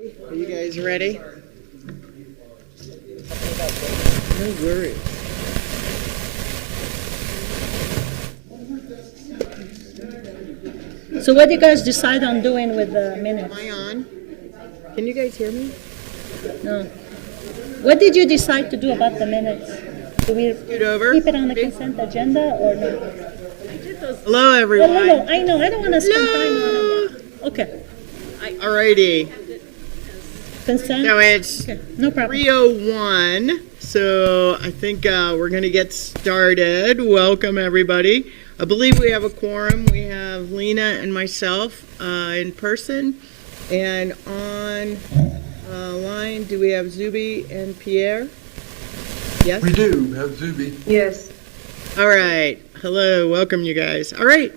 Are you guys ready? No worries. So what do you guys decide on doing with the minutes? Am I on? Can you guys hear me? No. What did you decide to do about the minutes? Do we Scoot over. keep it on the consent agenda or no? Hello, everyone. No, I know. I don't want to spend time on it. Okay. Alrighty. Consent? So it's Okay, no problem. 3:01. So I think we're going to get started. Welcome, everybody. I believe we have a quorum. We have Lena and myself in person. And on line, do we have Zuby and Pierre? Yes? We do have Zuby. Yes. All right. Hello. Welcome, you guys. All right.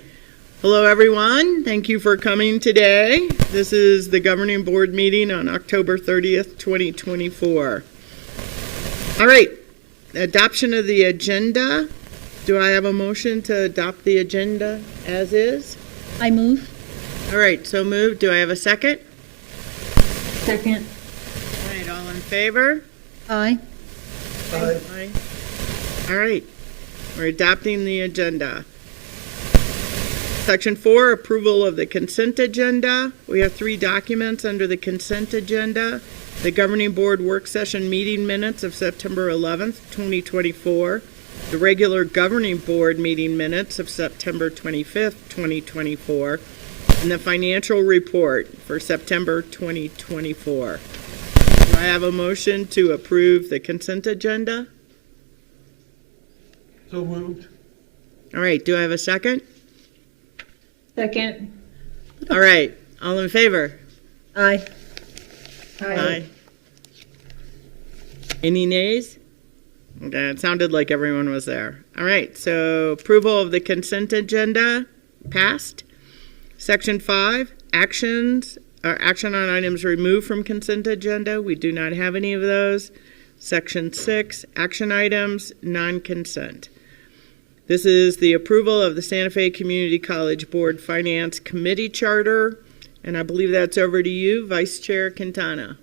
Hello, everyone. Thank you for coming today. This is the governing board meeting on October 30th, 2024. All right. Adoption of the agenda. Do I have a motion to adopt the agenda as is? I move. All right. So moved. Do I have a second? Second. All right. All in favor? Aye. Aye. Aye. All right. We're adopting the agenda. Section 4, approval of the consent agenda. We have 3 documents under the consent agenda. The governing board work session meeting minutes of September 11th, 2024. The regular governing board meeting minutes of September 25th, 2024. And the financial report for September 2024. Do I have a motion to approve the consent agenda? So moved. All right, do I have a second? Second. All right, all in favor? Aye. Aye. Any nays? Okay, it sounded like everyone was there. All right, so approval of the consent agenda passed. Section 5, action on items removed from consent agenda. We do not have any of those. Section 6, action items, non-consent. This is the approval of the Santa Fe Community College Board Finance Committee Charter, and I believe that's over to you, Vice Chair Quintana.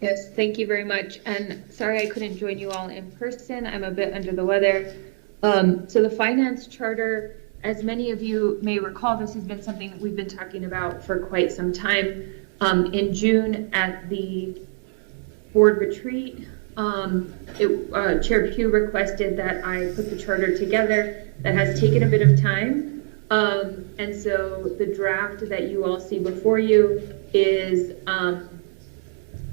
Yes, thank you very much. And sorry I couldn't join you all in person. I'm a bit under the weather. So the finance charter, as many of you may recall, this has been something that we've been talking about for quite some time. In June at the board retreat, Chair Pugh requested that I put the charter together. That has taken a bit of time. And so the draft that you all see before you is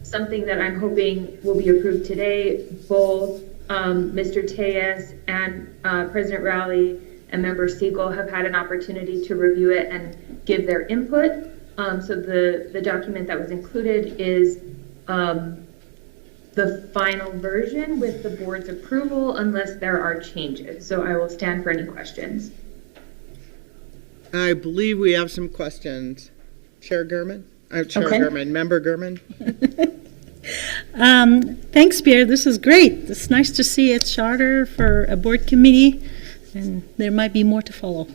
something that I'm hoping will be approved today. Both Mr. Tejas and President Rowley and Member Siegel have had an opportunity to review it and give their input. So the document that was included is the final version with the board's approval unless there are changes. So I will stand for any questions. I believe we have some questions. Chair Gurman? Chair Okay. Gurman, Member Gurman? Thanks, Pierre. This is great. It's nice to see a charter for a board committee, and there might be more to follow.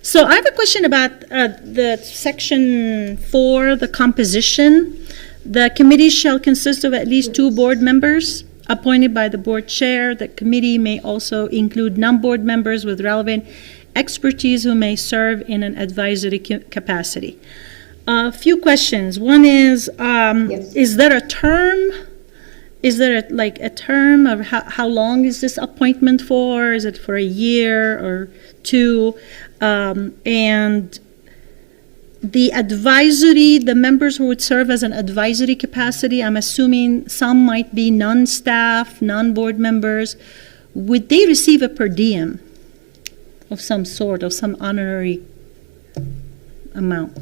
So I have a question about the section 4, the composition. The committee shall consist of at least 2 board members appointed by the board chair. The committee may also include non-board members with relevant expertise who may serve in an advisory capacity. A few questions. One is, Yes. Is there a term? Is there a term of how long is this appointment for? Is it for a year or 2? And the advisory, the members who would serve as an advisory capacity, I'm assuming some might be non-staff, non-board members. Would they receive a per diem of some sort, of some honorary amount?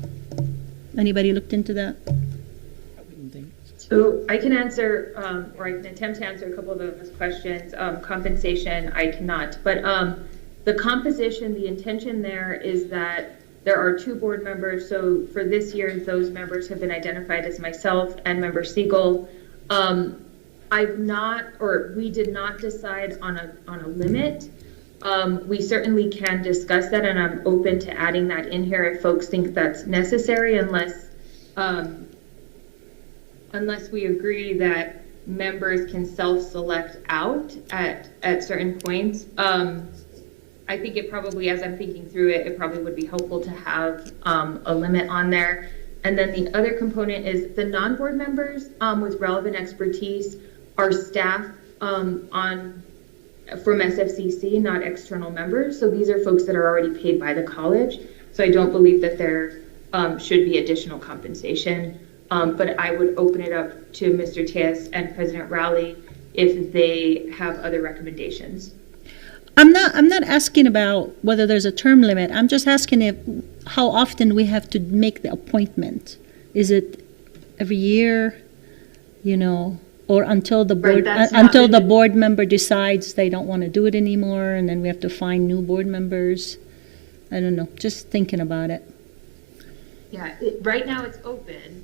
Anybody looked into that? So I can answer, or I can attempt to answer a couple of those questions. Compensation, I cannot. But the composition, the intention there is that there are 2 board members. So for this year, those members have been identified as myself and Member Siegel. We did not decide on a limit. We certainly can discuss that, and I'm open to adding that in here if folks think that's necessary, unless unless we agree that members can self-select out at certain points, I think it probably, as I'm thinking through it, it probably would be helpful to have a limit on there. And then the other component is the non-board members with relevant expertise are staff from SFCC, not external members. So these are folks that are already paid by the college. So I don't believe that there should be additional compensation. But I would open it up to Mr. Tejas and President Rowley if they have other recommendations. I'm not asking about whether there's a term limit. I'm just asking if how often we have to make the appointment. Is it every year, or until the board the board member decides they don't want to do it anymore, and then we have to find new board members? I don't know. Just thinking about it. Yeah, right now it's open,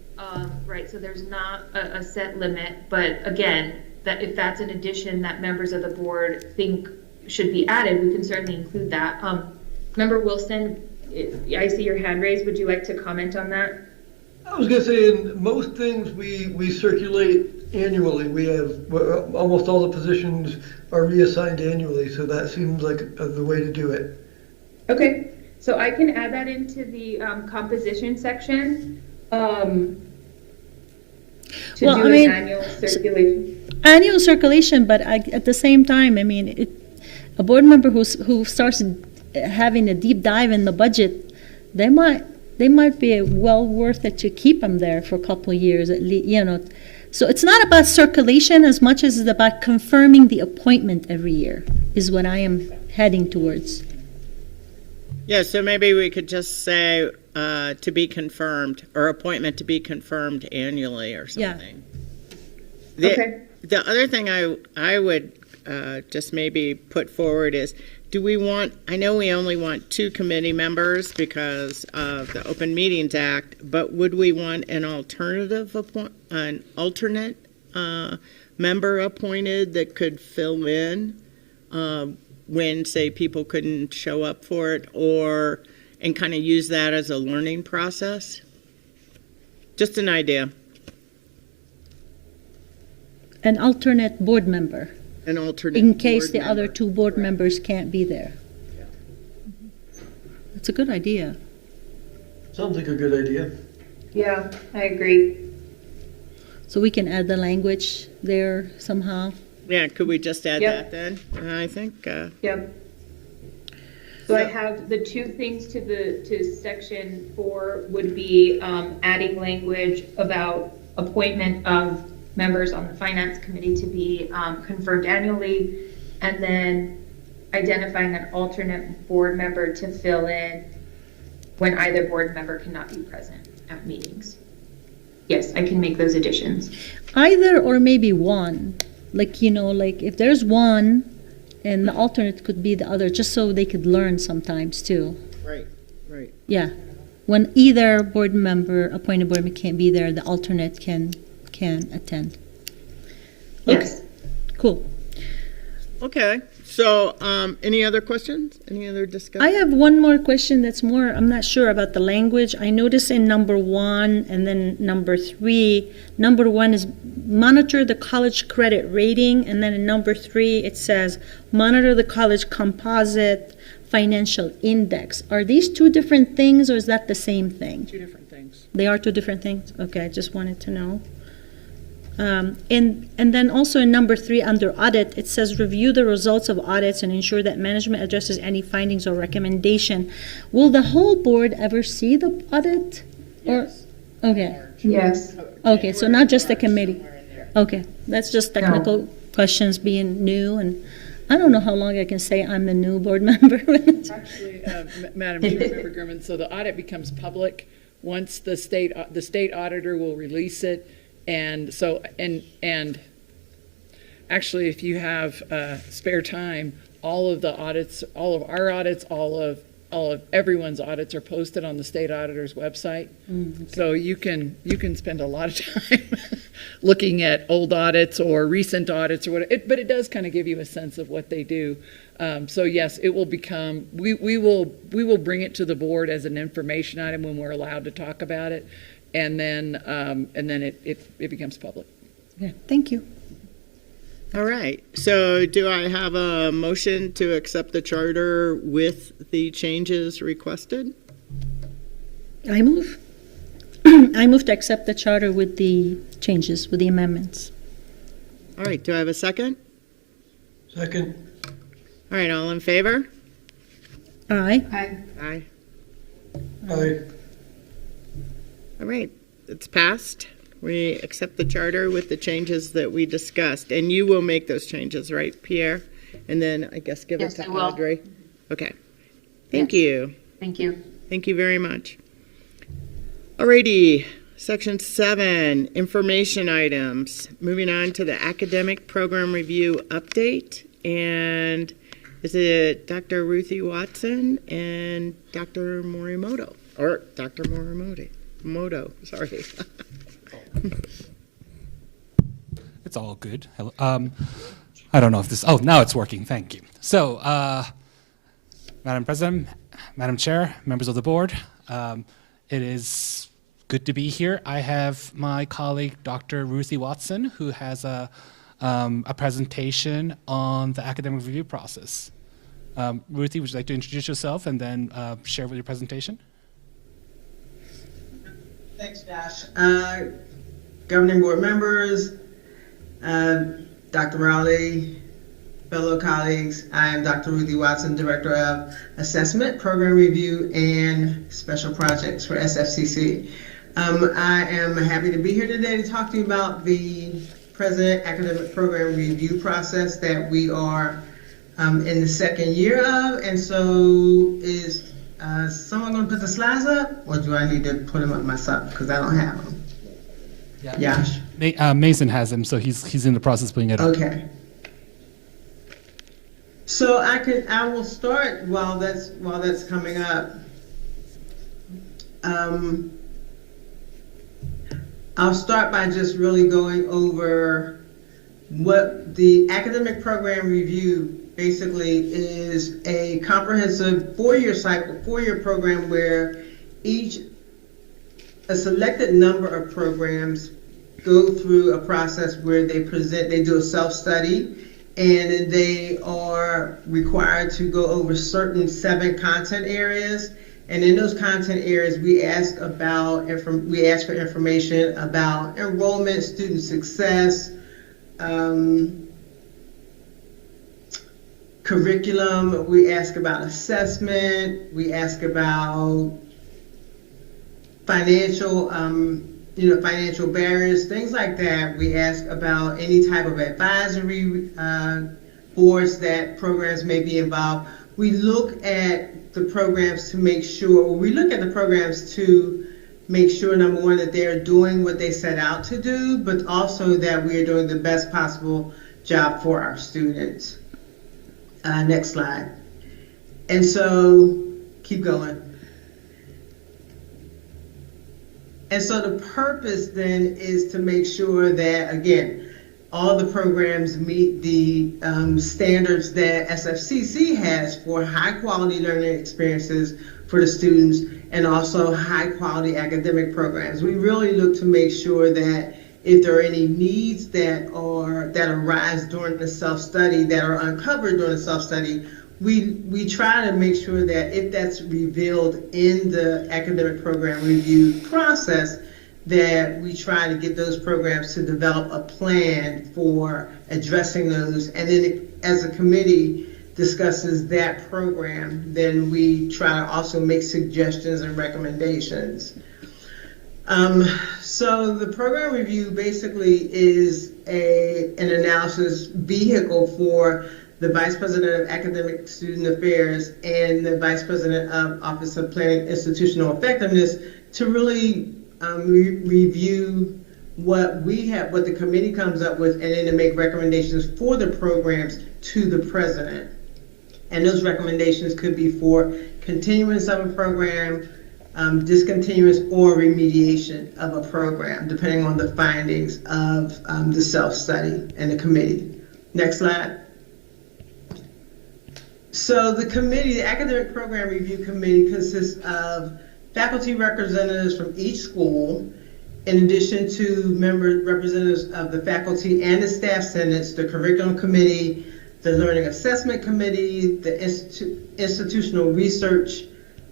right? So there's not a set limit, but again, that if that's an addition that members of the board think should be added, we can certainly include that. Member Wilson, I see your hand raised. Would you like to comment on that? I was gonna say, in most things we circulate annually. We have, almost all the positions are reassigned annually, so that seems like the way to do it. Okay, so I can add that into the composition section to do an annual circulation. Annual circulation, but at the same time, a board member who starts having a deep dive in the budget, they might be well worth it to keep them there for a couple of years at least, So it's not about circulation as much as it's about confirming the appointment every year is what I am heading towards. Yeah, so maybe we could just say to be confirmed, or appointment to be confirmed annually or something. Yeah. Okay. The other thing I would just maybe put forward is, I know we only want 2 committee members because of the Open Meetings Act, but would we want an alternate member appointed that could fill in when, say, people couldn't show up for it, and kind of use that as a learning process? Just an idea. An alternate board member. An alternate in case board the member. other 2 board members can't be there. That's a good idea. Sounds like a good idea. Yeah, I agree. So we can add the language there somehow. Yeah, could we just add Yep. that then? I think. Yep. So I have the 2 things to section 4 would be adding language about appointment of members on the finance committee to be confirmed annually, and then identifying an alternate board member to fill in when either board member cannot be present at meetings. Yes, I can make those additions. Either or maybe one. Like if there's one and the alternate could be the other, just so they could learn sometimes too. Right. Yeah. When either board member, appointed board member can't be there, the alternate can attend. Yes. Cool. Okay. So, any other questions? Any other discussion? I have one more question that's more, I'm not sure about the language. I notice in number 1 and then number 3, number 1 is monitor the college credit rating, and then in number 3 it says monitor the college composite financial index. Are these 2 different things, or is that the same thing? 2 different things. They are 2 different things? Okay, I just wanted to know. And then also in number 3 under audit, it says review the results of audits and ensure that management addresses any findings or recommendation. Will the whole board ever see the audit? Yes. Or okay. Yes. Okay, so not just the committee. Okay, that's just technical questions being new, and I don't know how long I can say I'm the new board member. Actually, Madam Chair, Member Gurman, so the audit becomes public once the state auditor will release it. And so, and actually, if you have spare time, all of the audits, all of our audits, all of everyone's audits are posted on the state auditor's website. Okay. So you can spend a lot of time looking at old audits or recent audits or whatever. But it does kind of give you a sense of what they do. So yes, it will become. We will bring it to the board as an information item when we're allowed to talk about it. and then it becomes public. Thank you. All right, so do I have a motion to accept the charter with the changes requested? I move. I move to accept the charter with the changes, with the amendments. All right, do I have a second? Second. All right, all in favor? Aye. Aye. Aye. All right, it's passed. We accept the charter with the changes that we discussed, and you will make those changes, right, Pierre? And then I guess give Yes, it to I will. Audrey. Okay. Thank Yes. you. Thank you. Thank you very much. Alrighty, section 7, information items. Moving on to the academic program review update. And is it Dr. Ruthie Watson and Dr. Morimoto? Or Dr. Morimoto, sorry. It's all good. Hello. I don't know if this, oh, now it's working. Thank you. So, Madam President, Madam Chair, members of the board, it is good to be here. I have my colleague, Dr. Ruthie Watson, who has a presentation on the academic review process. Ruthie, would you like to introduce yourself and then share with your presentation? Thanks, Josh. Governing board members, Dr. Rowley, fellow colleagues, I am Dr. Ruthie Watson, Director of Assessment, Program Review, and Special Projects for SFCC. I am happy to be here today to talk to you about the President Academic Program Review process that we are in the second year of. And so is someone going to put the slides up, or do I need to put them up myself because I don't have them? Yeah. Josh? Mason has them, so he's in the process of putting it up. Okay. So I will start while that's coming up. I'll start by just really going over what the academic program review basically is. A comprehensive four-year program where a selected number of programs go through a process where they do a self-study, and they are required to go over certain 7 content areas. And in those content areas, we ask for information about enrollment, student success, curriculum. We ask about assessment. We ask about financial barriers, things like that. We ask about any type of advisory boards that programs may be involved. We look at the programs to make sure, number one, that they're doing what they set out to do, but also that we are doing the best possible job for our students. Next slide. And so, keep going. And so the purpose then is to make sure that, again, all the programs meet the standards that SFCC has for high quality learning experiences for the students and also high quality academic programs. We really look to make sure that if there are any needs that arise during the self-study, that are uncovered during the self-study, we try to make sure that if that's revealed in the academic program review process, that we try to get those programs to develop a plan for addressing those. And then as a committee discusses that program, then we try to also make suggestions and recommendations. So the program review basically is an analysis vehicle for the Vice President of Academic Student Affairs and the Vice President of Office of Planning Institutional Effectiveness to really review what the committee comes up with, and then to make recommendations for the programs to the president. And those recommendations could be for continuance of a program, discontinuance, or remediation of a program, depending on the findings of the self-study and the committee. Next slide. So the committee, the Academic Program Review Committee, consists of faculty representatives from each school, In addition to representatives of the faculty and the staff senates, the curriculum committee, the learning assessment committee, the institutional research,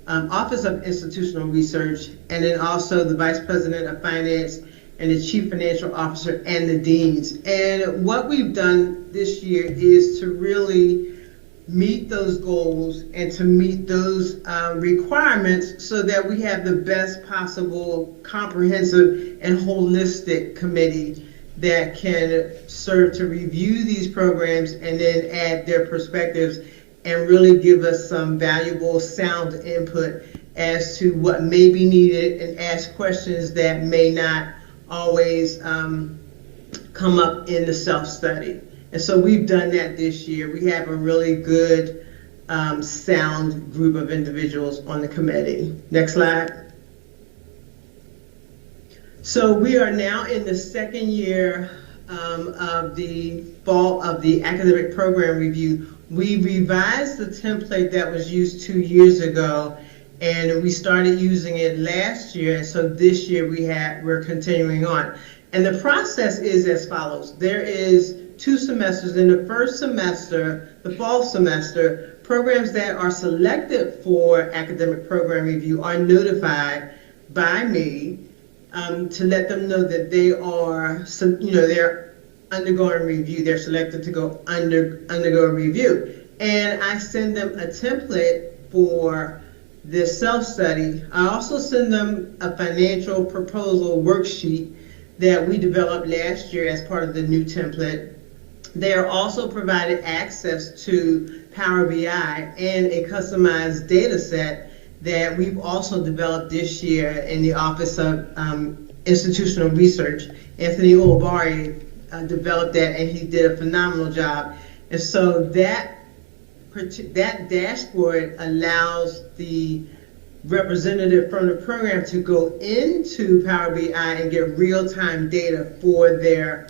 office of institutional research, and then also the vice president of finance and the chief financial officer and the deans. And what we've done this year is to really meet those goals and to meet those requirements so that we have the best possible comprehensive and holistic committee that can serve to review these programs and then add their perspectives and really give us some valuable sound input as to what may be needed and ask questions that may not always come up in the self-study. And so we've done that this year. We have a really good, sound group of individuals on the committee. Next slide. So we are now in the second year of the fall of the academic program review. We revised the template that was used 2 years ago, and we started using it last year. And so this year we're continuing on. And the process is as follows. There is 2 semesters. In the first semester, the fall semester, programs that are selected for academic program review are notified by me to let them know that they are, they're undergoing review. They're selected to go undergo review. And I send them a template for the self-study. I also send them a financial proposal worksheet that we developed last year as part of the new template. They are also provided access to Power BI and a customized data set that we've also developed this year in the Office of Institutional Research. Anthony Olabari developed that, and he did a phenomenal job. And so that dashboard allows the representative from the program to go into Power BI and get real-time data for their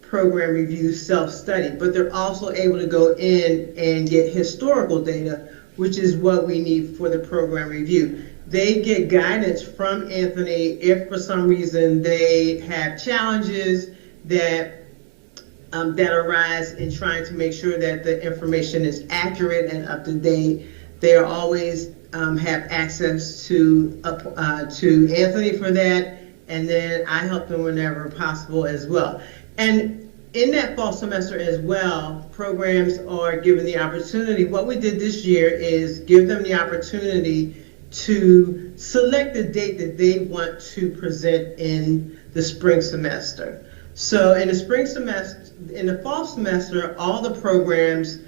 program review self-study, but they're also able to go in and get historical data, which is what we need for the program review. They get guidance from Anthony if for some reason they have challenges that arise in trying to make sure that the information is accurate and up to date. They are always have access to Anthony for that, and then I help them whenever possible as well. And in that fall semester as well, programs are given the opportunity. What we did this year is give them the opportunity to select the date that they want to present in the spring semester. So in the spring semester, in the fall semester, all the programs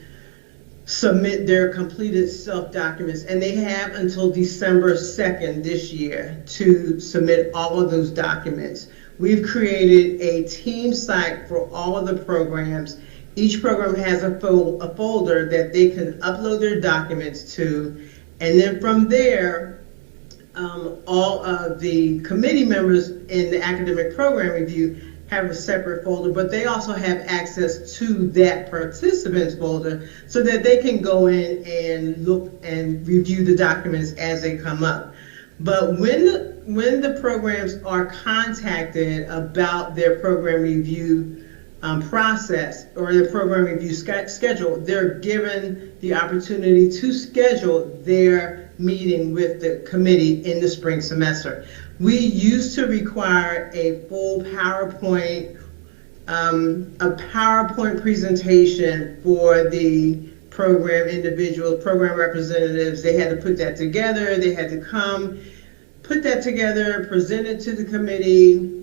submit their completed self-documents, and they have until December 2nd this year to submit all of those documents. We've created a team site for all of the programs. Each program has a folder that they can upload their documents to, and then from there, all of the committee members in the academic program review have a separate folder, but they also have access to that participants folder so that they can go in and look and review the documents as they come up. But when the programs are contacted about their program review process or the program review schedule, they're given the opportunity to schedule their meeting with the committee in the spring semester. We used to require a full PowerPoint, presentation for the program individuals, program representatives. They had to put that together. They had to come, put that together, present it to the committee,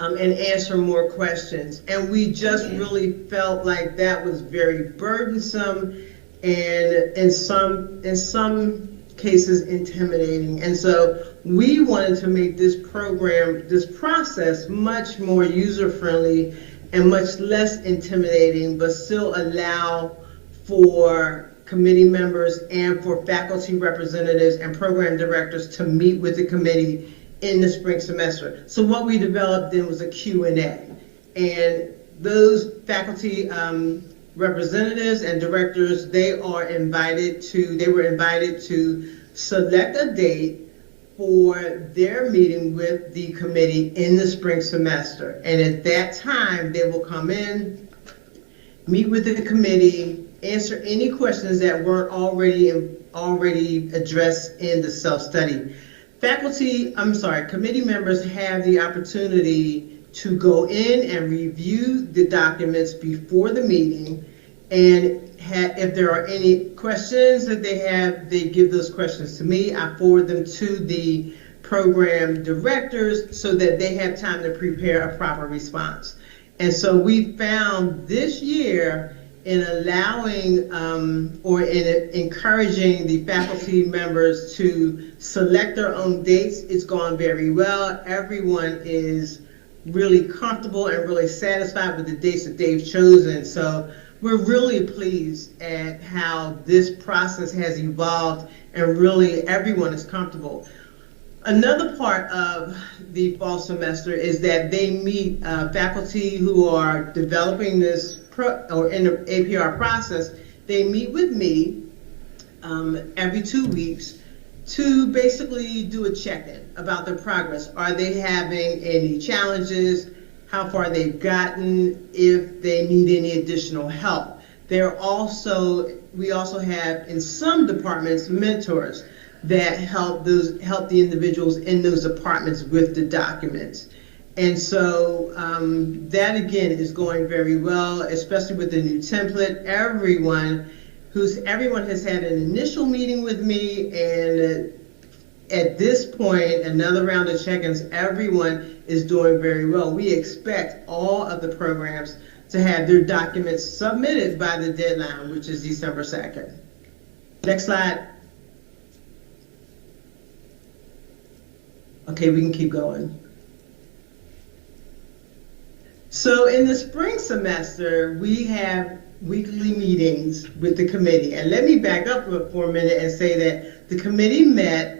and answer more questions. And we just really felt like that was very burdensome and in some cases intimidating. And so we wanted to make this program, this process, much more user-friendly and much less intimidating, but still allow for committee members and for faculty representatives and program directors to meet with the committee in the spring semester. So what we developed then was a Q&A. And those faculty representatives and directors, they were invited to select a date for their meeting with the committee in the spring semester. And at that time, they will come in, meet with the committee, answer any questions that weren't already addressed in the self-study. Committee members have the opportunity to go in and review the documents before the meeting, and if there are any questions that they have, they give those questions to me. I forward them to the program directors so that they have time to prepare a proper response. And so we found this year, in allowing or in encouraging the faculty members to select their own dates, it's gone very well. Everyone is really comfortable and really satisfied with the dates that they've chosen. So we're really pleased at how this process has evolved, and really everyone is comfortable. Another part of the fall semester is that they meet faculty who are developing this in the APR process. They meet with me every 2 weeks to basically do a check-in about their progress. Are they having any challenges? How far they've gotten? If they need any additional help. We also have in some departments mentors that help the individuals in those departments with the documents. And so that again is going very well, especially with the new template. Everyone has had an initial meeting with me, and at this point, another round of check-ins. Everyone is doing very well. We expect all of the programs to have their documents submitted by the deadline, which is December 2nd. Next slide. Okay, we can keep going. So in the spring semester, we have weekly meetings with the committee. And let me back up for a minute and say that the committee met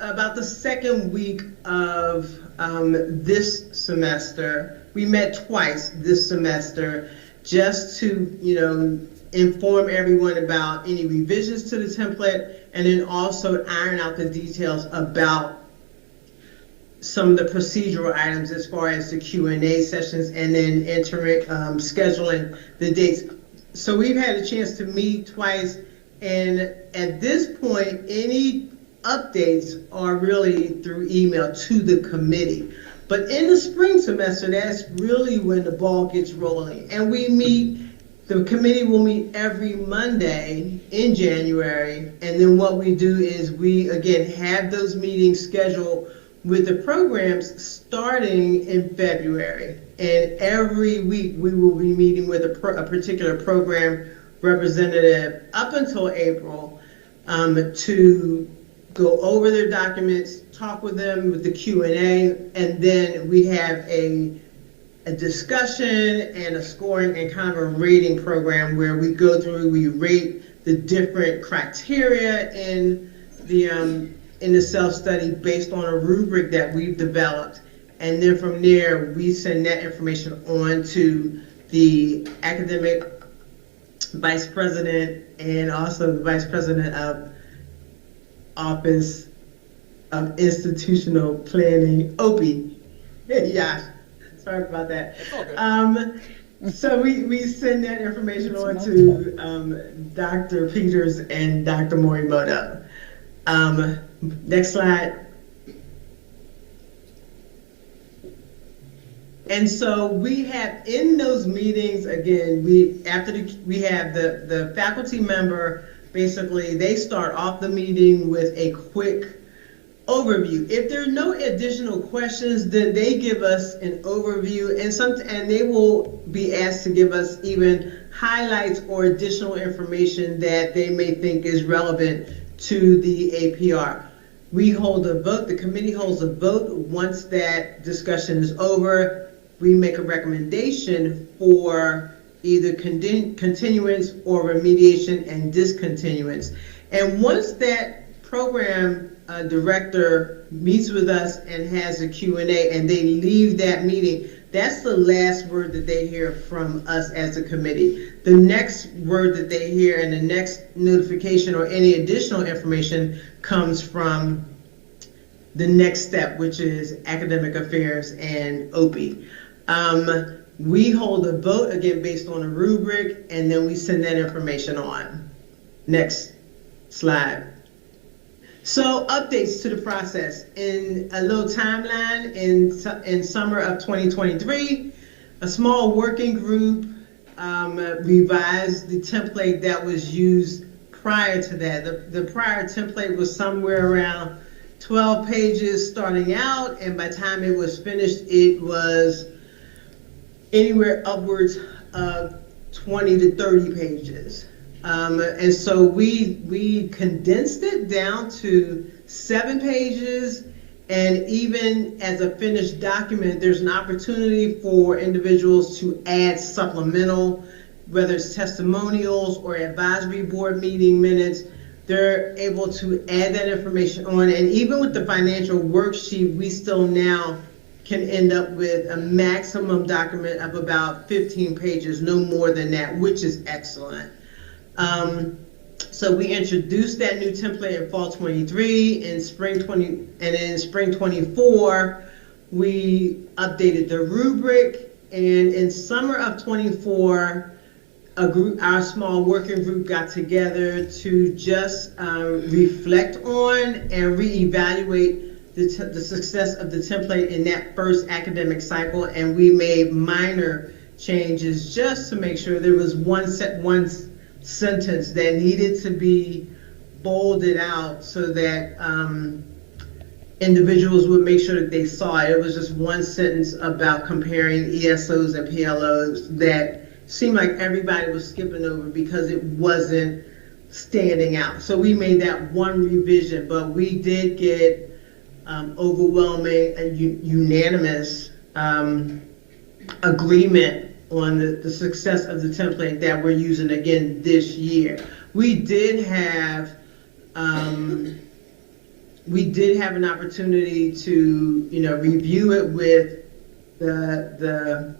about the second week of this semester. We met twice this semester just to, inform everyone about any revisions to the template, and then also iron out the details about some of the procedural items as far as the Q&A sessions, and then scheduling the dates. So we've had a chance to meet twice, and at this point, any updates are really through email to the committee. But in the spring semester, that's really when the ball gets rolling. And the committee will meet every Monday in January, and then what we do is we, again, have those meetings scheduled with the programs starting in February. And every week we will be meeting with a particular program representative up until April to go over their documents, talk with them with the Q&A, and then we have a discussion and a scoring and kind of a rating program where we go through, we rate the different criteria in the self-study based on a rubric that we've developed. And then from there, we send that information on to the academic vice president and also the vice president of Office of Institutional Planning, OPI. Yeah, sorry about that. So we send that information on to Dr. Peters and Dr. Morimoto. Next slide. And so we have in those meetings, again, we have the faculty member, basically they start off the meeting with a quick overview. If there are no additional questions, then they give us an overview, and they will be asked to give us even highlights or additional information that they may think is relevant to the APR. We hold a vote, the committee holds a vote. Once that discussion is over, we make a recommendation for either continuance or remediation and discontinuance. And once that program director meets with us and has a Q&A and they leave that meeting, That's the last word that they hear from us as a committee. The next word that they hear and the next notification or any additional information comes from the next step, which is academic affairs and OPI. We hold a vote, again, based on a rubric, and then we send that information on. Next slide. So updates to the process. In a little timeline, in summer of 2023, a small working group revised the template that was used prior to that. The prior template was somewhere around 12 pages starting out, and by the time it was finished, it was anywhere upwards of 20 to 30 pages. And so we condensed it down to 7 pages, and even as a finished document, there's an opportunity for individuals to add supplemental, whether it's testimonials or advisory board meeting minutes. They're able to add that information on, and even with the financial worksheet, we still now can end up with a maximum document of about 15 pages, no more than that, which is excellent. So we introduced that new template in fall 23, in spring 20, and in spring 24, we updated the rubric, and in summer of 24, our small working group got together to just reflect on and reevaluate the success of the template in that first academic cycle, and we made minor changes just to make sure there was one sentence that needed to be bolded out so that individuals would make sure that they saw it. It was just one sentence about comparing ESOs and PLOs that seemed like everybody was skipping over because it wasn't standing out. So we made that one revision, but we did get overwhelming and unanimous agreement on the success of the template that we're using again this year. We did have an opportunity to review it with the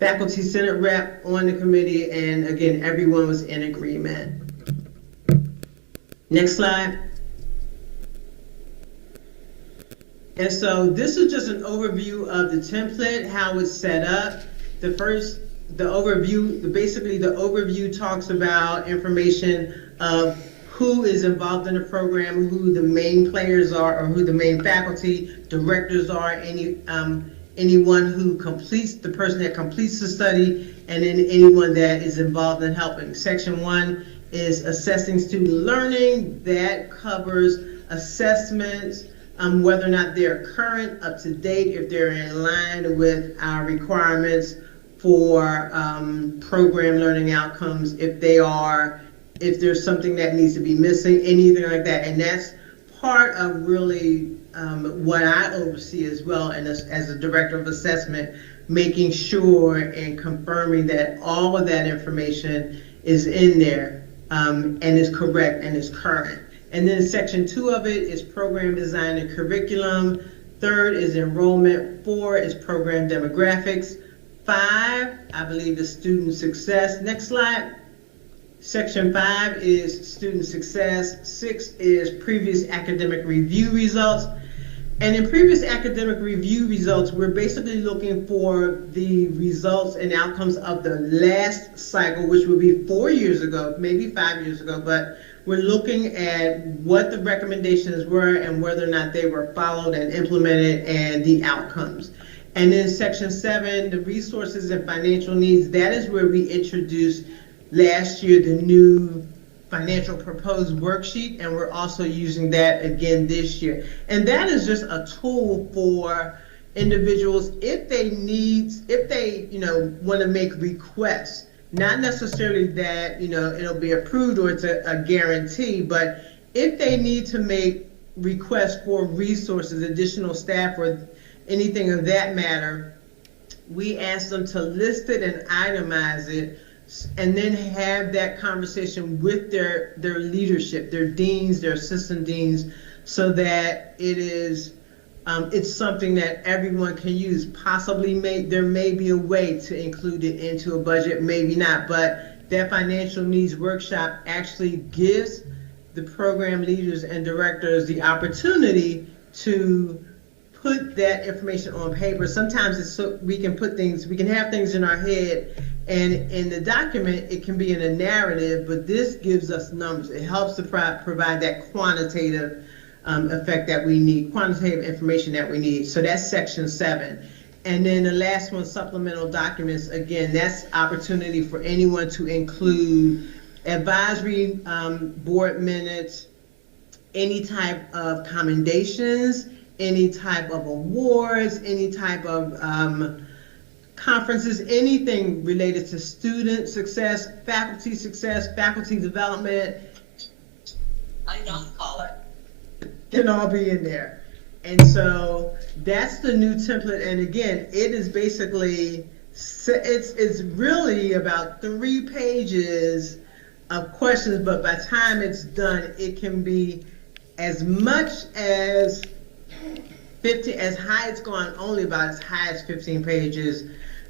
faculty senate rep on the committee, and again everyone was in agreement. Next slide. And so this is just an overview of the template, how it's set up. The overview talks about information of who is involved in the program, who the main players are, or who the main faculty, directors are, anyone who the person that completes the study, and then anyone that is involved in helping. Section 1 is assessing student learning. That covers assessments, whether or not they're current, up to date, if they're in line with our requirements for program learning outcomes, if there's something that needs to be missing, anything like that. And that's part of really what I oversee as well, and as the director of assessment, making sure and confirming that all of that information is in there and is correct and is current. And then section 2 of it is program design and curriculum. 3rd is enrollment. 4 is program demographics. 5, I believe, is student success. Next slide. Section 5 is student success. 6 is previous academic review results. And in previous academic review results, we're basically looking for the results and outcomes of the last cycle, which would be 4 years ago, maybe 5 years ago, but we're looking at what the recommendations were and whether or not they were followed and implemented, and the outcomes. And then section 7, the resources and financial needs, that is where we introduced last year the new financial proposed worksheet, and we're also using that again this year. And that is just a tool for individuals if they want to make requests. Not necessarily that, it'll be approved or it's a guarantee, but if they need to make requests for resources, additional staff, or anything of that matter, we ask them to list it and itemize it, and then have that conversation with their leadership, their deans, their assistant deans, so that it is it's something that everyone can use. Possibly there may be a way to include it into a budget, maybe not, but that financial needs workshop actually gives the program leaders and directors the opportunity to put that information on paper. Sometimes it's so we can have things in our head, and in the document it can be in a narrative, but this gives us numbers. It helps to provide that quantitative effect that we need, quantitative information that we need. So that's section 7. And then the last one, supplemental documents, again, that's opportunity for anyone to include advisory board minutes, any type of commendations, any type of awards, any type of conferences, anything related to student success, faculty development. I don't call it. Can all be in there. And so that's the new template. And again, it is basically, it's really about 3 pages of questions, but by the time it's done, it can be as much as 50, as high, it's gone only about as high as 15 pages,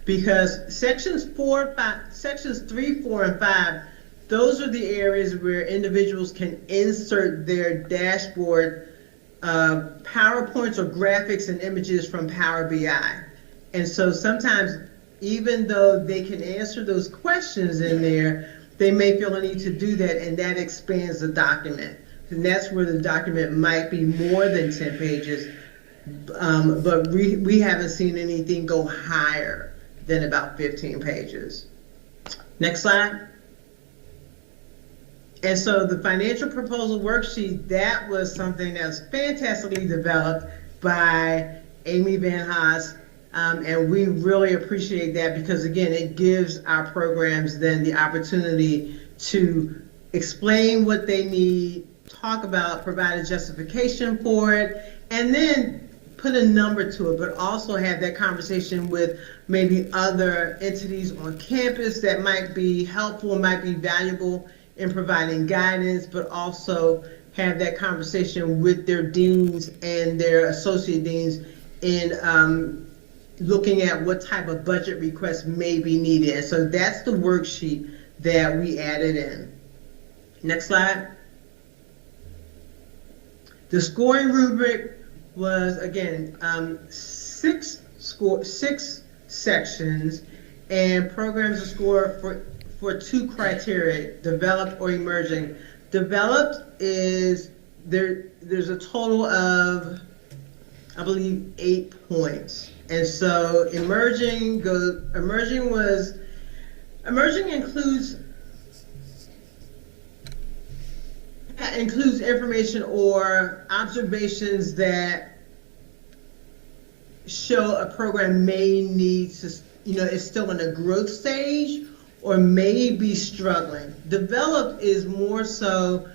because sections 3, 4, and 5, those are the areas where individuals can insert their dashboard PowerPoints or graphics and images from Power BI. And so sometimes, even though they can answer those questions in there, they may feel a need to do that, and that expands the document. And that's where the document might be more than 10 pages, but we haven't seen anything go higher than about 15 pages. Next slide. And so the financial proposal worksheet, that was something that was fantastically developed by Amy Van Haas. And we really appreciate that, because again, it gives our programs then the opportunity to explain what they need, talk about, provide a justification for it, and then put a number to it, but also have that conversation with maybe other entities on campus that might be helpful, might be valuable in providing guidance, but also have that conversation with their deans and their associate deans in looking at what type of budget requests may be needed. And so that's the worksheet that we added in. Next slide. The scoring rubric was, again, 6 sections, and programs are scored for 2 criteria, developed or emerging. Developed is, there's a total of, I believe, 8 points. And so emerging includes information or observations that show a program may need to, is still in a growth stage or may be struggling. Developed is more so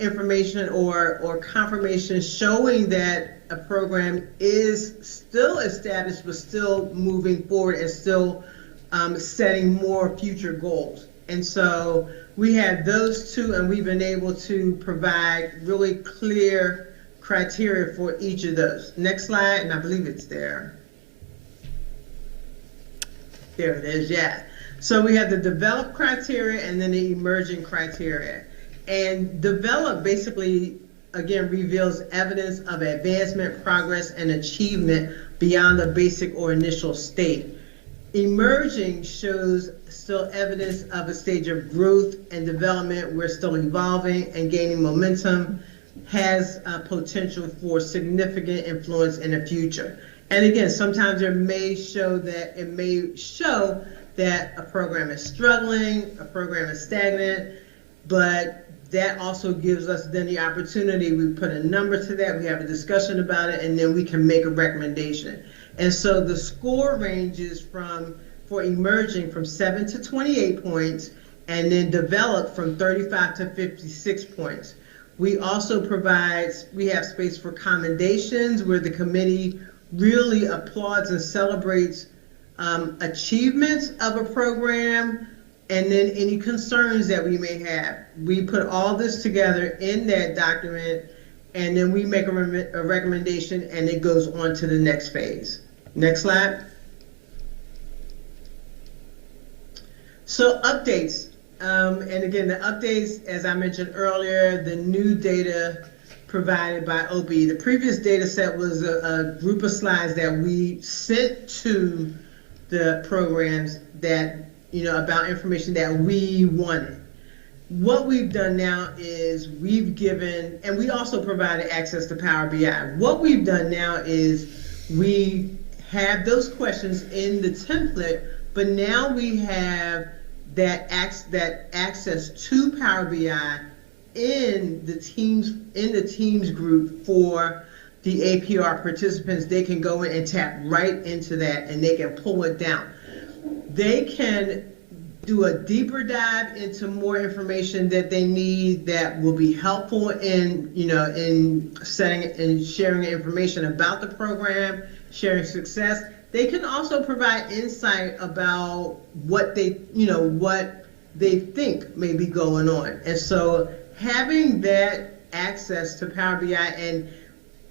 information or confirmation showing that a program is still established but still moving forward and still setting more future goals. And so we have those 2, and we've been able to provide really clear criteria for each of those. Next slide, and I believe it's there. There it is, yeah. So we have the developed criteria and then the emerging criteria. And develop basically, again, reveals evidence of advancement, progress, and achievement beyond the basic or initial state. Emerging shows still evidence of a stage of growth and development. We're still evolving and gaining momentum, has potential for significant influence in the future. And again, sometimes it may show that a program is struggling, a program is stagnant, but that also gives us then the opportunity, we put a number to that, we have a discussion about it, and then we can make a recommendation. And so the score ranges for emerging from 7 to 28 points, and then developed from 35 to 56 points. We also we have space for commendations where the committee really applauds and celebrates achievements of a program, and then any concerns that we may have. We put all this together in that document, and then we make a recommendation, and it goes on to the next phase. Next slide. So updates, and again, the updates, as I mentioned earlier, the new data provided by OB. The previous data set was a group of slides that we sent to the programs that, about information that we wanted. What we've done now is we've given, and we also provided access to Power BI. What we've done now is we have those questions in the template, but now we have that access to Power BI in the Teams group for the APR participants. They can go in and tap right into that, and they can pull it down. They can do a deeper dive into more information that they need that will be helpful in, in setting and sharing information about the program, sharing success. They can also provide insight about what they think may be going on. And so having that access to Power BI, and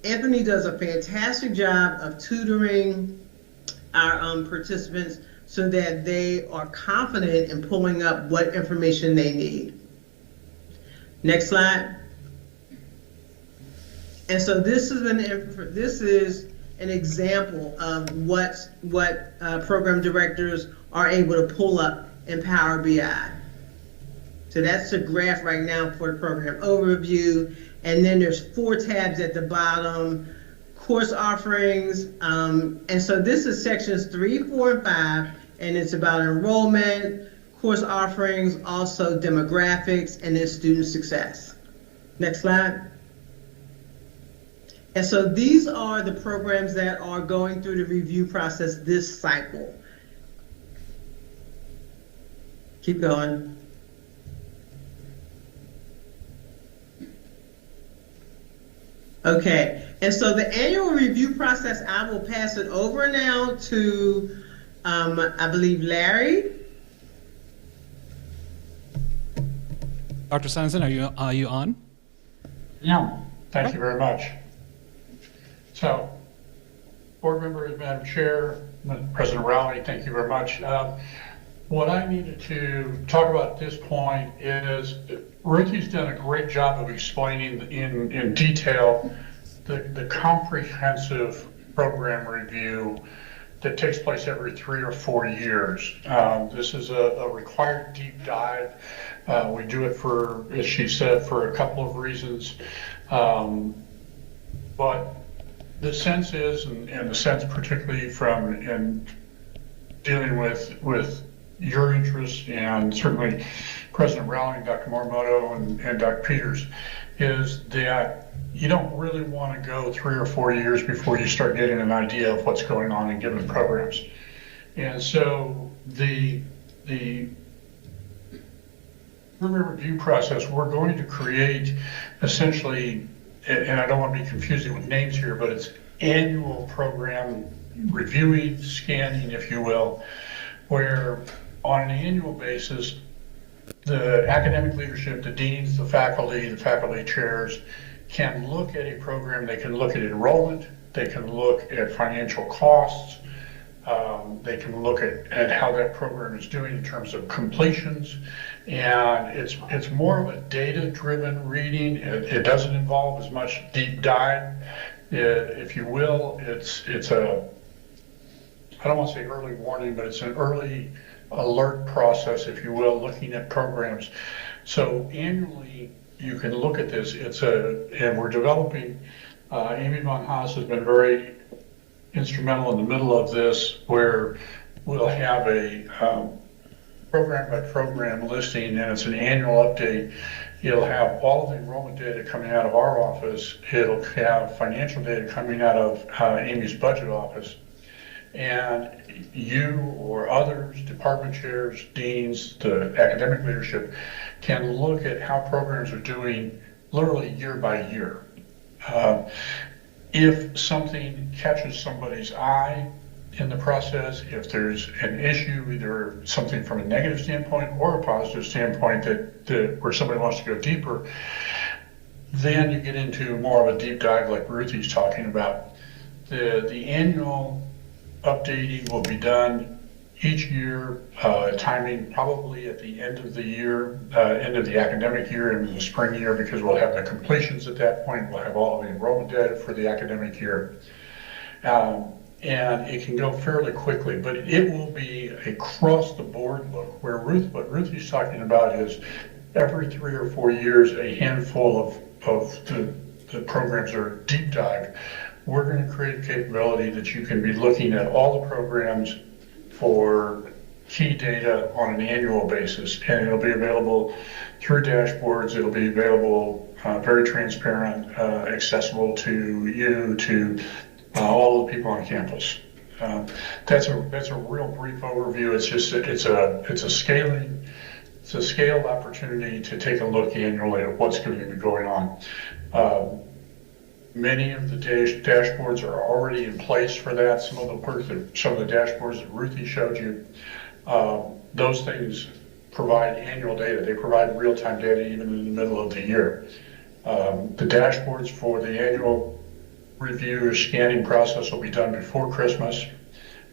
Anthony does a fantastic job of tutoring our participants so that they are confident in pulling up what information they need. Next slide. And so this is an example of what program directors are able to pull up in Power BI. So that's the graph right now for the program overview. And then there's 4 tabs at the bottom, course offerings. And so this is sections 3, 4, and 5, and it's about enrollment, course offerings, also demographics, and then student success. Next slide. And so these are the programs that are going through the review process this cycle. Keep going. Okay, and so the annual review process, I will pass it over now to, I believe, Larry. Dr. Sanderson, are you on? Yeah, thank you very much. So, board members, Madam Chair, President Rowley, thank you very much. What I needed to talk about at this point is Ricky's done a great job of explaining in detail the comprehensive program review that takes place every 3 or 4 years. This is a required deep dive. We do it for, as she said, for a couple of reasons. But the sense is, and the sense particularly from in dealing with your interests and certainly President Rowling, Dr. Morimoto, and Dr. Peters, is that you don't really want to go 3 or 4 years before you start getting an idea of what's going on in given programs. And so the program review process, we're going to create essentially, and I don't want to be confusing with names here, but it's annual program reviewing, scanning, if you will, where on an annual basis, the academic leadership, the deans, the faculty chairs can look at a program. They can look at enrollment, they can look at financial costs, they can look at how that program is doing in terms of completions. And it's more of a data-driven reading. It doesn't involve as much deep dive, if you will. It's a, I don't want to say early warning, but it's an early alert process, if you will, looking at programs. So annually, you can look at this. And we're developing, Amy Von Haas has been very instrumental in the middle of this, where we'll have a program by program listing, and it's an annual update. It'll have all of the enrollment data coming out of our office. It'll have financial data coming out of Amy's budget office. And you or others, department chairs, deans, the academic leadership can look at how programs are doing literally year by year. If something catches somebody's eye in the process, if there's an issue, either something from a negative standpoint or a positive standpoint that where somebody wants to go deeper, then you get into more of a deep dive like Ruthie's talking about. The annual updating will be done each year, timing probably at the end of the year, end of the academic year and the spring year, because we'll have the completions at that point. We'll have all of the enrollment data for the academic year. And it can go fairly quickly, but it will be across the board look, where what Ruthie's talking about is every 3 or 4 years, a handful of the programs are deep dive. We're going to create a capability that you can be looking at all the programs for key data on an annual basis, and it'll be available through dashboards. It'll be available very transparent, accessible to you, to all the people on campus. That's a real brief overview. It's just it's a scaled opportunity to take a look annually at what's going to be going on. Many of the dashboards are already in place for that. Some of the dashboards that Ruthie showed you, those things provide annual data. They provide real-time data even in the middle of the year. The dashboards for the annual review scanning process will be done before Christmas.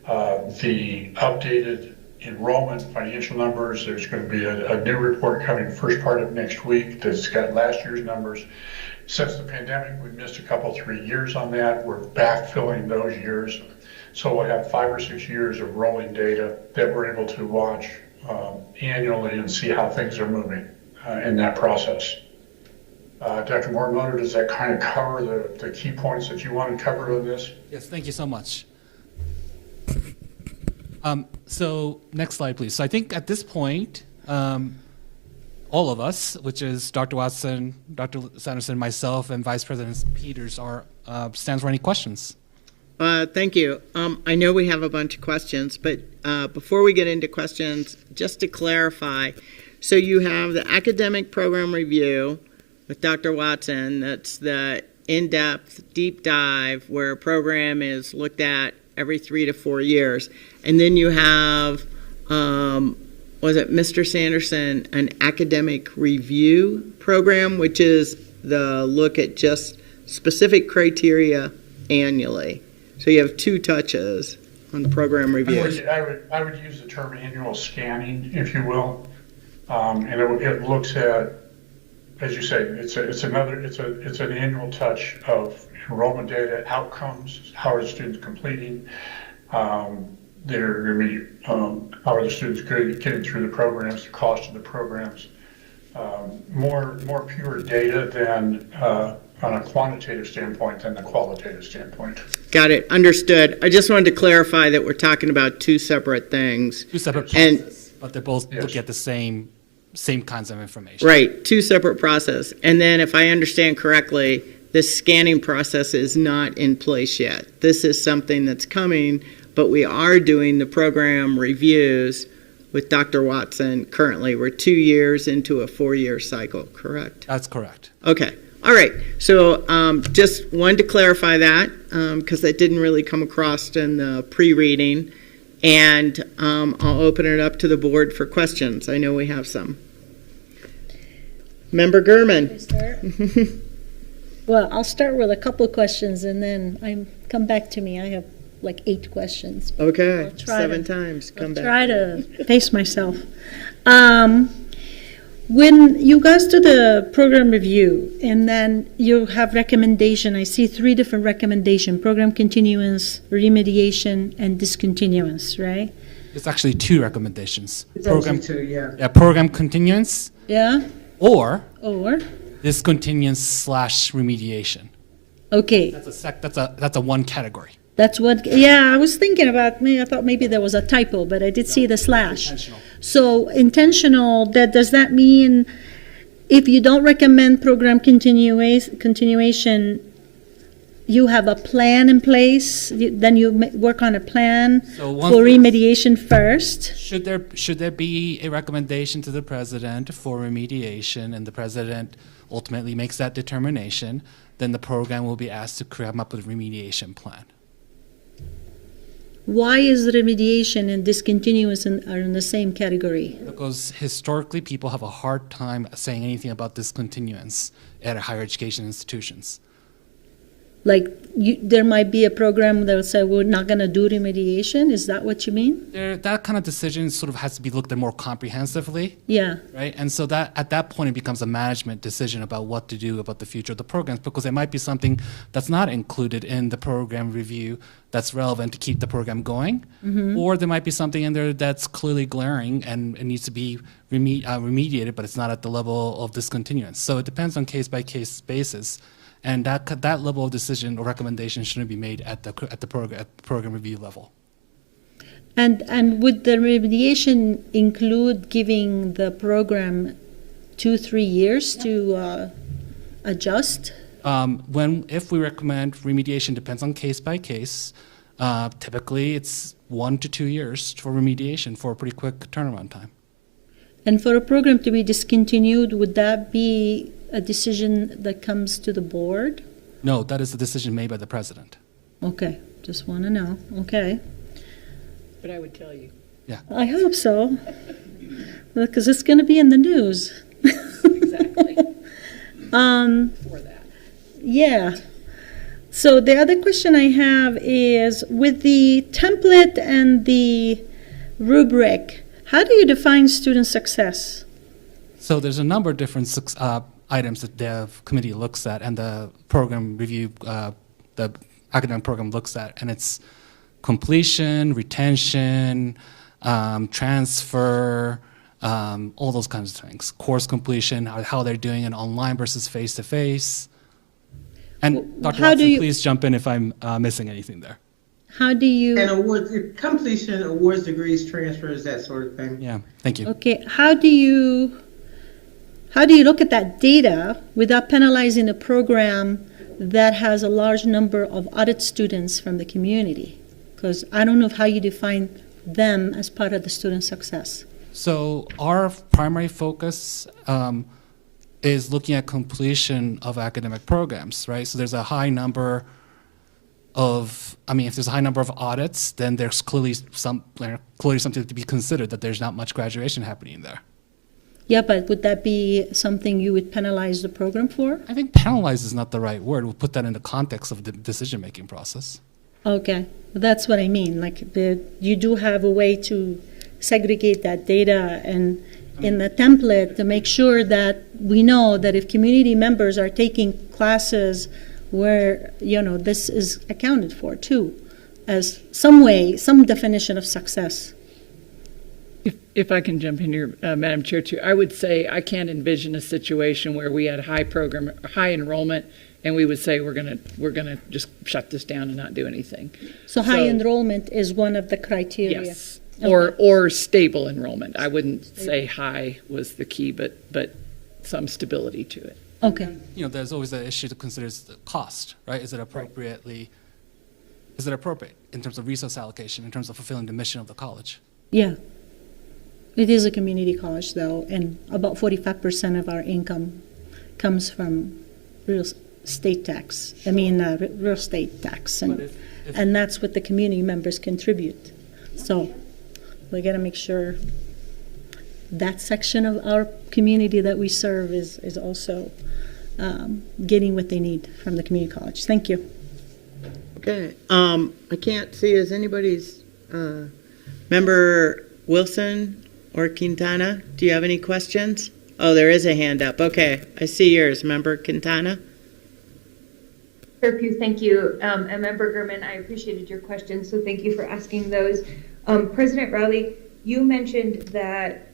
The updated enrollment financial numbers, there's going to be a new report coming first part of next week that's got last year's numbers. Since the pandemic, we missed a couple, 3 years on that. We're backfilling those years. So we'll have 5 or 6 years of rolling data that we're able to watch annually and see how things are moving in that process. Dr. Morimoto, does that kind of cover the key points that you want to cover in this? Yes, thank you so much. So next slide, please. So I think at this point, all of us, which is Dr. Watson, Dr. Sanderson, myself, and Vice President Peters, stands for any questions. Thank you. I know we have a bunch of questions, but before we get into questions, just to clarify, so you have the academic program review with Dr. Watson. That's the in-depth, deep dive where a program is looked at every 3 to 4 years. And then you have, was it Mr. Sanderson, an academic review program, which is the look at just specific criteria annually. So you have 2 touches on the program reviews. I would use the term annual scanning, if you will. And it looks at, as you say, it's an annual touch of enrollment data, outcomes, how are the students completing, they're going to be, how are the students getting through the programs, the cost of the programs, more pure data than on a quantitative standpoint than the qualitative standpoint. Got it. Understood. I just wanted to clarify that we're talking about 2 separate things. 2 separate processes, but they're both looking at the same kinds of information. Right. 2 separate processes. And then if I understand correctly, the scanning process is not in place yet. This is something that's coming, but we are doing the program reviews with Dr. Watson currently. We're 2 years into a 4-year cycle, correct? That's correct. Okay. All right. So just wanted to clarify that because that didn't really come across in the pre-reading. And I'll open it up to the board for questions. I know we have some. Member Gurman. Well, I'll start with a couple questions and then come back to me. I have like 8 questions. Okay, 7 times. Come back. Try to pace myself. When you guys do the program review and then you have recommendation, I see 3 different recommendation: program continuance, remediation, and discontinuance, right? It's actually 2 recommendations. It's program 2, yeah. Yeah, program continuance. Yeah. Or discontinuance / remediation. Okay. That's a 1 category. That's what, yeah, I was thinking about, I thought maybe there was a typo, but I did see the slash. Intentional. So intentional, does that mean if you don't recommend program continuation, you have a plan in place, then you work on a plan for remediation first? Should there be a recommendation to the president for remediation and the president ultimately makes that determination, then the program will be asked to come up with a remediation plan. Why is remediation and discontinuance are in the same category? Because historically, people have a hard time saying anything about discontinuance at higher education institutions. Like, there might be a program that would say, we're not going to do remediation. Is that what you mean? That kind of decision sort of has to be looked at more comprehensively, Yeah. right? And so that at that point, it becomes a management decision about what to do about the future of the programs, because there might be something that's not included in the program review that's relevant to keep the program going, or there might be something in there that's clearly glaring and it needs to be remediated, but it's not at the level of discontinuance. So it depends on case-by-case basis. And that level of decision or recommendation shouldn't be made at the program review level. And would the remediation include giving the program 2-3 years to adjust? If we recommend remediation, depends on case by case. Typically, it's 1 to 2 years for remediation for a pretty quick turnaround time. And for a program to be discontinued, would that be a decision that comes to the board? No, that is a decision made by the president. Okay, just want to know. Okay. But I would tell you. I hope so, because it's going to be in the news. Exactly. For that. Yeah. So the other question I have is, with the template and the rubric, how do you define student success? So there's a number of different items that the committee looks at and the program review, the academic program looks at, and it's completion, retention, transfer, all those kinds of things. Course completion, how they're doing it online versus face-to-face. And Dr. Watson, please jump in if I'm missing anything there. How do you... And awards, completion, awards, degrees, transfers, that sort of thing. Yeah, thank you. Okay, how do you look at that data without penalizing a program that has a large number of audit students from the community? Because I don't know how you define them as part of the student success. So our primary focus is looking at completion of academic programs, right? So there's a high number of, if there's a high number of audits, then there's clearly something to be considered, that there's not much graduation happening there. Yeah, but would that be something you would penalize the program for? I think penalize is not the right word. We'll put that in the context of the decision-making process. Okay, that's what I mean. Like, you do have a way to segregate that data and in the template to make sure that we know that if community members are taking classes where, this is accounted for too, as some definition of success. If I can jump in here, Madam Chair, too, I would say I can't envision a situation where we had high enrollment, and we would say we're gonna just shut this down and not do anything. So high enrollment is one of the criteria. Yes, or stable enrollment. I wouldn't say high was the key, but some stability to it. Okay. There's always the issue to consider is the cost, right? Is it appropriate in terms of resource allocation, in terms of fulfilling the mission of the college? Yeah. It is a community college, though, and about 45% of our income comes from real estate tax. Real estate tax, and that's what the community members contribute. So we got to make sure that section of our community that we serve is also getting what they need from the community college. Thank you. Okay. I can't see, is anybody's member Wilson or Quintana? Do you have any questions? Oh, there is a hand up. Okay, I see yours, Member Quintana. Sure, Pugh, thank you. And Member Gurman, I appreciated your questions, so thank you for asking those. President Rowley, you mentioned that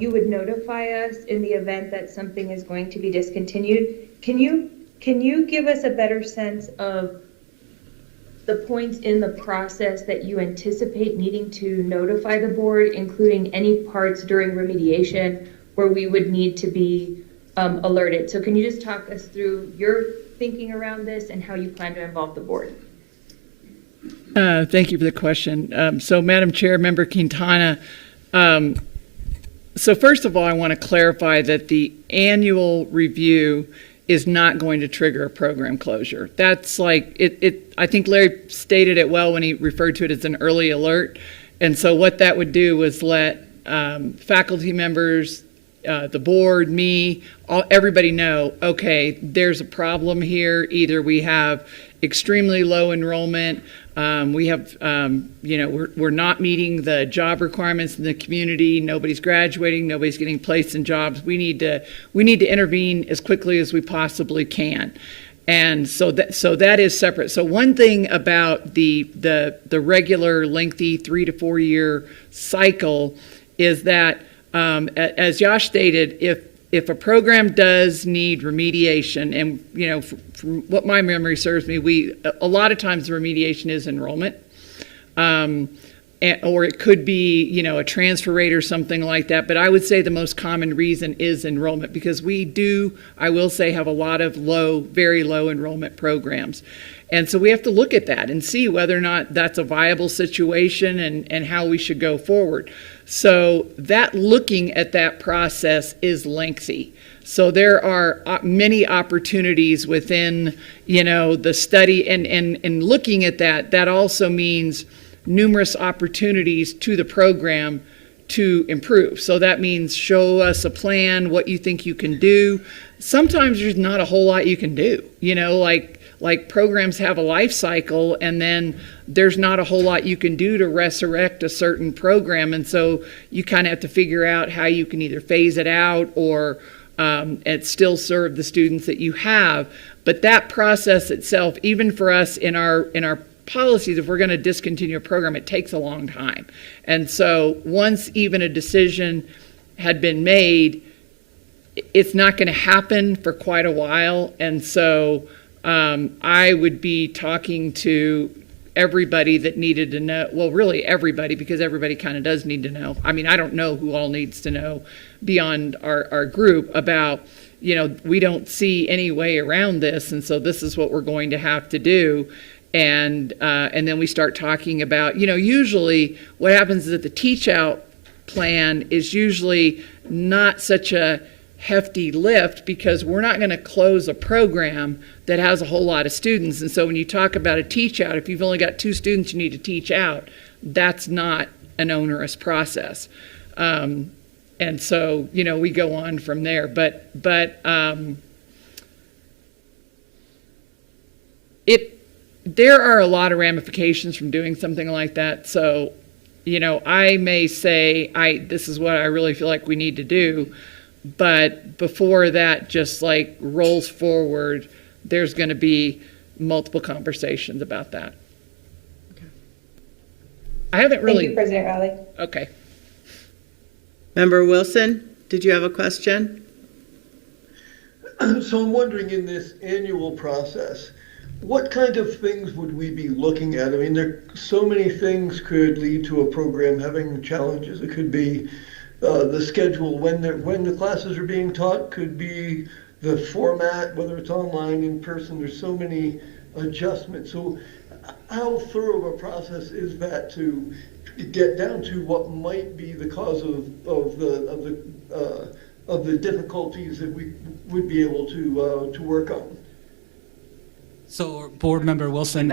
you would notify us in the event that something is going to be discontinued. Can you give us a better sense of the points in the process that you anticipate needing to notify the board, including any parts during remediation where we would need to be alerted? So can you just talk us through your thinking around this and how you plan to involve the board? Thank you for the question. So Madam Chair, Member Quintana, so first of all, I want to clarify that the annual review is not going to trigger a program closure. That's like, I think Larry stated it well when he referred to it as an early alert. And so what that would do was let faculty members, the board, me, everybody know, okay, there's a problem here. Either we have extremely low enrollment, we have, we're not meeting the job requirements in the community. Nobody's graduating. Nobody's getting placed in jobs. We need to intervene as quickly as we possibly can. And so that is separate. So one thing about the regular lengthy 3 to 4 year cycle is that, as Josh stated, if a program does need remediation, and from what my memory serves me, a lot of times the remediation is enrollment, or it could be a transfer rate or something like that. But I would say the most common reason is enrollment, because we do, I will say, have a lot of very low enrollment programs. And so we have to look at that and see whether or not that's a viable situation and how we should go forward. So that looking at that process is lengthy. So there are many opportunities within, the study, and looking at that also means numerous opportunities to the program to improve. So that means show us a plan, what you think you can do. Sometimes there's not a whole lot you can do, like programs have a life cycle, and then there's not a whole lot you can do to resurrect a certain program. And so you kind of have to figure out how you can either phase it out or and still serve the students that you have. But that process itself, even for us in our policies, if we're going to discontinue a program, it takes a long time. And so once even a decision had been made, it's not going to happen for quite a while. And so I would be talking to everybody that needed to know, well, really everybody, because everybody kind of does need to know. I mean, I don't know who all needs to know beyond our group about, we don't see any way around this, and so this is what we're going to have to do. And then we start talking about, usually what happens is that the teach out plan is usually not such a hefty lift, because we're not going to close a program that has a whole lot of students. And so when you talk about a teach out, if you've only got 2 students you need to teach out, that's not an onerous process. And so, we go on from there. But there are a lot of ramifications from doing something like that. So, I may say, this is what I really feel like we need to do. But before that just rolls forward, there's going to be multiple conversations about that. Okay. I haven't really. Thank you, President Rowley. Okay. Member Wilson, did you have a question? So I'm wondering, in this annual process, what kind of things would we be looking at? I mean, so many things could lead to a program having challenges. It could be the schedule, when the classes are being taught, could be the format, whether it's online, in person. There's so many adjustments. So how thorough of a process is that to get down to what might be the cause of the difficulties that we would be able to work on? So, Board Member Wilson,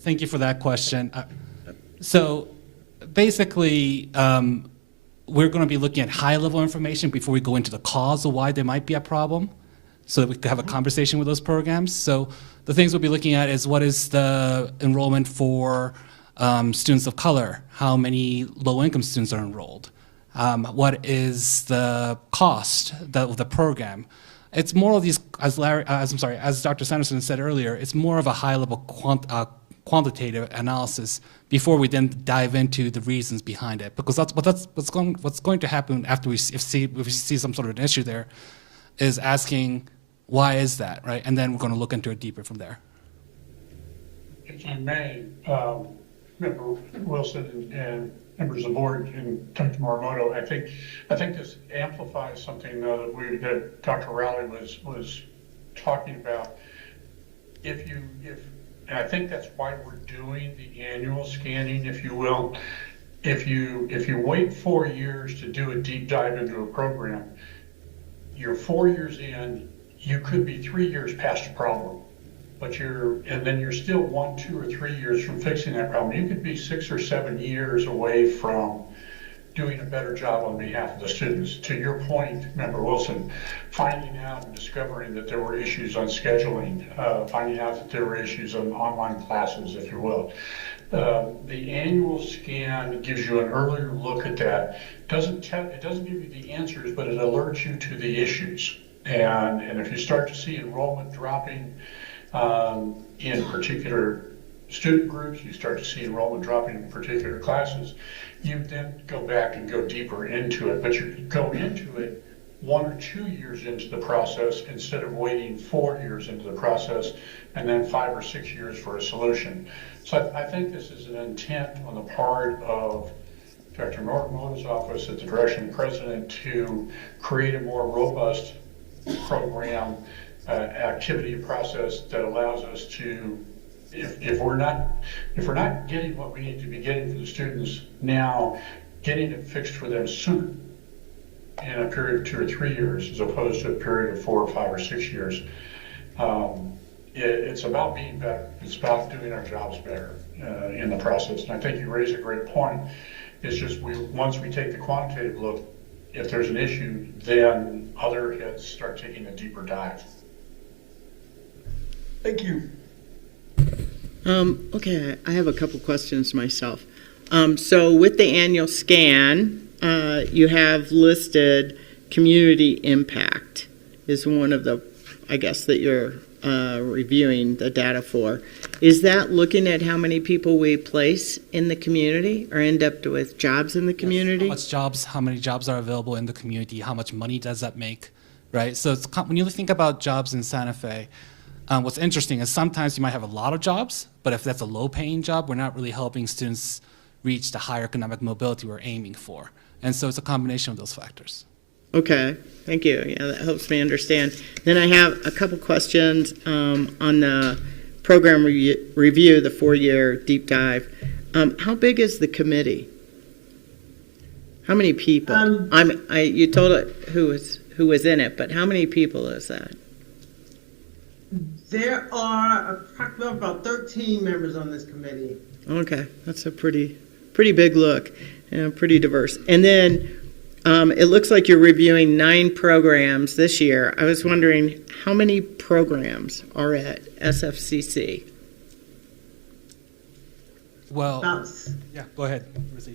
thank you for that question. So basically, we're going to be looking at high-level information before we go into the cause of why there might be a problem, so that we can have a conversation with those programs. So the things we'll be looking at is, what is the enrollment for students of color? How many low-income students are enrolled? What is the cost of the program? It's more of these, as Dr. Sanderson said earlier, it's more of a high-level quantitative analysis before we then dive into the reasons behind it, because what's going to happen after we see some sort of an issue there, is asking, why is that, right? And then we're going to look into it deeper from there. If I may, Member Wilson and members of the board, and Dr. Morimoto, I think this amplifies something that Dr. Rowley was talking about. And I think that's why we're doing the annual scanning, if you will. If you wait 4 years to do a deep dive into a program, you're 4 years in, you could be 3 years past a problem, but and then you're still 1, 2, or 3 years from fixing that problem. You could be 6 or 7 years away from doing a better job on behalf of the students. To your point, Member Wilson, finding out and discovering that there were issues on scheduling, finding out that there were issues on online classes, if you will. The annual scan gives you an earlier look at that. It doesn't give you the answers, but it alerts you to the issues. And if you start to see enrollment dropping in particular student groups, you start to see enrollment dropping in particular classes, you then go back and go deeper into it. But you go into it 1 or 2 years into the process instead of waiting 4 years into the process and then 5 or 6 years for a solution. So I think this is an intent on the part of Dr. Norimoto's office at the direction of the president to create a more robust program activity process that allows us to, if we're not getting what we need to be getting for the students now, getting it fixed for them sooner in a period of 2 or 3 years as opposed to a period of 4 or 5 or 6 years. It's about being better. It's about doing our jobs better in the process. And I think you raise a great point. It's just once we take the quantitative look, if there's an issue, then other heads start taking a deeper dive. Thank you. Okay, I have a couple questions myself. So with the annual scan, you have listed community impact is one of the, I guess, that you're reviewing the data for. Is that looking at how many people we place in the community or end up with jobs in the community? Yes, how many jobs are available in the community? How much money does that make, right? So when you think about jobs in Santa Fe, what's interesting is sometimes you might have a lot of jobs, but if that's a low-paying job, we're not really helping students reach the higher economic mobility we're aiming for. And so it's a combination of those factors. Okay, thank you. Yeah, that helps me understand. Then I have a couple questions on the program review, the 4-year deep dive. How big is the committee? How many people? You told it who was in it, but how many people is that? There are approximately about 13 members on this committee. Okay, that's a pretty big look and pretty diverse. And then it looks like you're reviewing 9 programs this year. I was wondering how many programs are at SFCC? Well, yeah, go ahead, Rizzy.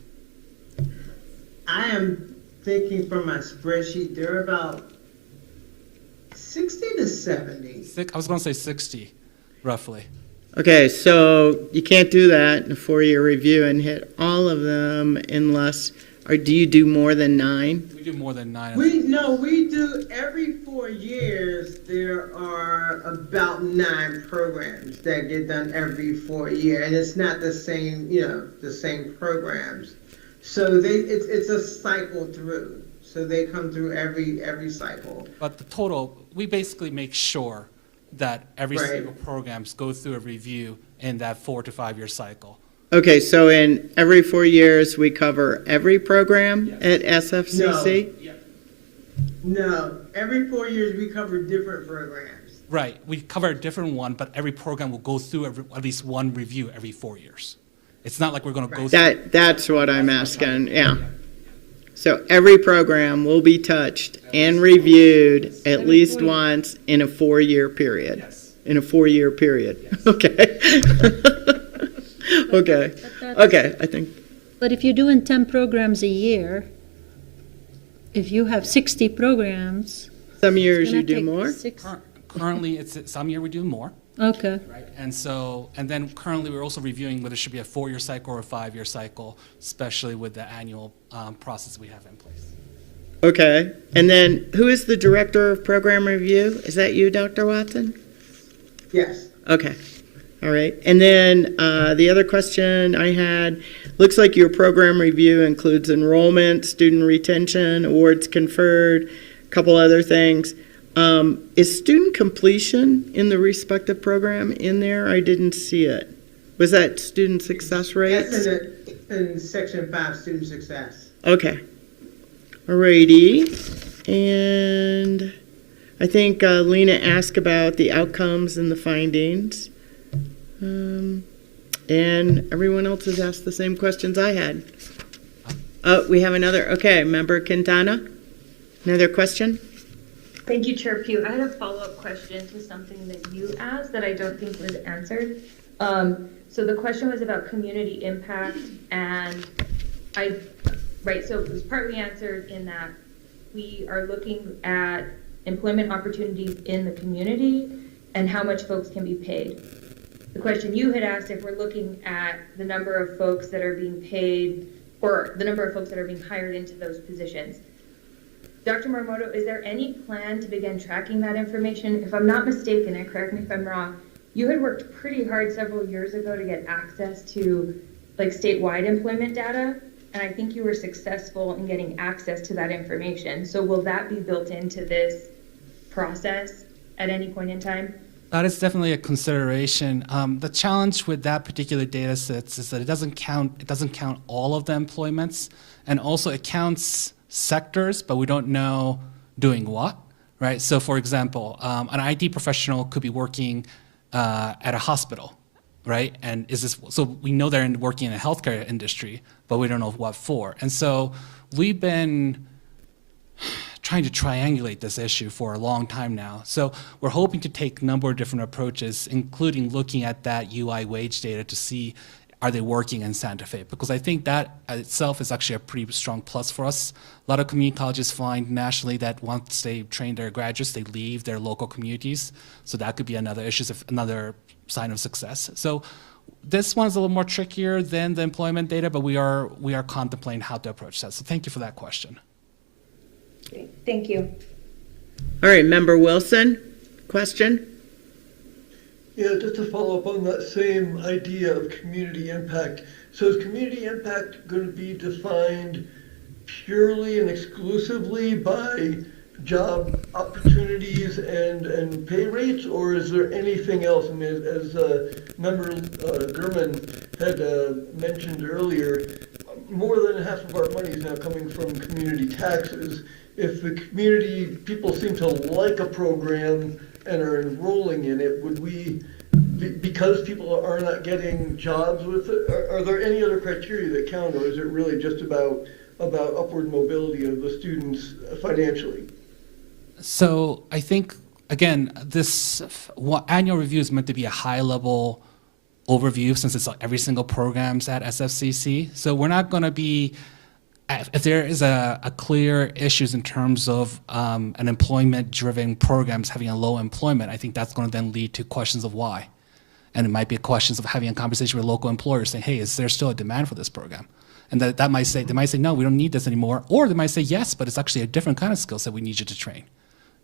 I am thinking from my spreadsheet, there are about 60 to 70. I was going to say 60, roughly. Okay, so you can't do that in a 4-year review and hit all of them unless, or do you do more than 9? We do more than 9. We do every 4 years. There are about 9 programs that get done every 4 years, and it's not the same, the same programs. So it's a cycle through. So they come through every cycle. But the total, we basically make sure that every single programs go through a review in that 4 to 5 year cycle. Okay, so in every 4 years we cover every program at SFCC? No, every 4 years we cover different programs. Right, we cover a different one, but every program will go through at least one review every 4 years. It's not like we're going to go through. That's what I'm asking, yeah. So every program will be touched and reviewed at least once in a 4-year period. Yes. In a 4-year period. Yes. Okay. Okay, I think. But if you're doing 10 programs a year, if you have 60 programs. Some years you do more? Currently, some year we do more. Okay. Right, and then currently we're also reviewing whether it should be a 4-year cycle or a 5-year cycle, especially with the annual process we have in place. Okay, and then who is the director of program review? Is that you, Dr. Watson? Yes. Okay, all right. And then the other question I had, looks like your program review includes enrollment, student retention, awards conferred, a couple other things. Is student completion in the respective program in there? I didn't see it. Was that student success rates? That's in Section 5, student success. Okay. Alrighty. And I think Lena asked about the outcomes and the findings. And everyone else has asked the same questions I had. Oh, we have another. Okay, Member Quintana, another question? Thank you, Chair Pugh. I had a follow-up question to something that you asked that I don't think was answered. So the question was about community impact, and so it was partly answered in that we are looking at employment opportunities in the community and how much folks can be paid. The question you had asked if we're looking at the number of folks that are being paid or the number of folks that are being hired into those positions. Dr. Morimoto, is there any plan to begin tracking that information? If I'm not mistaken, and correct me if I'm wrong, you had worked pretty hard several years ago to get access to like statewide employment data, and I think you were successful in getting access to that information. So will that be built into this process at any point in time? That is definitely a consideration. The challenge with that particular data sets is that it doesn't count all of the employments, and also it counts sectors, but we don't know doing what, right? So for example, an IT professional could be working at a hospital, right? And so we know they're working in the healthcare industry, but we don't know what for. And so we've been trying to triangulate this issue for a long time now. So we're hoping to take a number of different approaches, including looking at that UI wage data to see are they working in Santa Fe? Because I think that itself is actually a pretty strong plus for us. A lot of community colleges find nationally that once they train their graduates, they leave their local communities. So that could be another issue, another sign of success. So this one's a little more trickier than the employment data, but we are contemplating how to approach that. So thank you for that question. Thank you. All right, Member Wilson, question? Yeah, just to follow up on that same idea of community impact. So is community impact going to be defined purely and exclusively by job opportunities and pay rates, or is there anything else? I mean, as Member Gurman had mentioned earlier, more than half of our money is now coming from community taxes. If the community people seem to like a program and are enrolling in it, would we, because people are not getting jobs with it, are there any other criteria that count, or is it really just about upward mobility of the students financially? So I think, again, this annual review is meant to be a high-level overview since it's every single program's at SFCC. So we're not going to be, if there is a clear issues in terms of an employment-driven programs having a low employment, I think that's going to then lead to questions of why. And it might be questions of having a conversation with local employers saying, hey, is there still a demand for this program? And that might say, they might say, no, we don't need this anymore. Or they might say, yes, but it's actually a different kind of skill set we need you to train,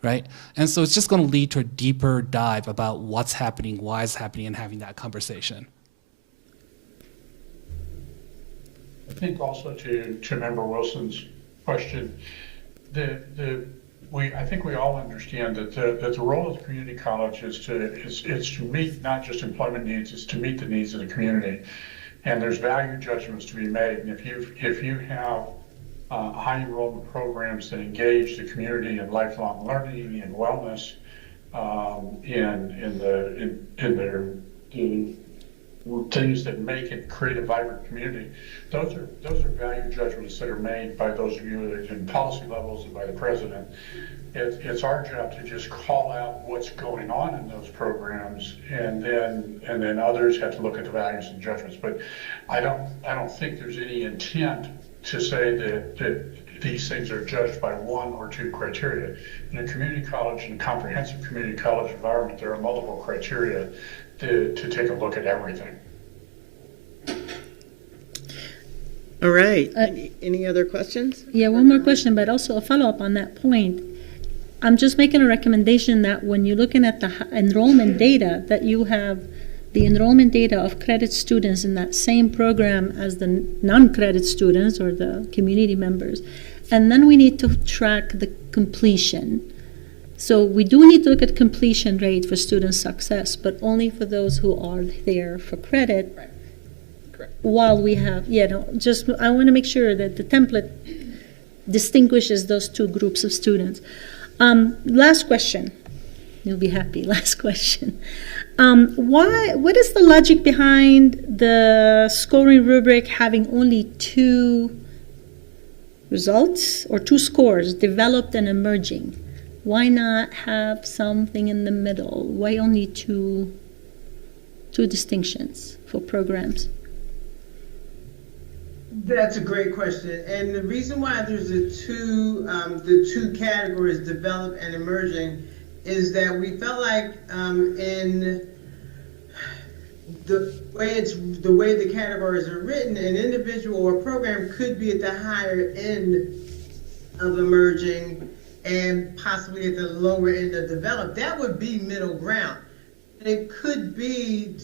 right? And so it's just going to lead to a deeper dive about what's happening, why it's happening, and having that conversation. I think also to Member Wilson's question, I think we all understand that the role of the community college is to meet not just employment needs, it's to meet the needs of the community. And there's value judgments to be made. And if you have high enrollment programs that engage the community in lifelong learning and wellness, in their things that make it create a vibrant community, those are value judgments that are made by those of you in policy levels and by the president. It's our job to just call out what's going on in those programs, and then others have to look at the values and judgments. But I don't think there's any intent to say that these things are judged by one or two criteria. In a community college and comprehensive community college environment, there are multiple criteria to take a look at everything. All right. Any other questions? Yeah, one more question, but also a follow-up on that point. I'm just making a recommendation that when you're looking at the enrollment data, that you have the enrollment data of credit students in that same program as the non-credit students or the community members. And then we need to track the completion. So we do need to look at completion rate for student success, but only for those who are there for credit. Right. Correct. While we have, I want to make sure that the template distinguishes those two groups of students. Last question. You'll be happy. Last question. What is the logic behind the scoring rubric having only 2 results or 2 scores, developed and emerging? Why not have something in the middle? Why only two distinctions for programs? That's a great question, and the reason why there's the two categories, developed and emerging, is that we felt like in the way the categories are written, an individual or program could be at the higher end of emerging and possibly at the lower end of developed. That would be middle ground. It could be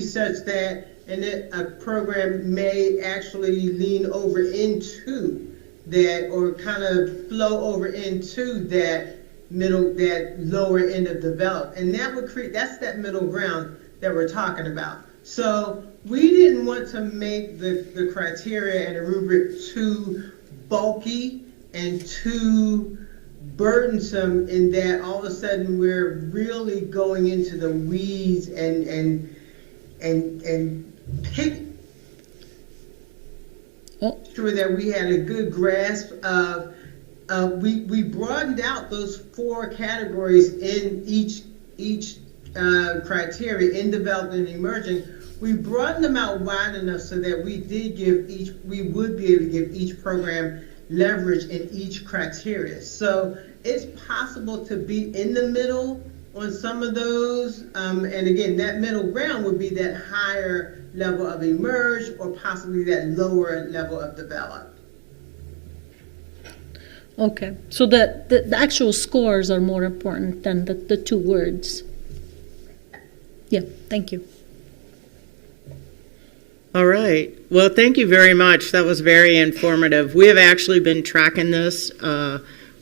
such that a program may actually lean over into that, or kind of flow over into that lower end of developed, and that would create, that's that middle ground that we're talking about. So we didn't want to make the criteria and the rubric too bulky and too burdensome, in that all of a sudden we're really going into the weeds and pick sure that we had a good grasp of we broadened out those 4 categories in each criteria, in developed and emerging. We broadened them out wide enough so that we would be able to give each program leverage in each criteria. So it's possible to be in the middle on some of those, and again, that middle ground would be that higher level of emerge, or possibly that lower level of develop. Okay, so the actual scores are more important than the 2 words. Yeah, thank you. All right. Well, thank you very much. That was very informative. We have actually been tracking this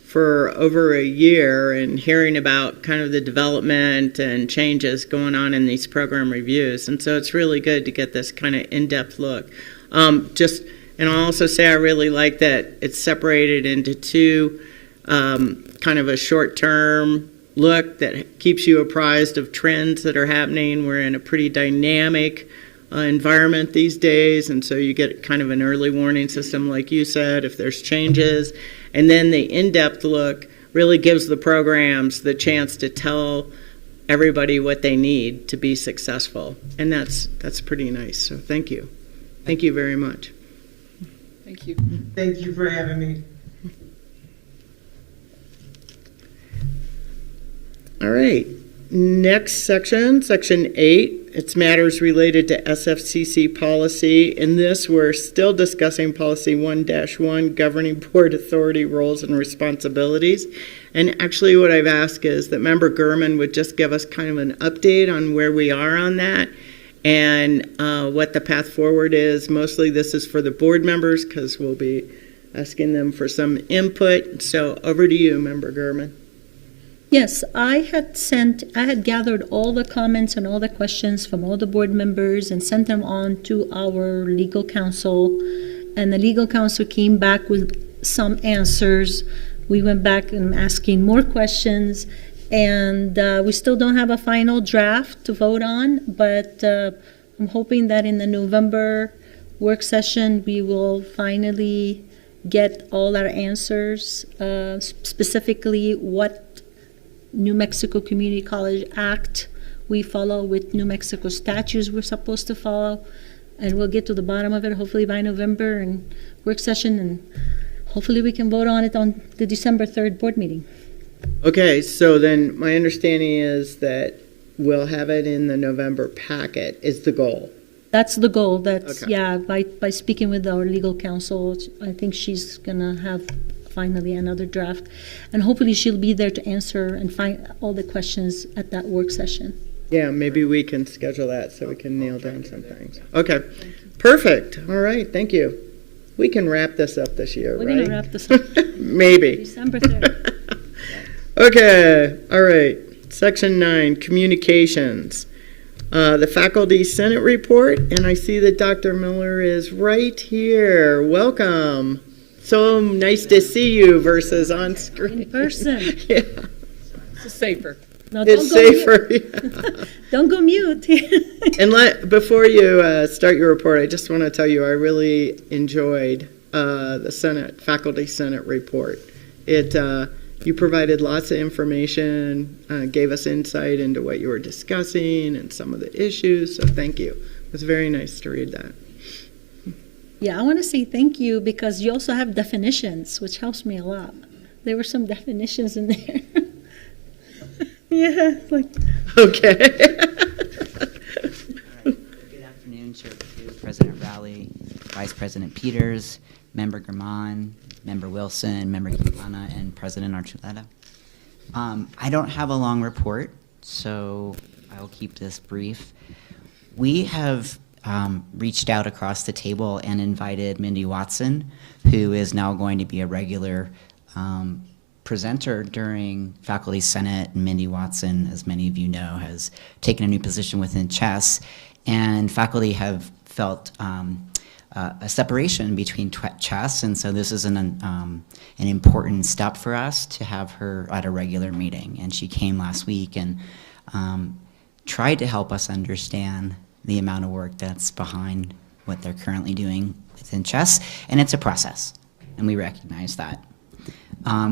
for over a year and hearing about kind of the development and changes going on in these program reviews. And so it's really good to get this kind of in-depth look. And I'll also say I really like that it's separated into 2, kind of a short-term look that keeps you apprised of trends that are happening. We're in a pretty dynamic environment these days, and so you get kind of an early warning system, like you said, if there's changes. And then the in-depth look really gives the programs the chance to tell everybody what they need to be successful. And that's pretty nice. So thank you. Thank you very much. Thank you. Thank you for having me. All right. Next section, Section 8. It's matters related to SFCC policy. In this, we're still discussing Policy 1-1, Governing Board Authority, Roles, and Responsibilities. And actually what I've asked is that Member Gurman would just give us kind of an update on where we are on that and what the path forward is. Mostly this is for the board members because we'll be asking them for some input. So over to you, Member Gurman. Yes, I had gathered all the comments and all the questions from all the board members and sent them on to our legal counsel. And the legal counsel came back with some answers. We went back and asking more questions, and we still don't have a final draft to vote on, but I'm hoping that in the November work session, we will finally get all our answers, specifically what New Mexico Community College Act we follow, with New Mexico statutes we're supposed to follow, and we'll get to the bottom of it hopefully by November and work session, and hopefully we can vote on it on the December 3rd board meeting. Okay, so then my understanding is that we'll have it in the November packet is the goal. That's the goal. That's Okay. Yeah, by speaking with our legal counsel, I think she's gonna have finally another draft, and hopefully she'll be there to answer and find all the questions at that work session. Yeah, maybe we can schedule that so we can nail down some things. Okay, perfect. All right, thank you. We can wrap this up this year, We're right? gonna wrap this up Maybe. December 3rd. Okay, all right. Section 9, communications. The Faculty Senate report, and I see that Dr. Miller is right here. Welcome. so nice to see you versus on screen. In person. Yeah, It's safer. No, it's don't go safer. mute. Don't go mute. And before you start your report, I just want to tell you I really enjoyed the faculty Senate report. You provided lots of information, gave us insight into what you were discussing and some of the issues, so thank you. It was very nice to read that. Yeah, I want to say thank you because you also have definitions, which helps me a lot. There were some definitions in there. Yeah, like. Okay. Good afternoon, Chair Pugh, President Rowley, Vice President Peters, Member German, Member Wilson, Member Quintana, and President Archuleta. I don't have a long report, so I will keep this brief. We have reached out across the table and invited Mindy Watson, who is now going to be a regular presenter during Faculty Senate. Mindy Watson, as many of you know, has taken a new position within CHESS, and faculty have felt a separation between CHESS, and so this is an important step for us to have her at a regular meeting. And she came last week and tried to help us understand the amount of work that's behind what they're currently doing within CHESS, and it's a process, and we recognize that.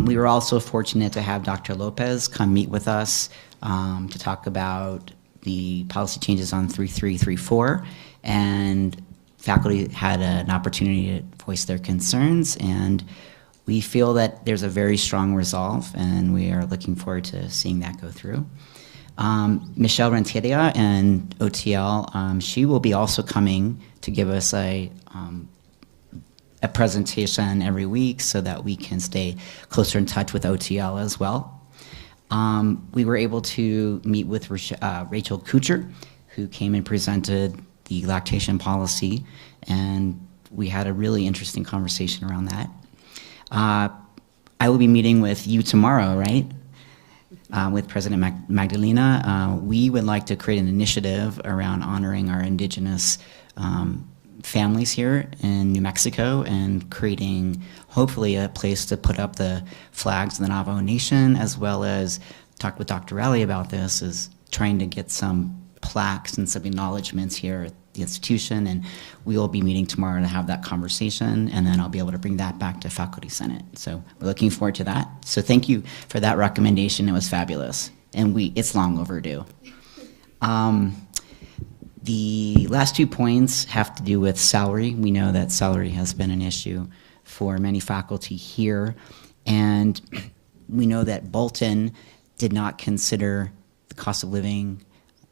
We were also fortunate to have Dr. Lopez come meet with us to talk about the policy changes on 3334, and faculty had an opportunity to voice their concerns, and we feel that there's a very strong resolve, and we are looking forward to seeing that go through. Michelle Renteria and OTL, she will be also coming to give us a presentation every week so that we can stay closer in touch with OTL as well. We were able to meet with Rachel Kuchar, who came and presented the lactation policy, and we had a really interesting conversation around that. I will be meeting with you tomorrow, right? With President Magdalena. We would like to create an initiative around honoring our indigenous families here in New Mexico and creating hopefully a place to put up the flags of the Navajo Nation, as well as talk with Dr. Rowley about this, is trying to get some plaques and some acknowledgements here at the institution, and we will be meeting tomorrow to have that conversation, and then I'll be able to bring that back to Faculty Senate. So we're looking forward to that. So thank you for that recommendation. It was fabulous, and it's long overdue. The last 2 points have to do with salary. We know that salary has been an issue for many faculty here, and we know that Bolton did not consider the cost of living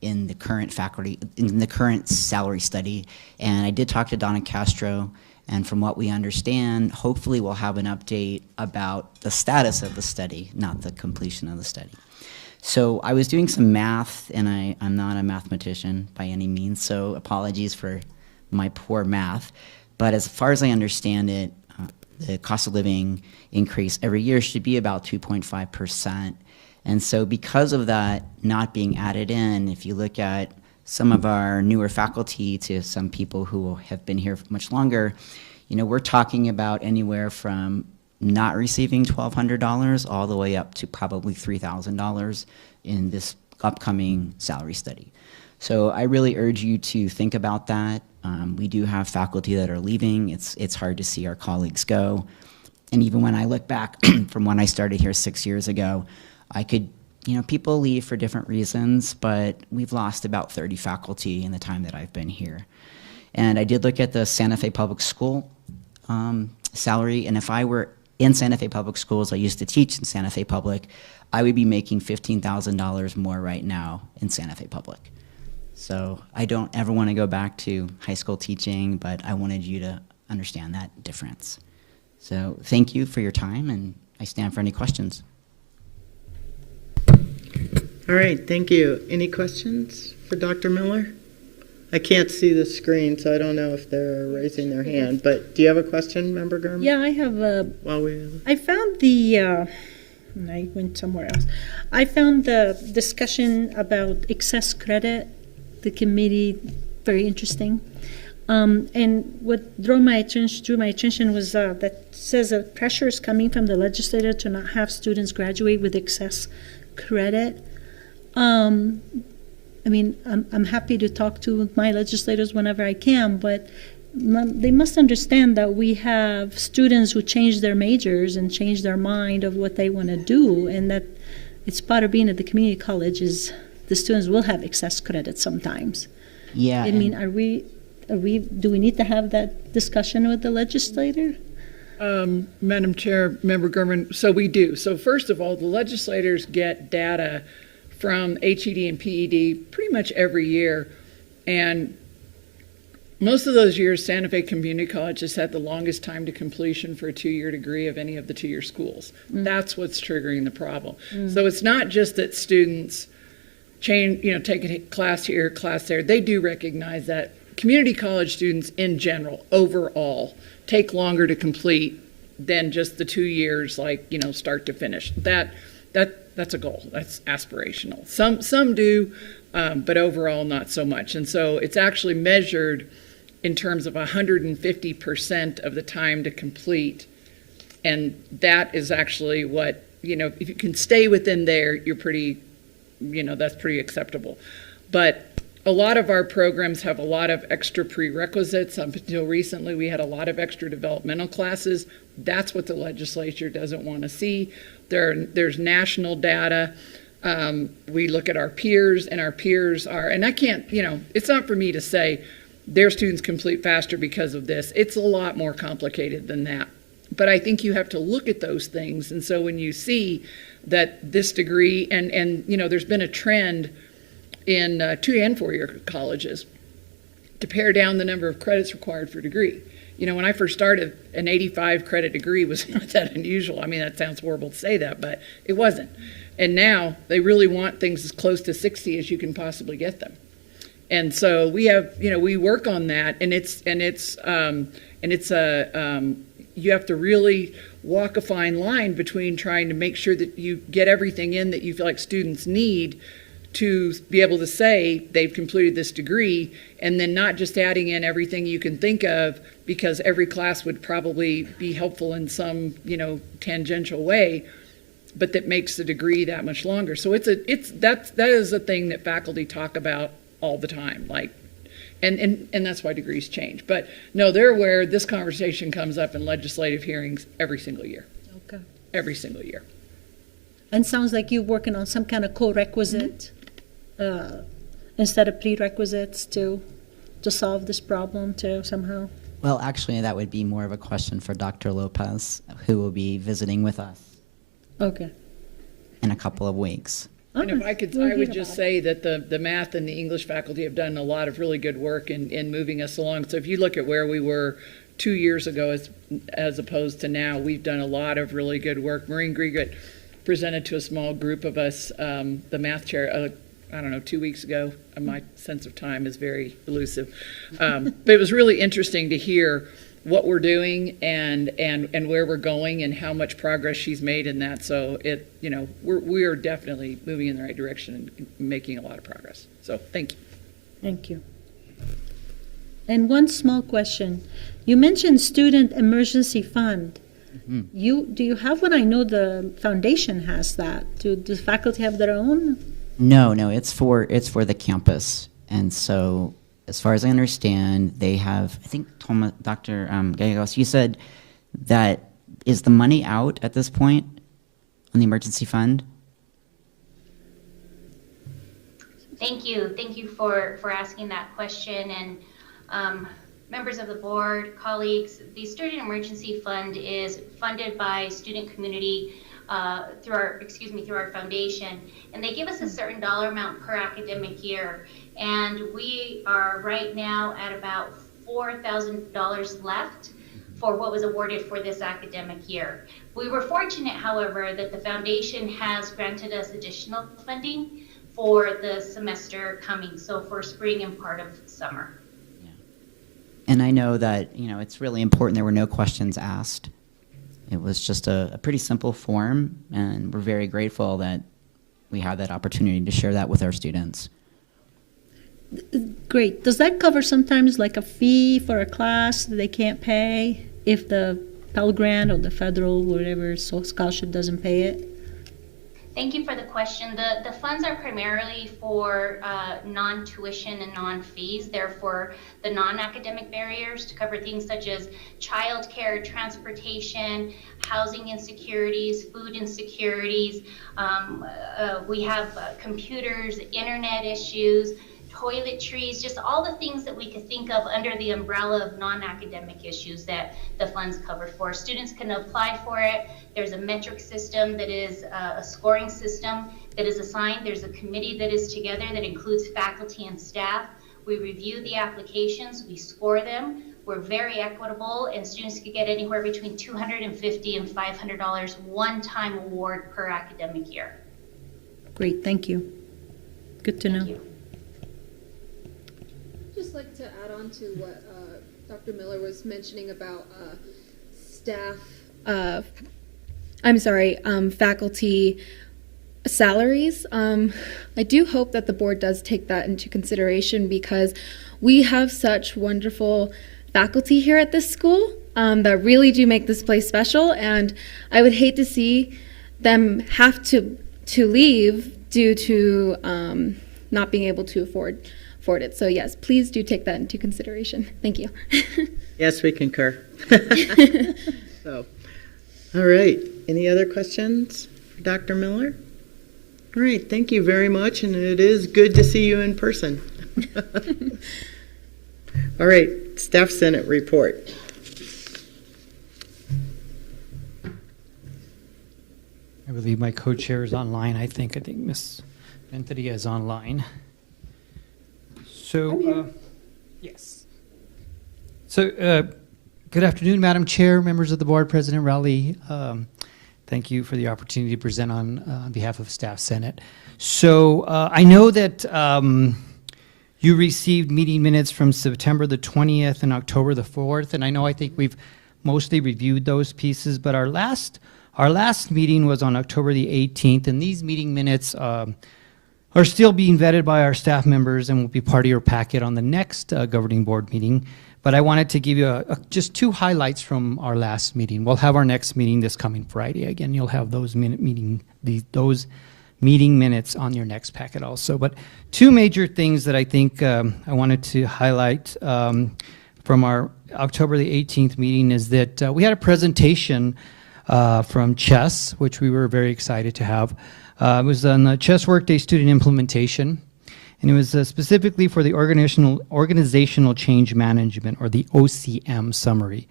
in the current salary study. And I did talk to Donna Castro, and from what we understand, hopefully we'll have an update about the status of the study, not the completion of the study. So I was doing some math, and I'm not a mathematician by any means, so apologies for my poor math. But as far as I understand it, the cost of living increase every year should be about 2.5%. And so because of that not being added in, if you look at some of our newer faculty to some people who have been here much longer, we're talking about anywhere from not receiving $1,200 all the way up to probably $3,000 in this upcoming salary study. So I really urge you to think about that. We do have faculty that are leaving. It's hard to see our colleagues go. And even when I look back from when I started here 6 years ago, I could, people leave for different reasons, but we've lost about 30 faculty in the time that I've been here. And I did look at the Santa Fe Public School salary, and if I were in Santa Fe Public Schools, I used to teach in Santa Fe Public, I would be making $15,000 more right now in Santa Fe Public. So I don't ever want to go back to high school teaching, but I wanted you to understand that difference. So thank you for your time, and I stand for any questions. All right, thank you. Any questions for Dr. Miller? I can't see the screen, so I don't know if they're raising their hand, but do you have a question, Member Gurman? Yeah, I have a. I found the. I went somewhere else. I found the discussion about excess credit, the committee, very interesting. And what drew my attention was that says that pressure is coming from the legislator to not have students graduate with excess credit. I mean, I'm happy to talk to my legislators whenever I can, but they must understand that we have students who change their majors and change their mind of what they want to do, and that it's part of being at the community college is the students will have excess credit sometimes. Yeah. I mean, do we need to have that discussion with the legislator? Madam Chair, Member Gurman, so we do. So first of all, the legislators get data from HED and PED pretty much every year, and most of those years, Santa Fe Community College has had the longest time to completion for a two-year degree of any of the two-year schools. That's what's triggering the problem. So it's not just that students change, take a class here, class there. They do recognize that community college students in general, overall, take longer to complete than just the 2 years, start to finish. That's a goal. That's aspirational. Some do, but overall not so much. And so it's actually measured in terms of 150% of the time to complete. And that is actually what, if you can stay within there, you're pretty, that's pretty acceptable. But a lot of our programs have a lot of extra prerequisites. Up until recently, we had a lot of extra developmental classes. That's what the legislature doesn't want to see. There's national data. We look at our peers, and our peers are, and I can't, it's not for me to say their students complete faster because of this. It's a lot more complicated than that. But I think you have to look at those things. And so when you see that this degree, and there's been a trend in 2 and 4 year colleges to pare down the number of credits required for a degree. When I first started, an 85 credit degree was not that unusual. I mean, that sounds horrible to say that, but it wasn't. And now they really want things as close to 60 as you can possibly get them. And so we have, we work on that, and you have to really walk a fine line between trying to make sure that you get everything in that you feel like students need to be able to say they've completed this degree, and then not just adding in everything you can think of, because every class would probably be helpful in some, tangential way, but that makes the degree that much longer. So that is a thing that faculty talk about all the time, and that's why degrees change. But no, they're aware this conversation comes up in legislative hearings every single year. Okay. Every single year. And sounds like you're working on some kind of co-requisite instead of prerequisites to solve this problem too somehow. Well, actually, that would be more of a question for Dr. Lopez, who will be visiting with us Okay. in a couple of weeks. And if I could, I would just say that the math and the English faculty have done a lot of really good work in moving us along. So if you look at where we were 2 years ago as opposed to now, we've done a lot of really good work. Maureen Grieget presented to a small group of us, the math chair, 2 weeks ago. My sense of time is very elusive. But it was really interesting to hear what we're doing and where we're going and how much progress she's made in that. So we are definitely moving in the right direction and making a lot of progress. So thank you. Thank you. And one small question. You mentioned Student Emergency Fund. Mm-hmm. Do you have one? I know the foundation has that. Does faculty have their own? No, it's for the campus. And so as far as I understand, they have, I think, Dr. Gallegos, you said that is the money out at this point on the emergency fund? Thank you. Thank you for asking that question. And members of the board, colleagues, the Student Emergency Fund is funded by student community through our foundation, and they give us a certain dollar amount per academic year. And we are right now at about $4,000 left for what was awarded for this academic year. We were fortunate, however, that the foundation has granted us additional funding for the semester coming, so for spring and part of summer. Yeah. And I know that, it's really important there were no questions asked. It was just a pretty simple form, and we're very grateful that we have that opportunity to share that with our students. Great. Does that cover sometimes like a fee for a class that they can't pay if the Pell Grant or the federal, whatever, scholarship doesn't pay it? Thank you for the question. The funds are primarily for non-tuition and non-fees. They're for the non-academic barriers to cover things such as childcare, transportation, housing insecurities, food insecurities. We have computers, internet issues, toiletries, just all the things that we could think of under the umbrella of non-academic issues that the funds cover for. Students can apply for it. There's a metric system that is a scoring system that is assigned. There's a committee that is together that includes faculty and staff. We review the applications, we score them. We're very equitable, and students could get anywhere between $250 and $500 one-time award per academic year. Great, thank you. Good to know. Thank you. Just like to add on to what Dr. Miller was mentioning about staff, faculty salaries. I do hope that the board does take that into consideration because we have such wonderful faculty here at this school that really do make this place special, and I would hate to see them have to leave due to not being able to afford it. So yes, please do take that into consideration. Thank you. Yes, we concur. So, all right. Any other questions for Dr. Miller? All right. Thank you very much. And it is good to see you in person. All right. Staff Senate report. I believe my co-chair is online. I think Ms. Venteria is online. So, yes. So, good afternoon, Madam Chair, members of the board, President Rowley. Thank you for the opportunity to present on behalf of Staff Senate. So, I know that you received meeting minutes from September the 20th and October the 4th, and I think we've mostly reviewed those pieces, but our last meeting was on October the 18th, and these meeting minutes are still being vetted by our staff members and will be part of your packet on the next governing board meeting. But I wanted to give you just two highlights from our last meeting. We'll have our next meeting this coming Friday. Again, you'll have those meeting minutes on your next packet also. But two major things that I think I wanted to highlight from our October the 18th meeting is that we had a presentation from Chess, which we were very excited to have. It was on the Chess Workday student implementation, and it was specifically for the organizational change management, or the OCM summary.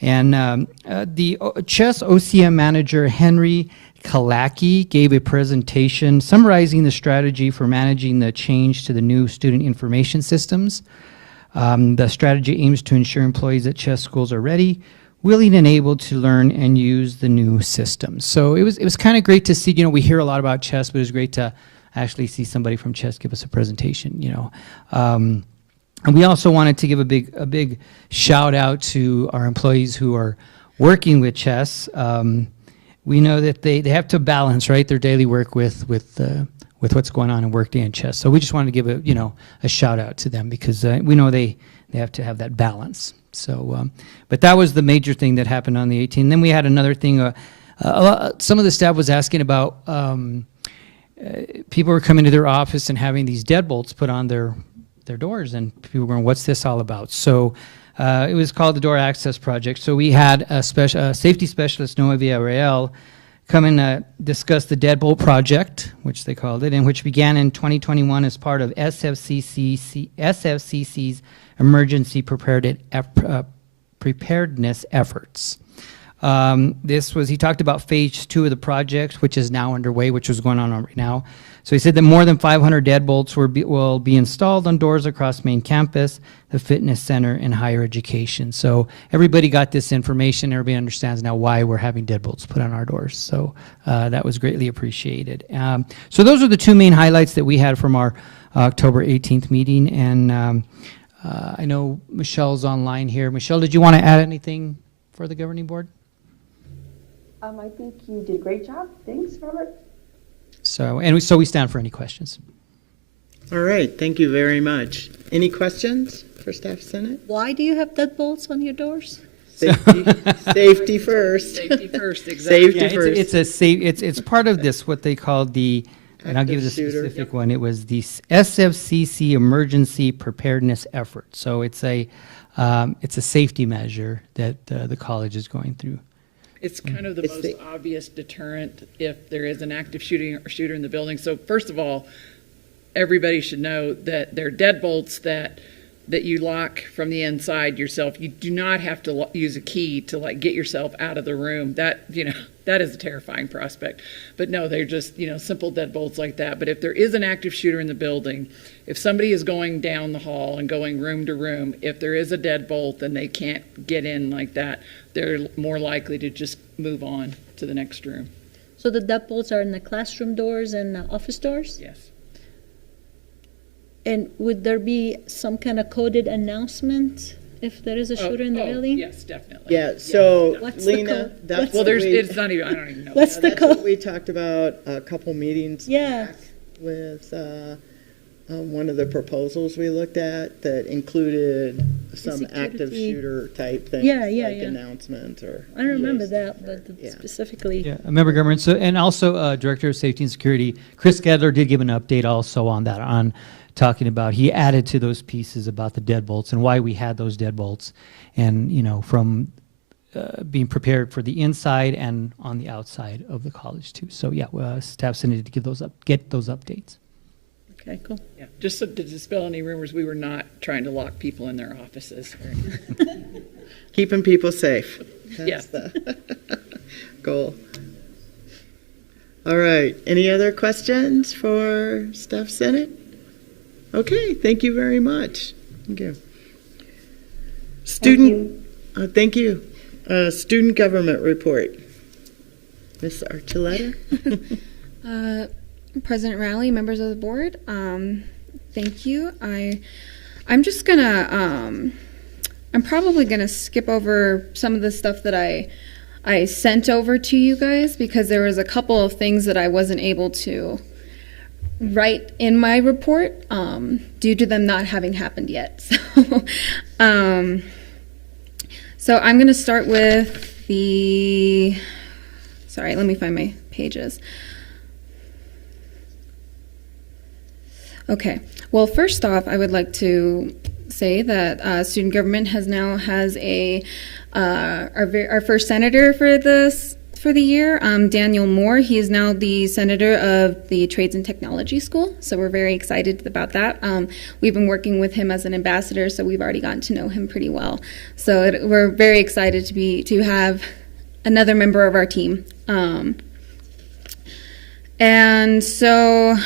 And the Chess OCM manager, Henry Kalaki, gave a presentation summarizing the strategy for managing the change to the new student information systems. The strategy aims to ensure employees at Chess schools are ready, willing and able to learn and use the new system. So it was kind of great to see, we hear a lot about Chess, but it was great to actually see somebody from Chess give us a presentation, And we also wanted to give a big shout out to our employees who are working with Chess. We know that they have to balance, right, their daily work with what's going on in Workday and Chess. So we just wanted to give a shout out to them because we know they have to have that balance. So, but that was the major thing that happened on the 18th. Then we had another thing. Some of the staff was asking about people were coming to their office and having these deadbolts put on their doors, and people were going, "What's this all about?" So it was called the Door Access Project. So we had a safety specialist, Noah Villarreal, come and discuss the deadbolt project, which they called it, and which began in 2021 as part of SFCC's emergency preparedness efforts. He talked about phase 2 of the project, which is now underway, which is going on right now. So he said that more than 500 deadbolts will be installed on doors across main campus, the fitness center, and higher education. So everybody got this information. Everybody understands now why we're having deadbolts put on our doors. So that was greatly appreciated. So those are the two main highlights that we had from our October 18th meeting. And I know Michelle's online here. Michelle, did you want to add anything for the governing board? I think you did a great job. Thanks, Robert. So we stand for any questions. All right, thank you very much. Any questions for Staff Senate? Why do you have deadbolts on your doors? Safety, safety first. Safety first, exactly. Safety Yeah, first. it's a safe. It's part of this what they call the, and I'll give you the Active shooter. specific one. It was the SFCC emergency preparedness effort. So it's a safety measure that the college is going through. It's kind of the It's most the- obvious deterrent if there is an active shooter in the building. So first of all, everybody should know that they're deadbolts that you lock from the inside yourself. You do not have to use a key to like get yourself out of the room. That, that is a terrifying prospect. But no, they're just, simple deadbolts like that. But if there is an active shooter in the building, if somebody is going down the hall and going room to room, if there is a deadbolt and they can't get in like that, they're more likely to just move on to the next room. So the deadbolts are in the classroom doors and office doors? Yes. And would there be some kind of coded announcement if there is a shooter in the building? Yes, definitely. Yeah, so What's the Lena, code? that's Well, what we- it's not even, I don't even know. What's the that's what code? we talked about a couple meetings Yeah. back with one of the proposals we looked at that included some active security- shooter type things. Yeah, yeah, like yeah. announcements or. I don't remember yes. that, but Yeah. specifically. Yeah, Member Government. So, and also Director of Safety and Security, Chris Gedler did give an update also on that, on talking about, he added to those pieces about the deadbolts and why we had those deadbolts, and from being prepared for the inside and on the outside of the college too. So yeah, staff's needed to get those updates. Okay, cool. Yeah, just so to dispel any rumors, we were not trying to lock people in their offices. Keeping people safe. That's Yes. the goal. All right, any other questions for Staff Senate? Okay, thank you very much. Thank you. Thank you. Student government report. Ms. Archuleta? President Rowley, members of the board, thank you. I'm just gonna, I'm probably gonna skip over some of the stuff that I sent over to you guys because there was a couple of things that I wasn't able to write in my report due to them not having happened yet. So I'm gonna start with sorry, let me find my pages. Okay, well, first off, I would like to say that student government has our first senator for the year, Daniel Moore. He is now the senator of the Trades and Technology School, so we're very excited about that. We've been working with him as an ambassador, so we've already gotten to know him pretty well. So we're very excited to have another member of our team. And so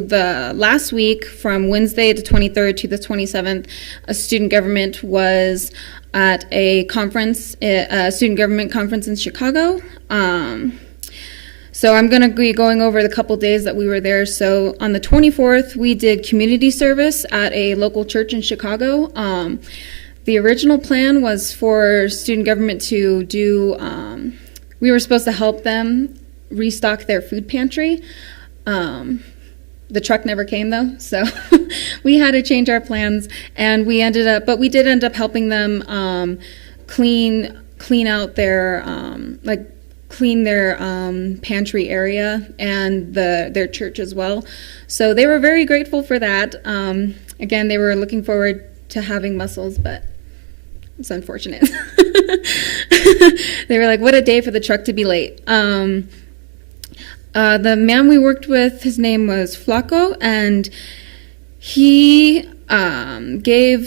the last week, from Wednesday the 23rd to the 27th, a student government was at a conference, a student government conference in Chicago. So I'm going to be going over the couple days that we were there. So on the 24th, we did community service at a local church in Chicago. The original plan was for student government to do, we were supposed to help them restock their food pantry. The truck never came though, so we had to change our plans, and we did end up helping them clean out their clean their pantry area and their church as well. So they were very grateful for that. Again, they were looking forward to having mussels, but it's unfortunate. They were like, "What a day for the truck to be late." The man we worked with, his name was Flaco, and he gave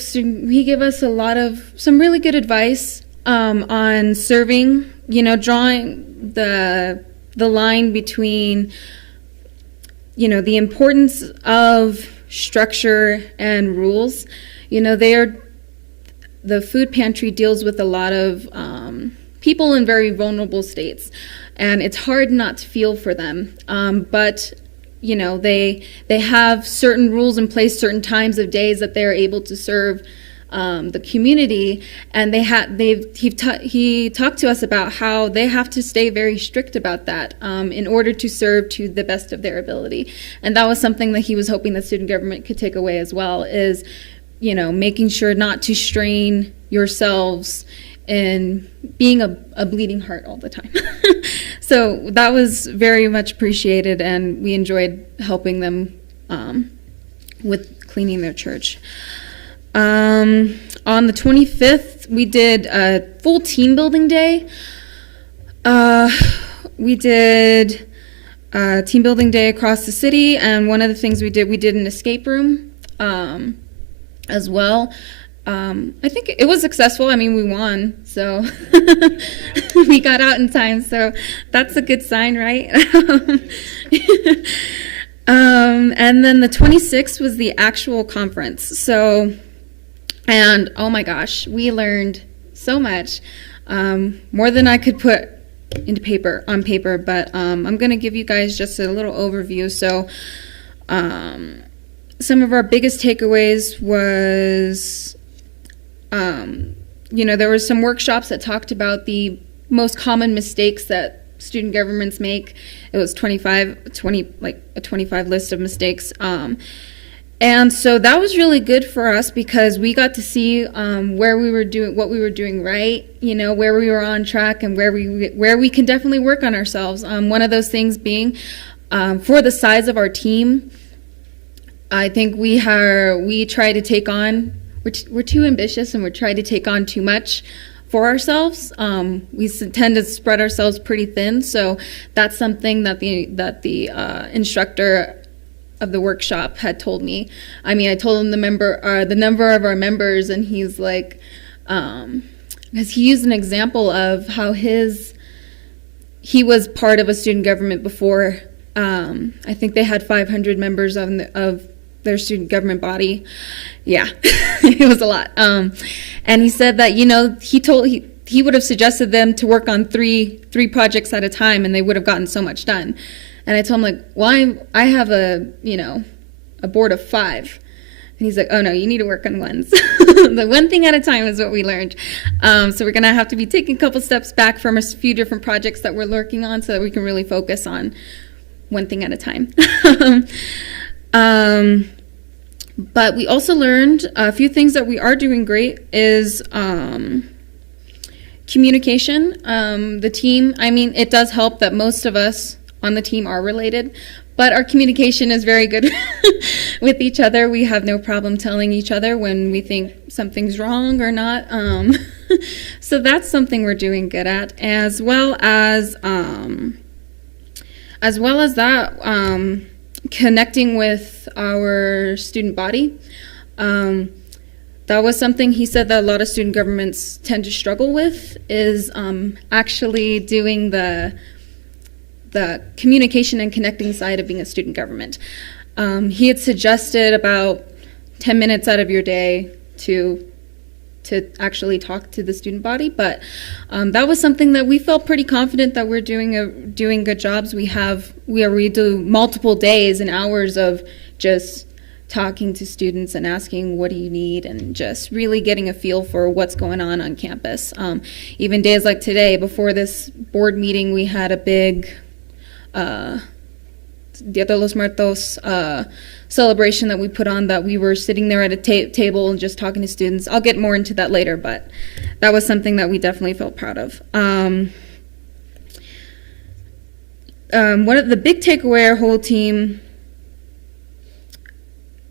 us some really good advice on serving. Drawing the line between the importance of structure and rules. The food pantry deals with a lot of people in very vulnerable states, and it's hard not to feel for them. But they have certain rules in place, certain times of days that they're able to serve the community, and he talked to us about how they have to stay very strict about that in order to serve to the best of their ability. And that was something that he was hoping that student government could take away as well, is, you know, making sure not to strain yourselves in being a bleeding heart all the time. So that was very much appreciated, and we enjoyed helping them with cleaning their church. On the 25th, we did a full team building day. We did a team building day across the city, and one of the things we did an escape room as well. I think it was successful. I mean, we won, so we got out in time, so that's a good sign, right? And then the 26th was the actual conference. So, and oh my gosh, we learned so much, more than I could put on paper, but I'm going to give you guys just a little overview. So, some of our biggest takeaways was, you know, there were some workshops that talked about the most common mistakes that student governments make. It was 25 list of mistakes. And so that was really good for us because we got to see where we were doing, what we were doing right, you know, where we were on track, and where we can definitely work on ourselves. One of those things being, for the size of our team, I think we try to take on, we're too ambitious, and we're trying to take on too much for ourselves. We tend to spread ourselves pretty thin, so that's something that the instructor of the workshop had told me. I mean, I told him the number of our members, and he's like, because he used an example of how he was part of a student government before. I think they had 500 members of their student government body. Yeah, it was a lot. And he said that, you know, he would have suggested them to work on three projects at a time, and they would have gotten so much done. And I told him, like, well, I have a board of 5. And he's like, oh no, you need to work on ones. The one thing at a time is what we learned. So we're gonna have to be taking a couple steps back from a few different projects that we're working on, so that we can really focus on one thing at a time. But we also learned a few things that we are doing great is communication. The team, I mean, it does help that most of us on the team are related, but our communication is very good with each other. We have no problem telling each other when we think something's wrong or not. So that's something we're doing good at, as well as that, connecting with our student body. That was something he said that a lot of student governments tend to struggle with, is actually doing the communication and connecting side of being a student government. He had suggested about 10 minutes out of your day to actually talk to the student body, but that was something that we felt pretty confident that we're doing good jobs. We do multiple days and hours of just talking to students and asking, what do you need, and just really getting a feel for what's going on campus. Even days like today, before this board meeting, we had a big Dia de los Muertos celebration that we put on, that we were sitting there at a table and just talking to students. I'll get more into that later, but that was something that we definitely felt proud of. One of the big takeaway, our whole team,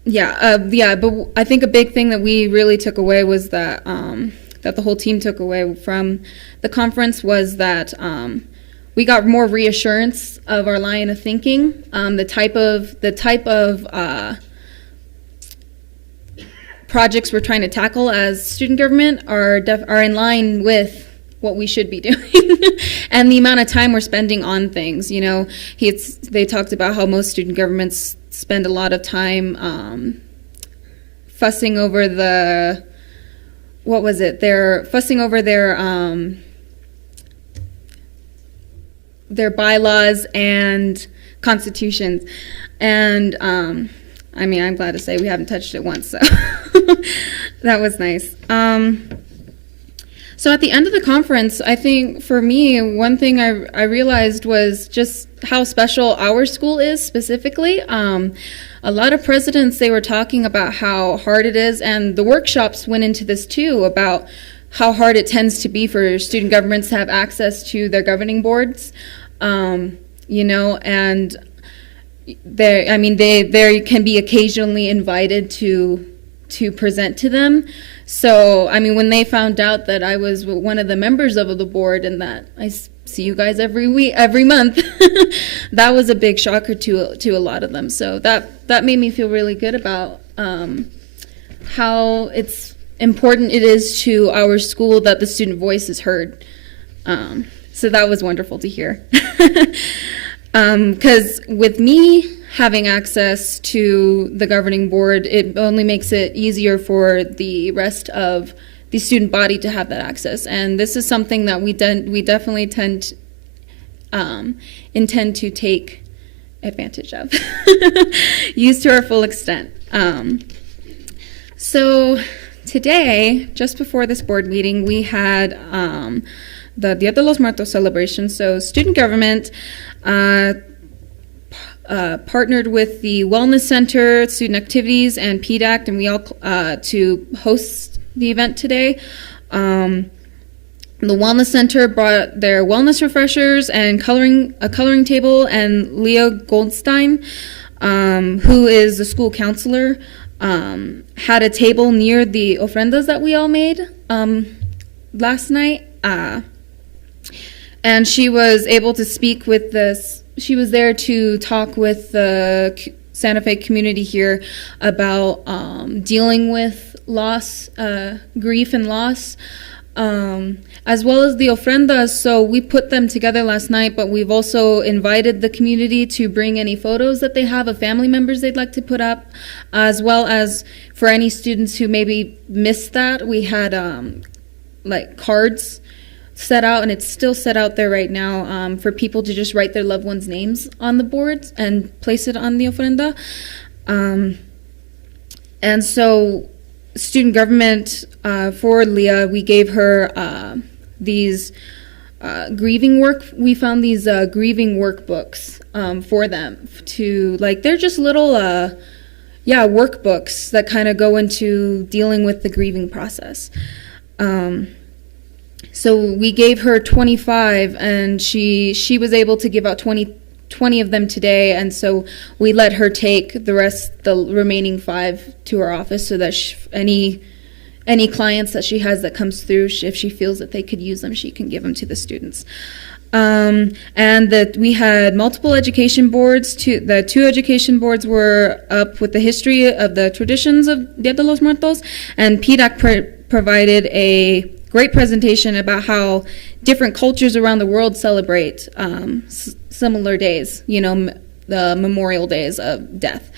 but I think a big thing that we really took away was that that the whole team took away from the conference was that we got more reassurance of our line of thinking. The type of projects we're trying to tackle as student government are in line with what we should be doing, and the amount of time we're spending on things. You know, they talked about how most student governments spend a lot of time fussing over their bylaws and constitutions, and I mean, I'm glad to say we haven't touched it once. So, That was nice. So at the end of the conference, I think for me, one thing I realized was just how special our school is specifically. A lot of presidents, they were talking about how hard it is, and the workshops went into this too, about how hard it tends to be for student governments to have access to their governing boards, you know, and they can be occasionally invited to present to them. So, I mean, when they found out that I was one of the members of the board and that I see you guys every month, that was a big shocker to a lot of them. So that made me feel really good about how it's important it is to our school that the student voice is heard. So that was wonderful to hear. Because with me having access to the governing board, it only makes it easier for the rest of the student body to have that access. And this is something that we definitely intend to take advantage of, use to our full extent. So today, just before this board meeting, we had the Dia de los Muertos celebration. So student government partnered with the Wellness Center, Student Activities, and PDAC, and we all to host the event today. The Wellness Center brought their wellness refreshers and a coloring table, and Leo Goldstein, who is the school counselor, had a table near the ofrendas that we all made last night. And she was able to speak with she was there to talk with the Santa Fe community here about dealing with loss, grief and loss, as well as the ofrendas. So we put them together last night, but we've also invited the community to bring any photos that they have of family members they'd like to put up, as well as for any students who maybe missed that, we had like cards set out, and it's still set out there right now for people to just write their loved ones' names on the boards and place it on the ofrenda. And so student government, for Leah, we gave her these grieving we found these grieving workbooks for them to, like, they're just little workbooks that kind of go into dealing with the grieving process. So we gave her 25, and she was able to give out 20 of them today, and so we let her take the remaining 5 to her office so that any clients that she has that comes through, if she feels that they could use them, she can give them to the students. And that we had multiple education boards. The 2 education boards were up with the history of the traditions of Dia de los Muertos, and PDAC provided a great presentation about how different cultures around the world celebrate similar days, the memorial days of death.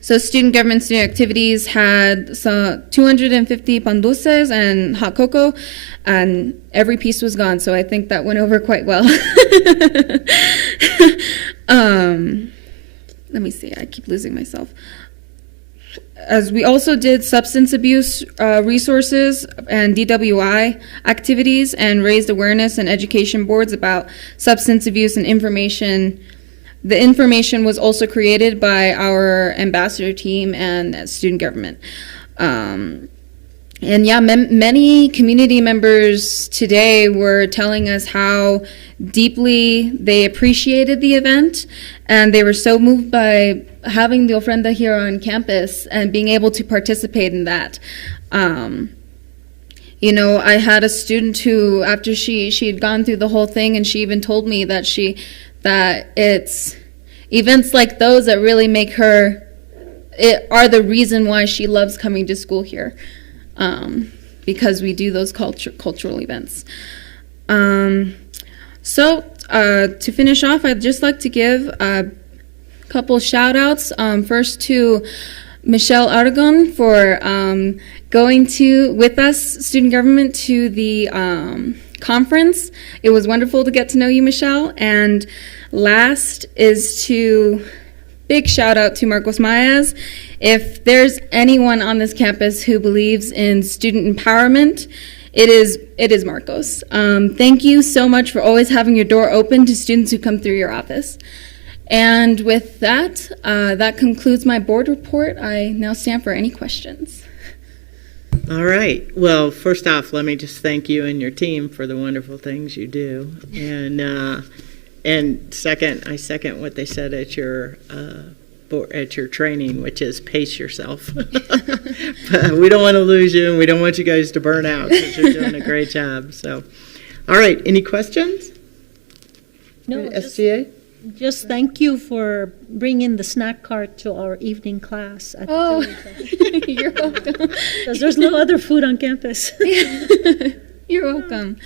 So student government, student activities had 250 pan dulces and hot cocoa, and every piece was gone, so I think that went over quite well. Let me see, I keep losing myself. As we also did substance abuse resources and DWI activities, and raised awareness and education boards about substance abuse and information. The information was also created by our ambassador team and student government. Many community members today were telling us how deeply they appreciated the event, and they were so moved by having the ofrenda here on campus and being able to participate in that. I had a student who, after she had gone through the whole thing, and she even told me that it's events like those that really make her, are the reason why she loves coming to school here, because we do those cultural events. So to finish off, I'd just like to give a couple shout outs. First to Michelle Aragon for going with us, student government, to the conference. It was wonderful to get to know you, Michelle. And last is big shout out to Marcos Maez if there's anyone on this campus who believes in student empowerment, it is Marcos. Thank you so much for always having your door open to students who come through your office. And with that, that concludes my board report. I now stand for any questions. All right. Well, first off, let me just thank you and your team for the wonderful things you do. And second, I second what they said at your training, which is pace yourself. But we don't want to lose you, and we don't want you guys to burn out because you're doing a great job. So, all right. Any questions? No, SGA? just thank you for bringing the snack cart to our evening class. Oh, you're welcome. Because there's no other food on campus. You're welcome.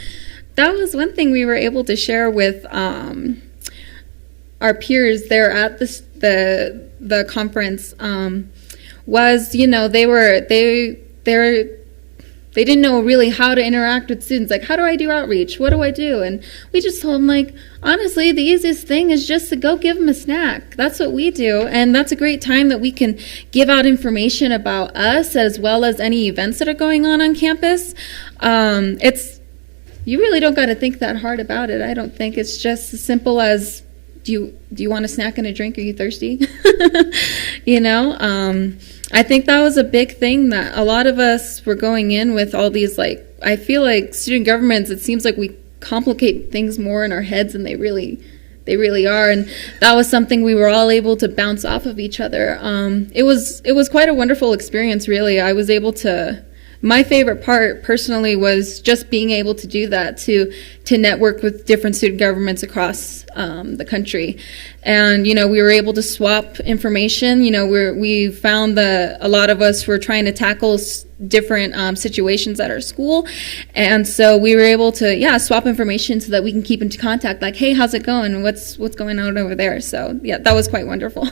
That was one thing we were able to share with our peers there at the conference. Was, you know, they didn't know really how to interact with students. Like, how do I do outreach? What do I do? And we just told them, like, honestly, the easiest thing is just to go give them a snack. That's what we do. And that's a great time that we can give out information about us as well as any events that are going on campus. You really don't got to think that hard about it. I don't think it's just as simple as, do you want a snack and a drink? Are you thirsty? You know, I think that was a big thing that a lot of us were going in with all these, like, I feel like student governments, it seems like we complicate things more in our heads than they really are. And that was something we were all able to bounce off of each other. It was quite a wonderful experience, really. I was able to, my favorite part personally was just being able to do that, to network with different student governments across the country. And, you know, we were able to swap information. You know, we found that a lot of us were trying to tackle different situations at our school. And so we were able to, swap information so that we can keep into contact, like, hey, how's it going? What's going on over there? So, yeah, that was quite wonderful.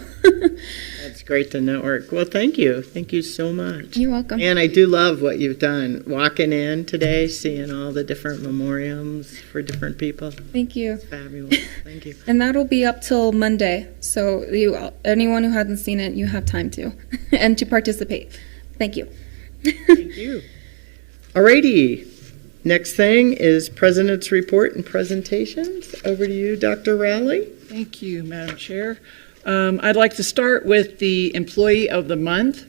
It's great to network. Well, thank you. Thank you so much. You're welcome. And I do love what you've done. Walking in today, seeing all the different memoriams for different people. Thank you. It's fabulous. Thank you. And that'll be up till Monday. So anyone who hasn't seen it, you have time to and to participate. Thank you. Thank you. Alrighty. Next thing is President's Report and Presentations. Over to you, Dr. Rowley. Thank you, Madam Chair. I'd like to start with the Employee of the Month.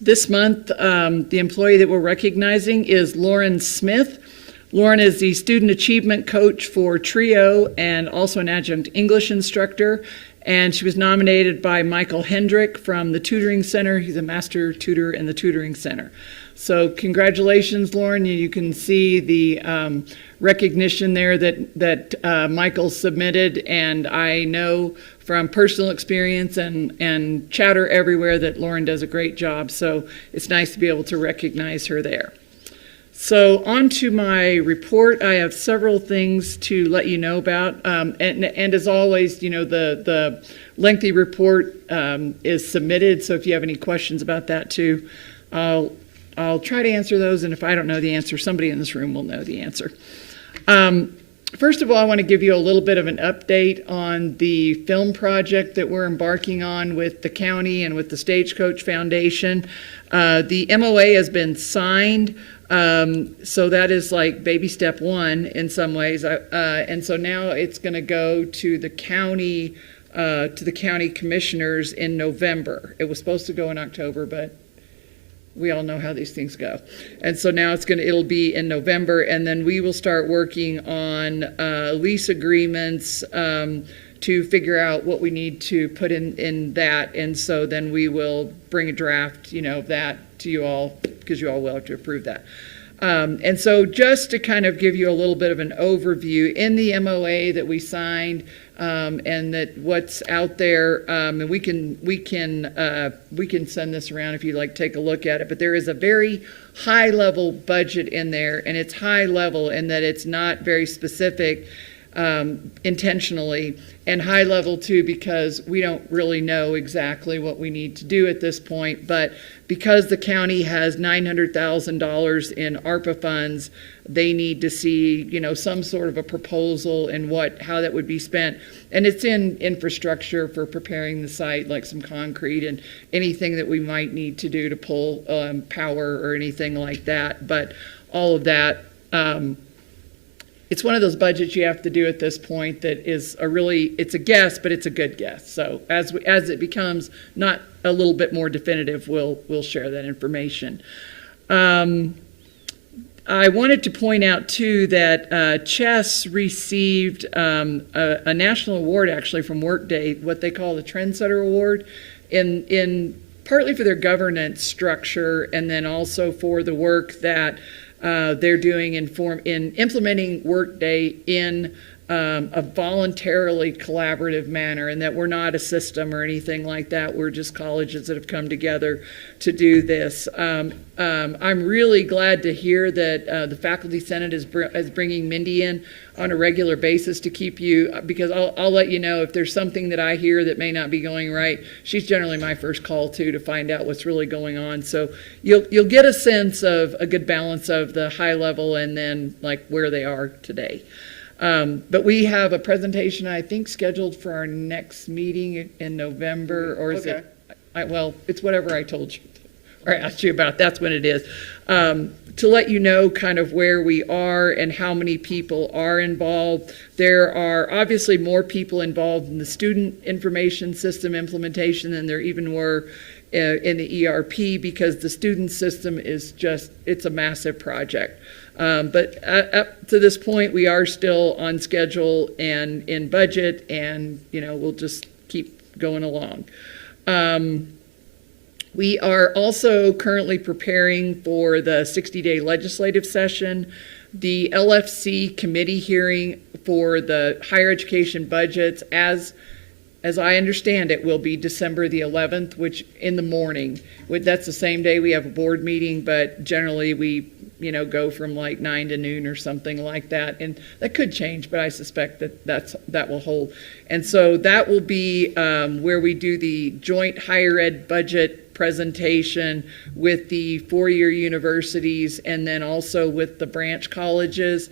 This month, the employee that we're recognizing is Lauren Smith. Lauren is the Student Achievement Coach for TRIO and also an adjunct English instructor. And she was nominated by Michael Hendrick from the Tutoring Center. He's a master tutor in the Tutoring Center. So congratulations, Lauren. You can see the recognition there that Michael submitted, and I know from personal experience and chatter everywhere that Lauren does a great job. So it's nice to be able to recognize her there. So on to my report. I have several things to let you know about. And as always, you know, the lengthy report is submitted. So if you have any questions about that too, I'll try to answer those. And if I don't know the answer, somebody in this room will know the answer. First of all, I want to give you a little bit of an update on the film project that we're embarking on with the county and with the Stagecoach Foundation. The MOA has been signed. So that is like baby step one in some ways. And so now it's going to go to the county commissioners in November. It was supposed to go in October, but we all know how these things go. And so now it'll be in November, and then we will start working on lease agreements to figure out what we need to put in that. And so then we will bring a draft, of that to you all, because you all will have to approve that. And so just to kind of give you a little bit of an overview, in the MOA that we signed, and that what's out there, and we can send this around if you'd like to take a look at it, but there is a very high level budget in there, and it's high level in that it's not very specific. intentionally, and high level too, because we don't really know exactly what we need to do at this point. But because the county has $900,000 in ARPA funds, they need to see, some sort of a proposal and how that would be spent. And it's in infrastructure for preparing the site, like some concrete and anything that we might need to do to pull power or anything like that. But all of that, it's one of those budgets you have to do at this point that is it's a guess, but it's a good guess. So as it becomes not a little bit more definitive, we'll share that information. I wanted to point out too that Chess received a national award actually from Workday, what they call the Trendsetter Award, in partly for their governance structure, and then also for the work that they're doing in implementing Workday in a voluntarily collaborative manner, and that we're not a system or anything like that. We're just colleges that have come together to do this. I'm really glad to hear that the Faculty Senate is bringing Mindy in on a regular basis to keep you, because I'll let you know if there's something that I hear that may not be going right. She's generally my first call too, to find out what's really going on. So you'll get a sense of a good balance of the high level and then like where they are today. But we have a presentation, I think, scheduled for our next meeting in November, or is it? Well, it's whatever I told you or asked you about. That's when it is. To let you know kind of where we are and how many people are involved. There are obviously more people involved in the student information system implementation than there even were in the ERP, because the student system is it's a massive project. But up to this point, we are still on schedule and in budget, and we'll just keep going along. We are also currently preparing for the 60-day legislative session. The LFC committee hearing for the higher education budgets, as I understand it, will be December the 11th, which in the morning. That's the same day we have a board meeting, but generally we go from like 9 to noon or something like that. And that could change, but I suspect that will hold. And so that will be where we do the joint higher ed budget presentation with the four-year universities and then also with the branch colleges.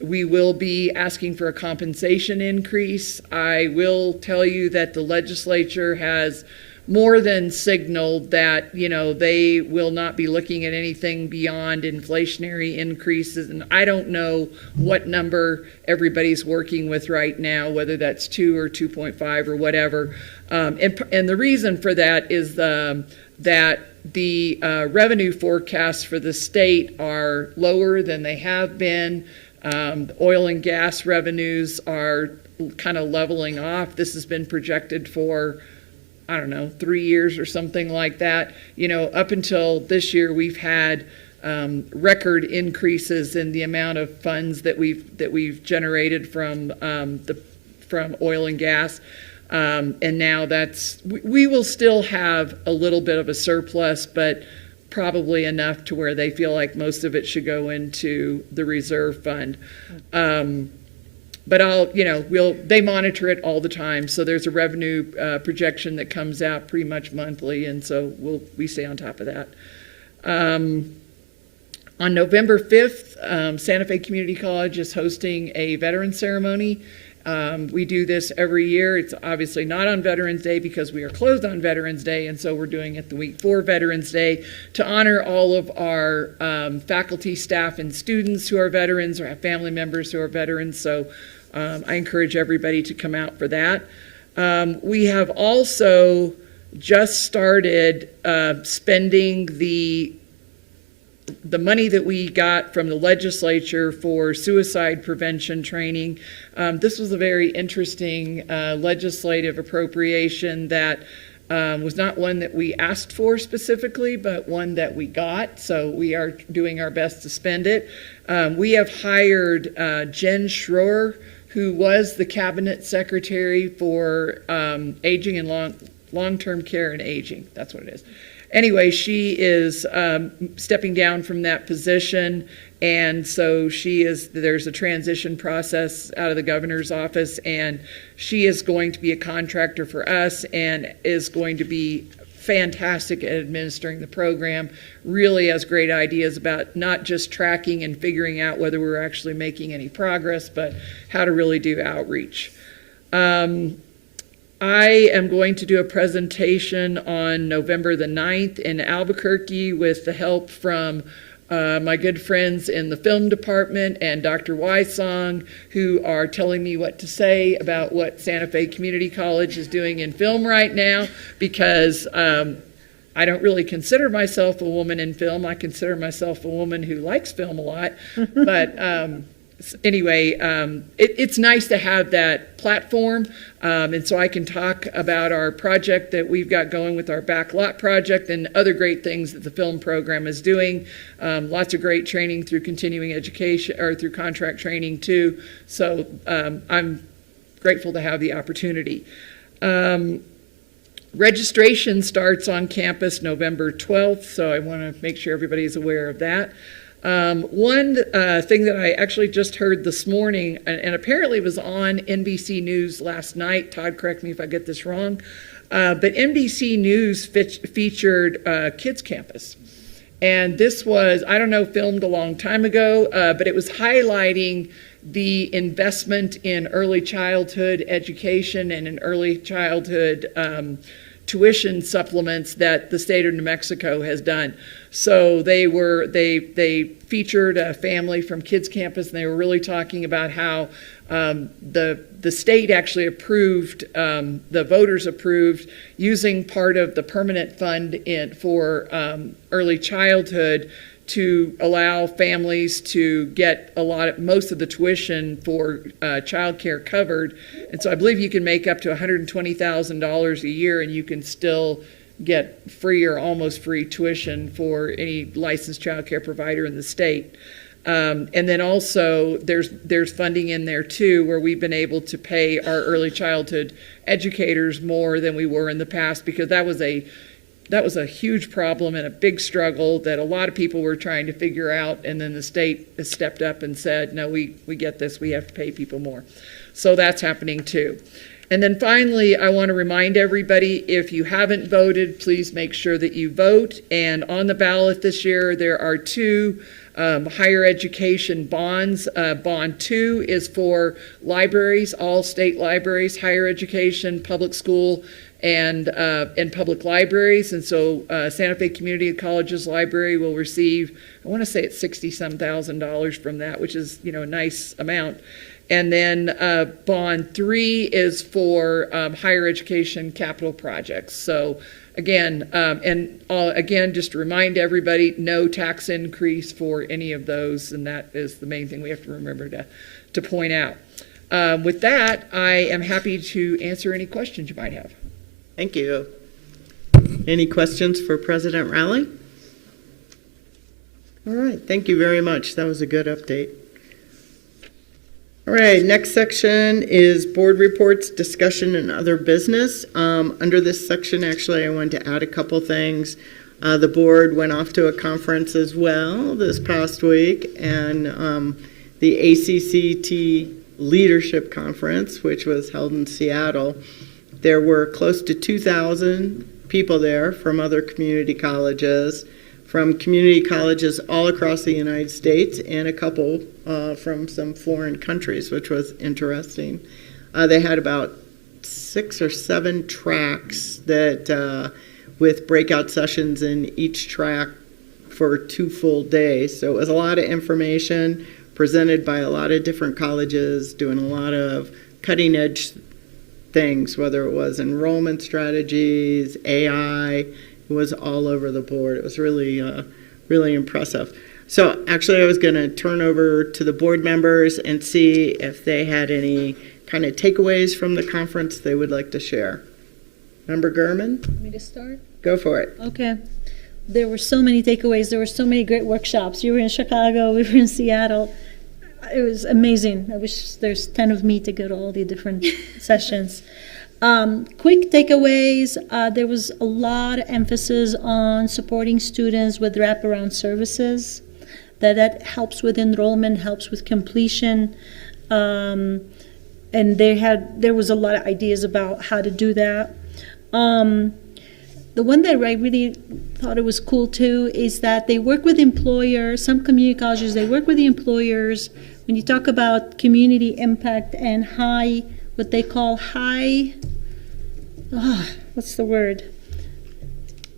We will be asking for a compensation increase. I will tell you that the legislature has more than signaled that, they will not be looking at anything beyond inflationary increases. And I don't know what number everybody's working with right now, whether that's 2 or 2.5 or whatever. And the reason for that is that the revenue forecasts for the state are lower than they have been. Oil and gas revenues are kind of leveling off. This has been projected for, 3 years or something like that. Up until this year, we've had record increases in the amount of funds that we've generated from oil and gas. And now we will still have a little bit of a surplus, but probably enough to where they feel like most of it should go into the reserve fund. But they monitor it all the time. So there's a revenue projection that comes out pretty much monthly, and so we stay on top of that. On November 5th, Santa Fe Community College is hosting a veteran ceremony. We do this every year. It's obviously not on Veterans Day because we are closed on Veterans Day, and so we're doing it the week before Veterans Day to honor all of our faculty, staff, and students who are veterans or have family members who are veterans. So I encourage everybody to come out for that. We have also just started spending the money that we got from the legislature for suicide prevention training. This was a very interesting legislative appropriation that was not one that we asked for specifically, but one that we got. So we are doing our best to spend it. We have hired Jen Schroer, who was the cabinet secretary for aging and long-term care and aging. That's what it is. Anyway, she is stepping down from that position, And so there's a transition process out of the governor's office, and she is going to be a contractor for us and is going to be fantastic at administering the program, really has great ideas about not just tracking and figuring out whether we're actually making any progress, but how to really do outreach. I am going to do a presentation on November the 9th in Albuquerque with the help from my good friends in the film department and Dr. Wysong, who are telling me what to say about what Santa Fe Community College is doing in film right now, because I don't really consider myself a woman in film. I consider myself a woman who likes film a lot. But anyway, it's nice to have that platform, and so I can talk about our project that we've got going with our backlot project and other great things that the film program is doing. Lots of great training through continuing education or through contract training too. So I'm grateful to have the opportunity. Registration starts on campus November 12th, so I want to make sure everybody's aware of that. One thing that I actually just heard this morning, and apparently was on NBC News last night, Todd, correct me if I get this wrong, but NBC News featured Kids Campus. And this was, I don't know, filmed a long time ago, but it was highlighting the investment in early childhood education and in early childhood tuition supplements that the state of New Mexico has done. So they featured a family from Kids Campus, and they were really talking about how the state actually approved, the voters approved using part of the permanent fund for early childhood to allow families to get most of the tuition for childcare covered. And so I believe you can make up to $120,000 a year, and you can still get free or almost free tuition for any licensed childcare provider in the state. And then also there's funding in there too, where we've been able to pay our early childhood educators more than we were in the past, because that was a huge problem and a big struggle that a lot of people were trying to figure out, and then the state has stepped up and said, no, we get this, we have to pay people more. So that's happening too. And then finally, I want to remind everybody, if you haven't voted, please make sure that you vote. And on the ballot this year, there are two higher education bonds. Bond 2 is for libraries, all state libraries, higher education, public school, and public libraries. And so Santa Fe Community College's library will receive, I want to say it's $60-some thousand from that, which is, a nice amount. And then Bond 3 is for higher education capital projects. So again, again, just to remind everybody, no tax increase for any of those, and that is the main thing we have to remember to point out. With that, I am happy to answer any questions you might have. Thank you. Any questions for President Rowley? All right, thank you very much. That was a good update. All right, next section is board reports, discussion, and other business. Under this section, actually, I wanted to add a couple things. The board went off to a conference as well this past week, and the ACCT Leadership Conference, which was held in Seattle. There were close to 2,000 people there from other community colleges, from community colleges all across the United States, and a couple from some foreign countries, which was interesting. They had about 6 or 7 tracks that, with breakout sessions in each track for 2 full days. So it was a lot of information presented by a lot of different colleges, doing a lot of cutting edge things, whether it was enrollment strategies, AI. It was all over the board. It was really, really impressive. So actually, I was going to turn over to the board members and see if they had any kind of takeaways from the conference they would like to share. Member Gurman? Want me to start? Go for it. Okay. There were so many takeaways. There were so many great workshops. You were in Chicago. We were in Seattle. It was amazing. I wish there's 10 of me to go to all the different sessions. Quick takeaways. There was a lot of emphasis on supporting students with wraparound services. that helps with enrollment, helps with completion. And there was a lot of ideas about how to do that. The one that I really thought it was cool too is that they work with employers. Some community colleges, they work with the employers. When you talk about community impact and what they call what's the word?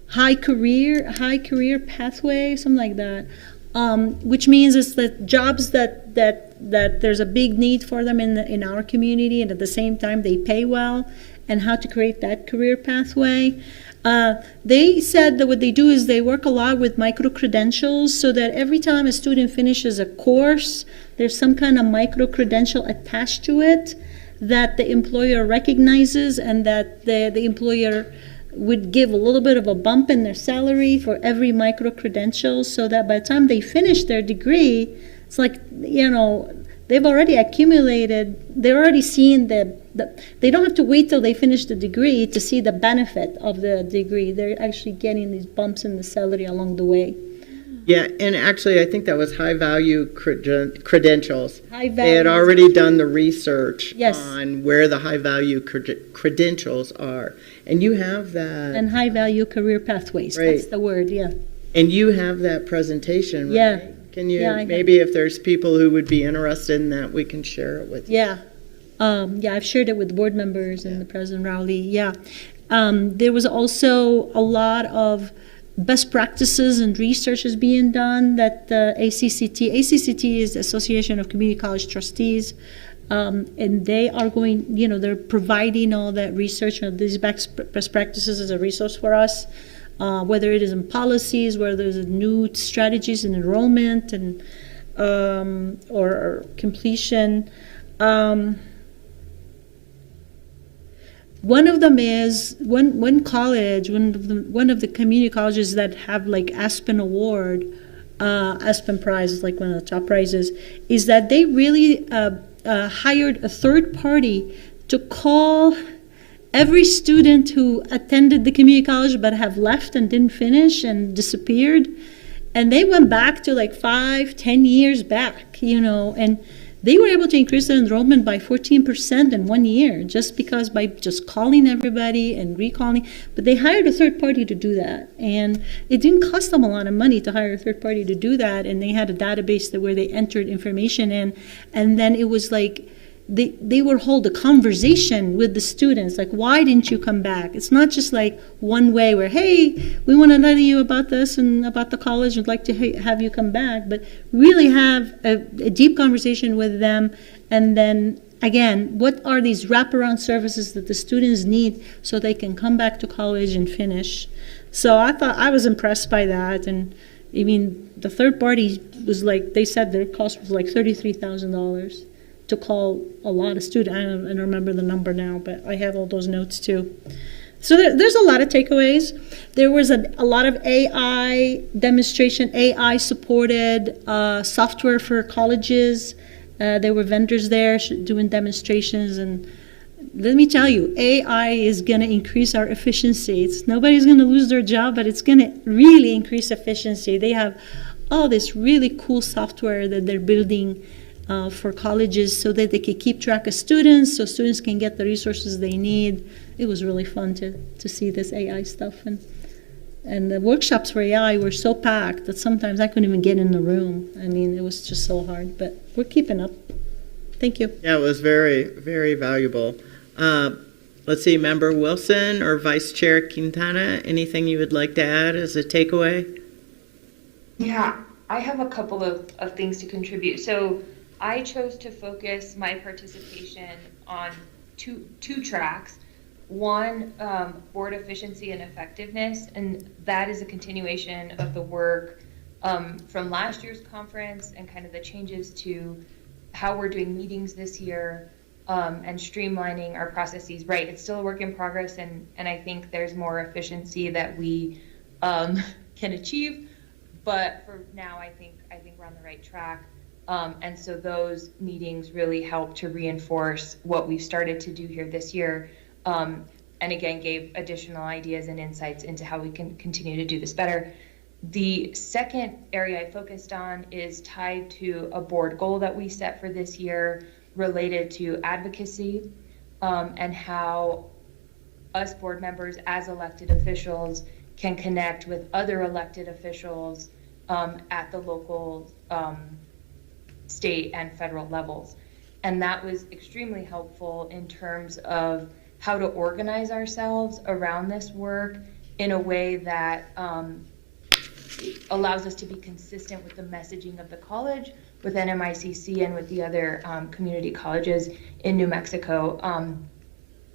High career pathway, something like that. Which means it's the jobs that there's a big need for them in our community, and at the same time they pay well, and how to create that career pathway. They said that what they do is they work a lot with micro-credentials, so that every time a student finishes a course, there's some kind of micro-credential attached to it that the employer recognizes, and that the employer would give a little bit of a bump in their salary for every micro-credential, so that by the time they finish their degree, it's like, they've already accumulated, they're already seeing they don't have to wait till they finish the degree to see the benefit of the degree. They're actually getting these bumps in the salary along the way. Yeah, and actually, I think that was high-value credentials. High-value. They had already done the research Yes. on where the high-value credentials are. And you have that. And high-value career pathways, Right. That's the word, yeah. And you have that presentation, right? Yeah. Can you, Yeah, I have. maybe if there's people who would be interested in that, we can share it with you. Yeah. I've shared it with board members and the President Rowley, yeah. There was also a lot of best practices and research is being done that the ACCT is the Association of Community College Trustees, and they are going, they're providing all that research and these best practices as a resource for us, whether it is in policies, whether there's new strategies in enrollment and or completion. One of them is one college, one of the community colleges that have like Aspen Award, Aspen Prize is like one of the top prizes, is that they really hired a third party to call every student who attended the community college but have left and didn't finish and disappeared, and they went back to like 5-10 years back, and they were able to increase their enrollment by 14% in 1 year, just because by just calling everybody and recalling. But they hired a third party to do that, and it didn't cost them a lot of money to hire a third party to do that. And they had a database where they entered information in, and then it was like they would hold a conversation with the students, like, why didn't you come back? It's not just like one way where, hey, we want to tell you about this and about the college, we'd like to have you come back, but really have a deep conversation with them. And then again, what are these wraparound services that the students need so they can come back to college and finish? So I was impressed by that. And I mean, the third party was like, they said their cost was like $33,000 to call a lot of students. I don't remember the number now, but I have all those notes too. So there's a lot of takeaways. There was a lot of AI demonstration, AI supported software for colleges. There were vendors there doing demonstrations, and let me tell you, AI is going to increase our efficiency. Nobody's going to lose their job, but it's going to really increase efficiency. They have all this really cool software that they're building for colleges so that they can keep track of students, so students can get the resources they need. It was really fun to see this AI stuff. And the workshops for AI were so packed that sometimes I couldn't even get in the room. I mean, it was just so hard, but we're keeping up. Thank you. Yeah, it was very, very valuable. Let's see, Member Wilson or Vice Chair Quintana, anything you would like to add as a takeaway? Yeah, I have a couple of things to contribute. So I chose to focus my participation on two tracks. One, board efficiency and effectiveness, and that is a continuation of the work from last year's conference and kind of the changes to how we're doing meetings this year and streamlining our processes. Right, it's still a work in progress, and I think there's more efficiency that we can achieve, but for now, I think we're on the right track. And so those meetings really help to reinforce what we've started to do here this year. And again, gave additional ideas and insights into how we can continue to do this better. The second area I focused on is tied to a board goal that we set for this year related to advocacy, and how us board members as elected officials can connect with other elected officials at the local, state and federal levels. And that was extremely helpful in terms of how to organize ourselves around this work in a way that allows us to be consistent with the messaging of the college, with NMICC, and with the other community colleges in New Mexico.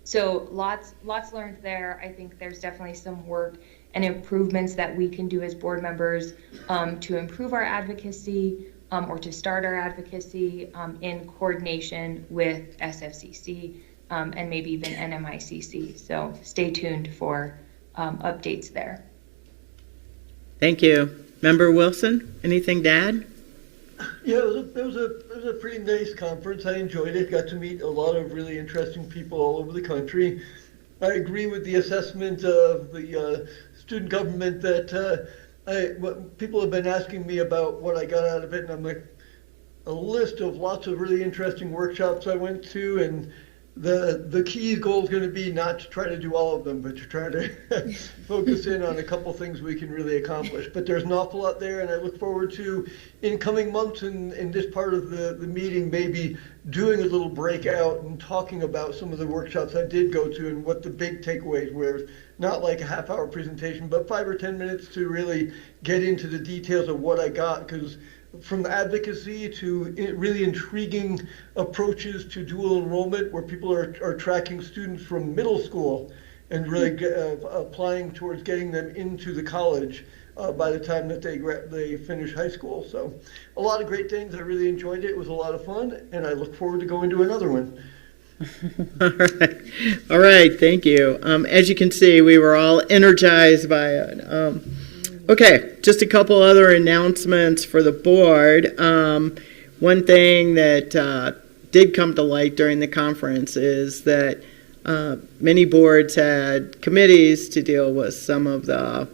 So lots learned there. I think there's definitely some work and improvements that we can do as board members to improve our advocacy, or to start our advocacy in coordination with SFCC and maybe even NMICC. So stay tuned for updates there. Thank you. Member Wilson, anything to add? Yeah, it was a pretty nice conference. I enjoyed it. Got to meet a lot of really interesting people all over the country. I agree with the assessment of the student government that what people have been asking me about what I got out of it, and I'm like, a list of lots of really interesting workshops I went to, and the key goal is going to be not to try to do all of them, but to try to focus in on a couple things we can really accomplish. But there's an awful lot there, and I look forward to, in coming months in this part of the meeting, maybe doing a little breakout and talking about some of the workshops I did go to and what the big takeaways were. Not like a half-hour presentation, but 5 or 10 minutes to really get into the details of what I got, because from advocacy to really intriguing approaches to dual enrollment, where people are tracking students from middle school and really applying towards getting them into the college by the time that they finish high school. So a lot of great things. I really enjoyed it. It was a lot of fun, and I look forward to going to another one. All right, thank you. As you can see, we were all energized by it. Okay, just a couple other announcements for the board. One thing that did come to light during the conference is that many boards had committees to deal with some of the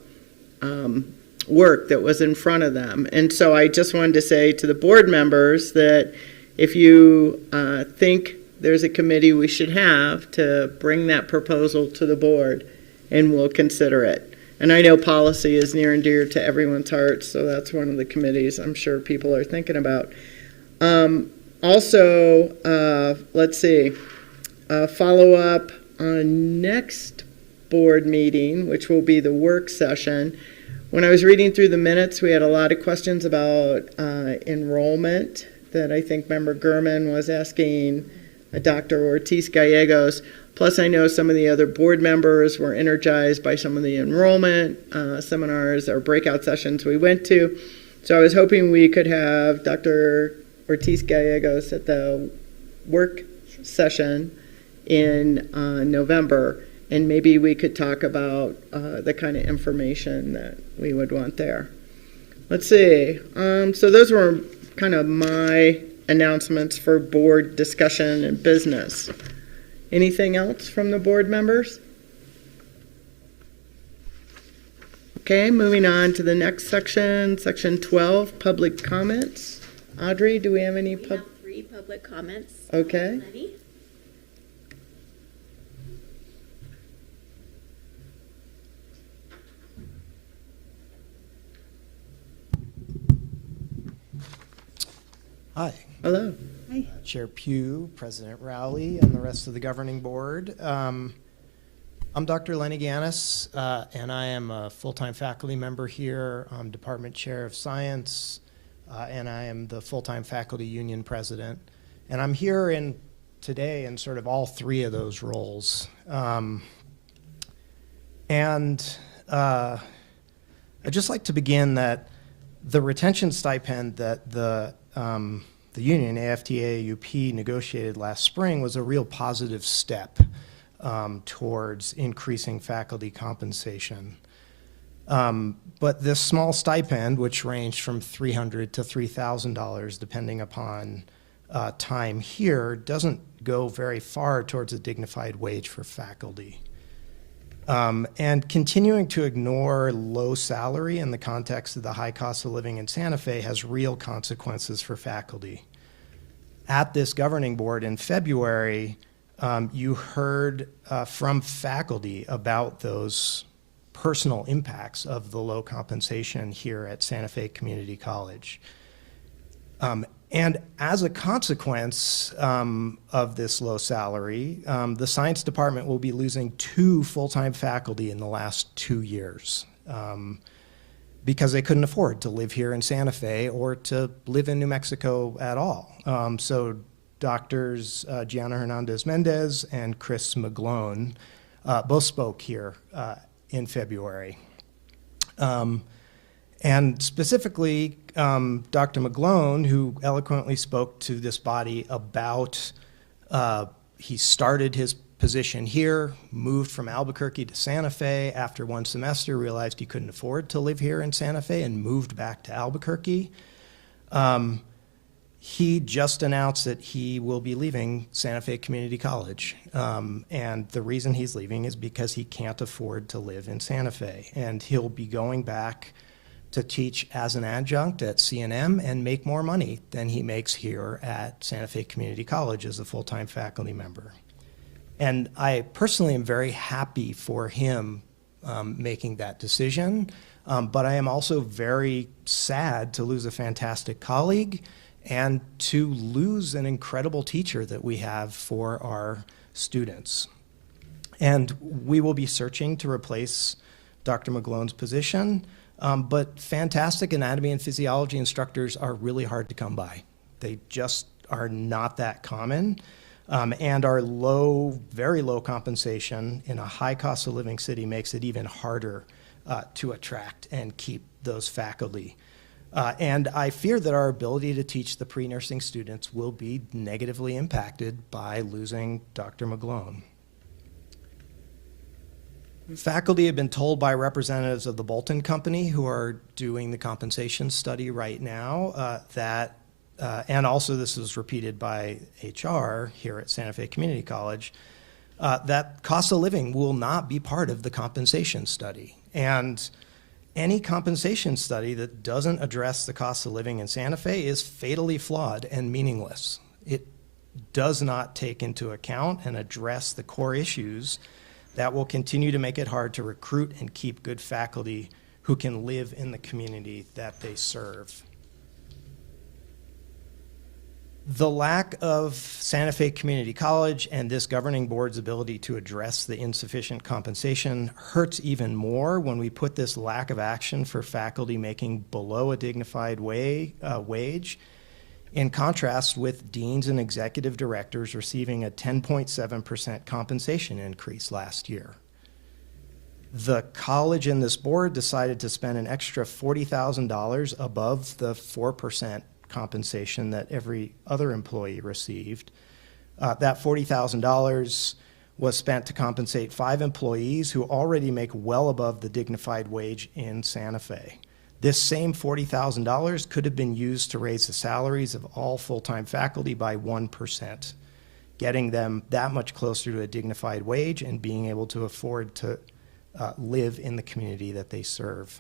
work that was in front of them. And so I just wanted to say to the board members that if you think there's a committee we should have, to bring that proposal to the board and we'll consider it. And I know policy is near and dear to everyone's hearts, so that's one of the committees I'm sure people are thinking about. Also, let's see, follow up on next board meeting, which will be the work session. When I was reading through the minutes, we had a lot of questions about enrollment that I think Member Gurman was asking Dr. Ortiz Gallegos. Plus, I know some of the other board members were energized by some of the enrollment seminars or breakout sessions we went to. So I was hoping we could have Dr. Ortiz Gallegos at the work session in November, and maybe we could talk about the kind of information that we would want there. Let's see. So those were kind of my announcements for board discussion and business. Anything else from the board members? Okay, moving on to the next section, section 12, public comments. Audrey, do we have any? We have 3 public comments. Okay. Ready? Hi. Hello. Hi. Chair Pugh, President Rowley, and the rest of the governing board. I'm Dr. Lenny Gannis, and I am a full-time faculty member here. I'm Department Chair of Science, and I am the full-time faculty union president. And I'm here today in sort of all 3 of those roles. I'd just like to begin that the retention stipend that the union, AFTA-UP, negotiated last spring was a real positive step towards increasing faculty compensation. But this small stipend, which ranged from $300 to $3,000 depending upon time here, doesn't go very far towards a dignified wage for faculty. And continuing to ignore low salary in the context of the high cost of living in Santa Fe has real consequences for faculty. At this governing board in February, you heard from faculty about those personal impacts of the low compensation here at Santa Fe Community College. And as a consequence of this low salary, the science department will be losing 2 full-time faculty in the last 2 years because they couldn't afford to live here in Santa Fe or to live in New Mexico at all. So Doctors Gianna Hernandez-Mendez and Chris McGlone both spoke here in February. And specifically, Dr. McGlone, who eloquently spoke to this body about, he started his position here, moved from Albuquerque to Santa Fe after 1 semester, realized he couldn't afford to live here in Santa Fe and moved back to Albuquerque. He just announced that he will be leaving Santa Fe Community College. And the reason he's leaving is because he can't afford to live in Santa Fe. And he'll be going back to teach as an adjunct at CNM and make more money than he makes here at Santa Fe Community College as a full-time faculty member. And I personally am very happy for him making that decision, but I am also very sad to lose a fantastic colleague and to lose an incredible teacher that we have for our students. And we will be searching to replace Dr. McGlone's position. But fantastic anatomy and physiology instructors are really hard to come by. They just are not that common, and our low, very low compensation in a high cost of living city makes it even harder to attract and keep those faculty. And I fear that our ability to teach the pre-nursing students will be negatively impacted by losing Dr. McGlone. Faculty have been told by representatives of the Bolton Company who are doing the compensation study right now that, and also this was repeated by HR here at Santa Fe Community College, that cost of living will not be part of the compensation study. And any compensation study that doesn't address the cost of living in Santa Fe is fatally flawed and meaningless. It does not take into account and address the core issues that will continue to make it hard to recruit and keep good faculty who can live in the community that they serve. The lack of Santa Fe Community College and this governing board's ability to address the insufficient compensation hurts even more when we put this lack of action for faculty making below a dignified wage in contrast with deans and executive directors receiving a 10.7% compensation increase last year. The college and this board decided to spend an extra $40,000 above the 4% compensation that every other employee received. That $40,000 was spent to compensate 5 employees who already make well above the dignified wage in Santa Fe. This same $40,000 could have been used to raise the salaries of all full-time faculty by 1%, getting them that much closer to a dignified wage and being able to afford to live in the community that they serve.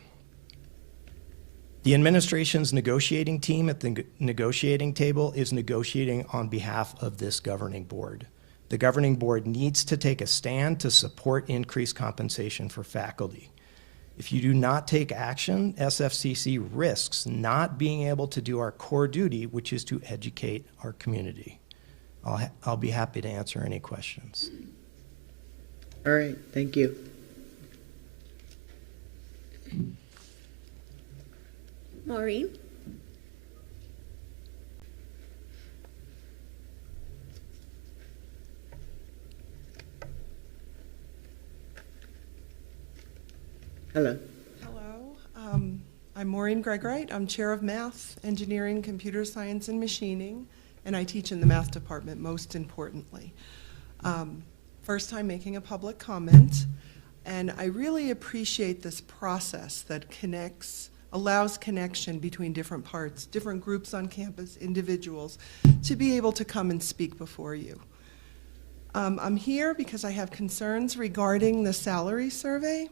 The administration's negotiating team at the negotiating table is negotiating on behalf of this governing board. The governing board needs to take a stand to support increased compensation for faculty. If you do not take action, SFCC risks not being able to do our core duty, which is to educate our community. I'll be happy to answer any questions. All right, thank you. Maureen? Hello. Hello. I'm Maureen Gregwright. I'm Chair of Math, Engineering, Computer Science, and Machining, and I teach in the math department, most importantly. First time making a public comment, and I really appreciate this process that allows connection between different parts, different groups on campus, individuals, to be able to come and speak before you. I'm here because I have concerns regarding the salary survey.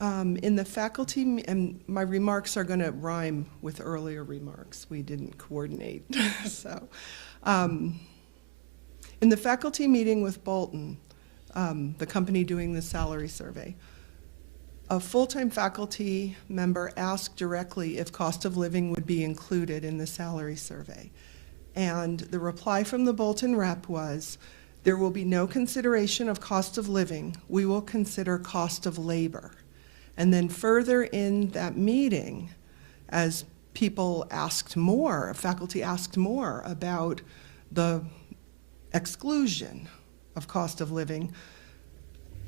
In the faculty, and my remarks are going to rhyme with earlier remarks. We didn't coordinate. So, in the faculty meeting with Bolton, the company doing the salary survey, a full-time faculty member asked directly if cost of living would be included in the salary survey. And the reply from the Bolton rep was, there will be no consideration of cost of living. We will consider cost of labor. And then further in that meeting, as people asked more, faculty asked more about the exclusion of cost of living,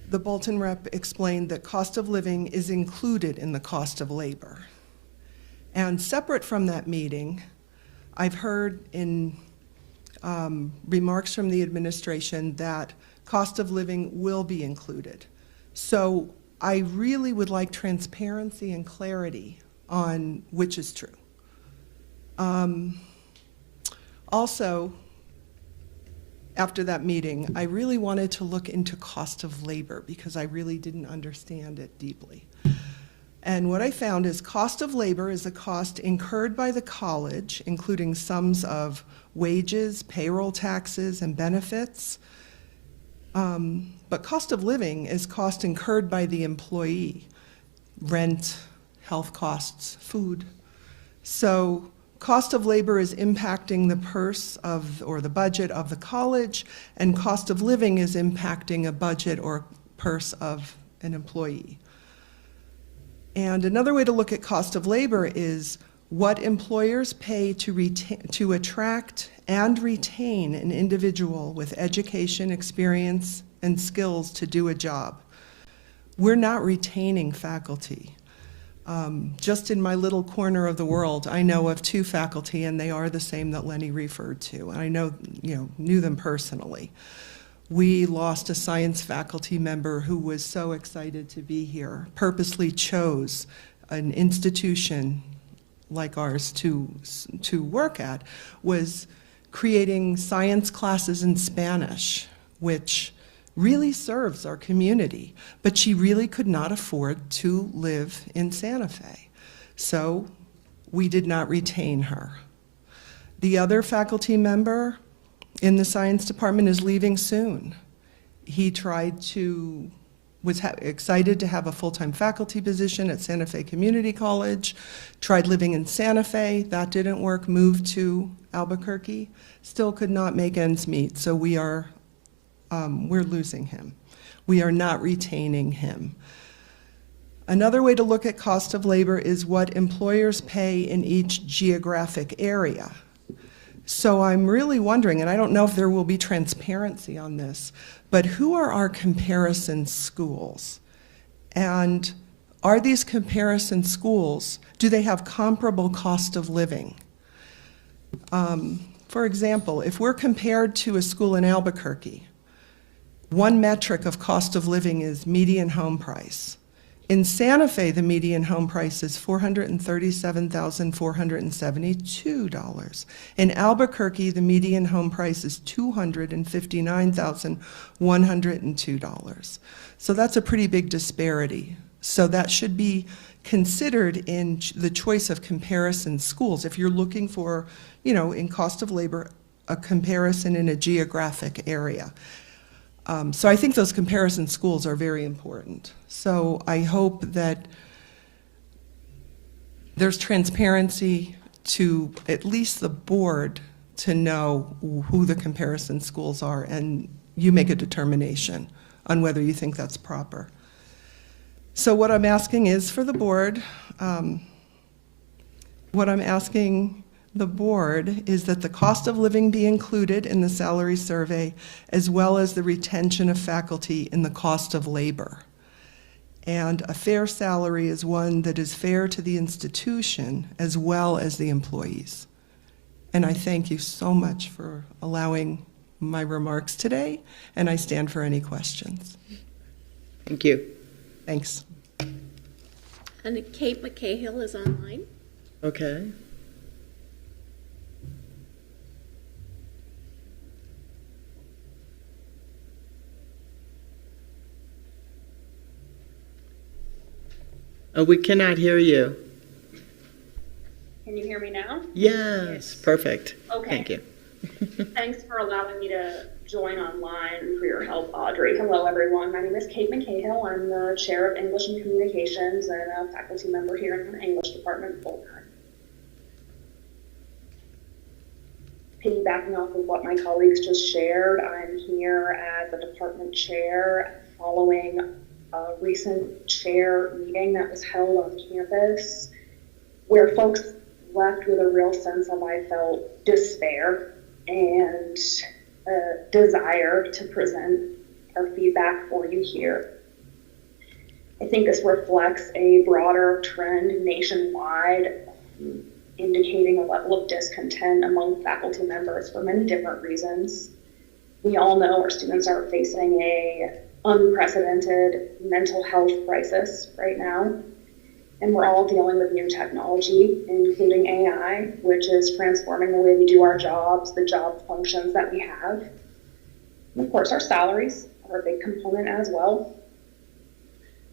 the Bolton rep explained that cost of living is included in the cost of labor. And separate from that meeting, I've heard in remarks from the administration that cost of living will be included. So I really would like transparency and clarity on which is true. Also, after that meeting, I really wanted to look into cost of labor because I really didn't understand it deeply. And what I found is cost of labor is a cost incurred by the college, including sums of wages, payroll taxes, and benefits. But cost of living is cost incurred by the employee, rent, health costs, food. So cost of labor is impacting the purse of, or the budget of the college, and cost of living is impacting a budget or purse of an employee. And another way to look at cost of labor is what employers pay to attract and retain an individual with education, experience, and skills to do a job. We're not retaining faculty. Just in my little corner of the world, I know of 2 faculty, and they are the same that Lenny referred to. I knew them personally. We lost a science faculty member who was so excited to be here, purposely chose an institution like ours to work at, was creating science classes in Spanish, which really serves our community, but she really could not afford to live in Santa Fe. So we did not retain her. The other faculty member in the science department is leaving soon. He was excited to have a full-time faculty position at Santa Fe Community College, tried living in Santa Fe, that didn't work, moved to Albuquerque, still could not make ends meet, so we're losing him. We are not retaining him. Another way to look at cost of labor is what employers pay in each geographic area. So I'm really wondering, and I don't know if there will be transparency on this, but who are our comparison schools? And are these comparison schools, do they have comparable cost of living? For example, if we're compared to a school in Albuquerque, one metric of cost of living is median home price. In Santa Fe, the median home price is $437,472. In Albuquerque, the median home price is $259,102. So that's a pretty big disparity. So that should be considered in the choice of comparison schools. If you're looking for, in cost of labor, a comparison in a geographic area. So I think those comparison schools are very important. So I hope that there's transparency to at least the board to know who the comparison schools are, and you make a determination on whether you think that's proper. So what I'm asking is for the board, the board is that the cost of living be included in the salary survey, as well as the retention of faculty in the cost of labor. And a fair salary is one that is fair to the institution as well as the employees. And I thank you so much for allowing my remarks today, and I stand for any questions. Thank you. Thanks. And Kate McCahill is online. Okay. We cannot hear you. Can you hear me now? Yes, perfect. Okay. Thank you. Thanks for allowing me to join online and for your help, Audrey. Hello, everyone. My name is Kate McCahill. I'm the Chair of English and Communications and a faculty member here in the English department full-time. Piggybacking off of what my colleagues just shared, I'm here as the department chair following a recent chair meeting that was held on campus where folks left with a real sense of, I felt, despair and a desire to present our feedback for you here. I think this reflects a broader trend nationwide, indicating a level of discontent among faculty members for many different reasons. We all know our students are facing a unprecedented mental health crisis right now. And we're all dealing with new technology, including AI, which is transforming the way we do our jobs, the job functions that we have. And of course, our salaries are a big component as well.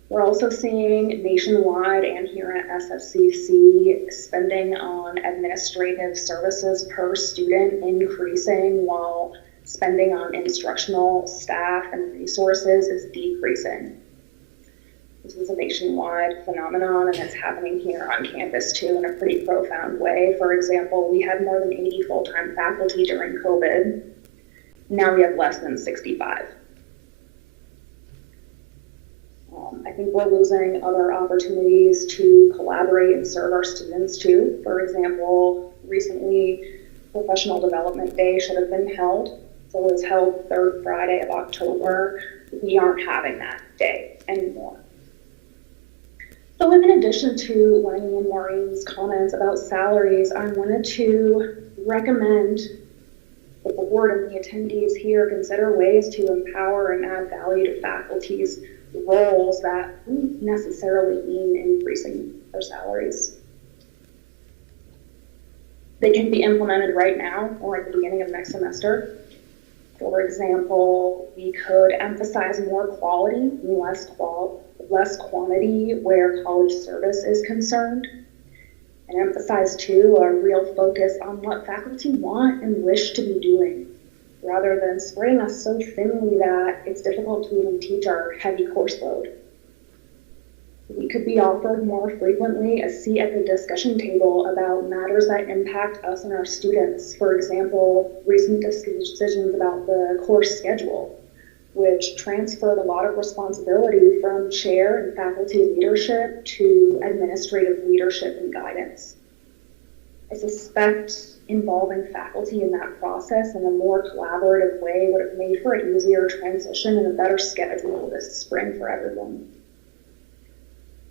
We're also seeing nationwide and here at SFCC spending on administrative services per student increasing while spending on instructional staff and resources is decreasing. This is a nationwide phenomenon, and it's happening here on campus too in a pretty profound way. For example, we had more than 80 full-time faculty during COVID. Now we have less than 65. I think we're losing other opportunities to collaborate and serve our students too. For example, recently, Professional Development Day should have been held. So it was held third Friday of October. We aren't having that day anymore. So in addition to Lenny and Maureen's comments about salaries, I wanted to recommend that the board and the attendees here consider ways to empower and add value to faculty's roles that wouldn't necessarily mean increasing their salaries. They can be implemented right now or at the beginning of next semester. For example, we could emphasize more quality and less quantity where college service is concerned, and emphasize too a real focus on what faculty want and wish to be doing, rather than spreading us so thinly that it's difficult to even teach our heavy course load. We could be offered more frequently a seat at the discussion table about matters that impact us and our students. For example, recent decisions about the course schedule, which transferred a lot of responsibility from chair and faculty leadership to administrative leadership and guidance. I suspect involving faculty in that process in a more collaborative way would have made for an easier transition and a better schedule this spring for everyone.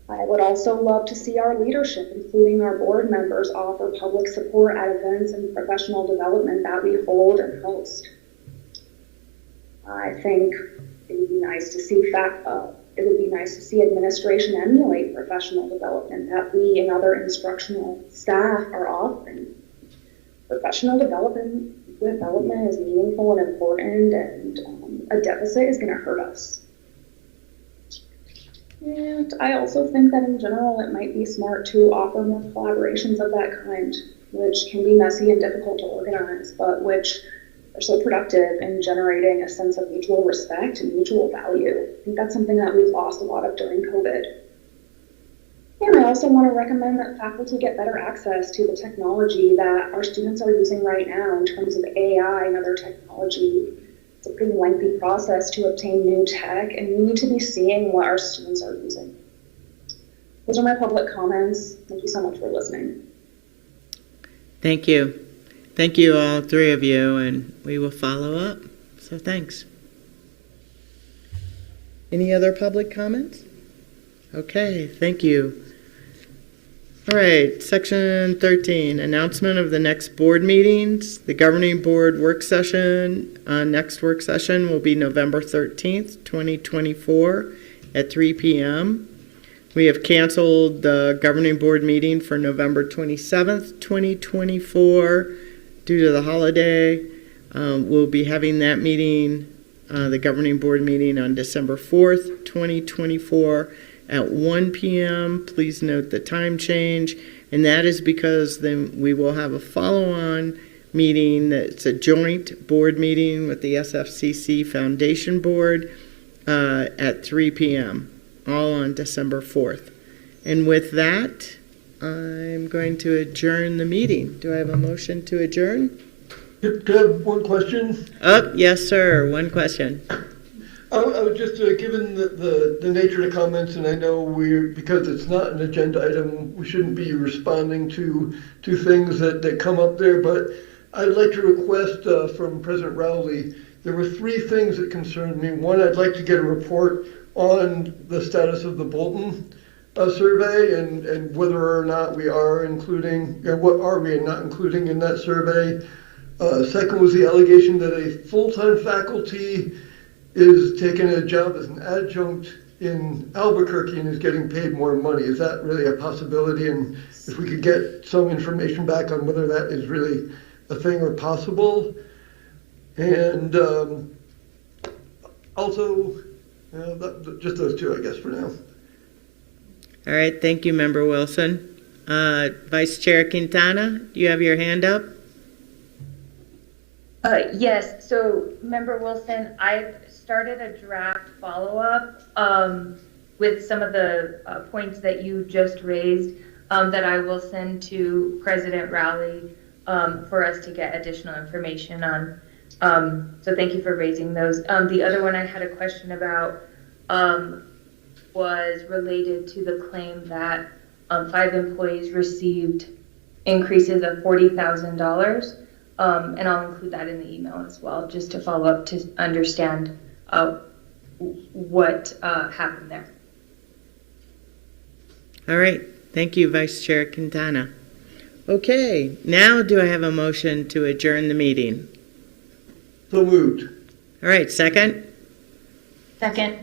I would also love to see our leadership, including our board members, offer public support at events and professional development that we hold and host. I think it would be nice to see administration emulate professional development that we and other instructional staff are offering. Professional development is meaningful and important, and a deficit is going to hurt us. And I also think that in general, it might be smart to offer more collaborations of that kind, which can be messy and difficult to organize, but which are so productive in generating a sense of mutual respect and mutual value. I think that's something that we've lost a lot of during COVID. And I also want to recommend that faculty get better access to the technology that our students are using right now in terms of AI and other technology. It's a pretty lengthy process to obtain new tech, and we need to be seeing what our students are using. Those are my public comments. Thank you so much for listening. Thank you. Thank you, all three of you, and we will follow up. So thanks. Any other public comments? Okay, thank you. All right, section 13, announcement of the next board meetings. The governing board work session, next work session will be November 13th, 2024 at 3 p.m. We have canceled the governing board meeting for November 27th, 2024 due to the holiday. We'll be having that meeting, the governing board meeting on December 4th, 2024 at 1 p.m. Please note the time change, and that is because then we will have a follow-on meeting that's a joint board meeting with the SFCC Foundation Board at 3 p.m., all on December 4th. And with that, I'm going to adjourn the meeting. Do I have a motion to adjourn? Could I have one question? Yes, sir. One question. I was just, given the nature of the comments, and I know because it's not an agenda item, we shouldn't be responding to things that come up there, but I'd like to request from President Rowley, there were 3 things that concerned me. One, I'd like to get a report on the status of the Bolton survey and whether or not we are including, or what are we not including in that survey. Second was the allegation that a full-time faculty is taking a job as an adjunct in Albuquerque and is getting paid more money. Is that really a possibility? And if we could get some information back on whether that is really a thing or possible. And also, just those 2, I guess, for now. All right. Thank you, Member Wilson. Vice Chair Quintana, do you have your hand up? Yes, so Member Wilson, I've started a draft follow-up with some of the points that you just raised that I will send to President Rowley for us to get additional information on. So thank you for raising those. The other one I had a question about was related to the claim that 5 employees received increases of $40,000. And I'll include that in the email as well, just to follow up to understand what happened there. All right. Thank you, Vice Chair Quintana. Okay. Now do I have a motion to adjourn the meeting? So moved. All right. Second? Second.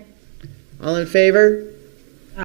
All in favor?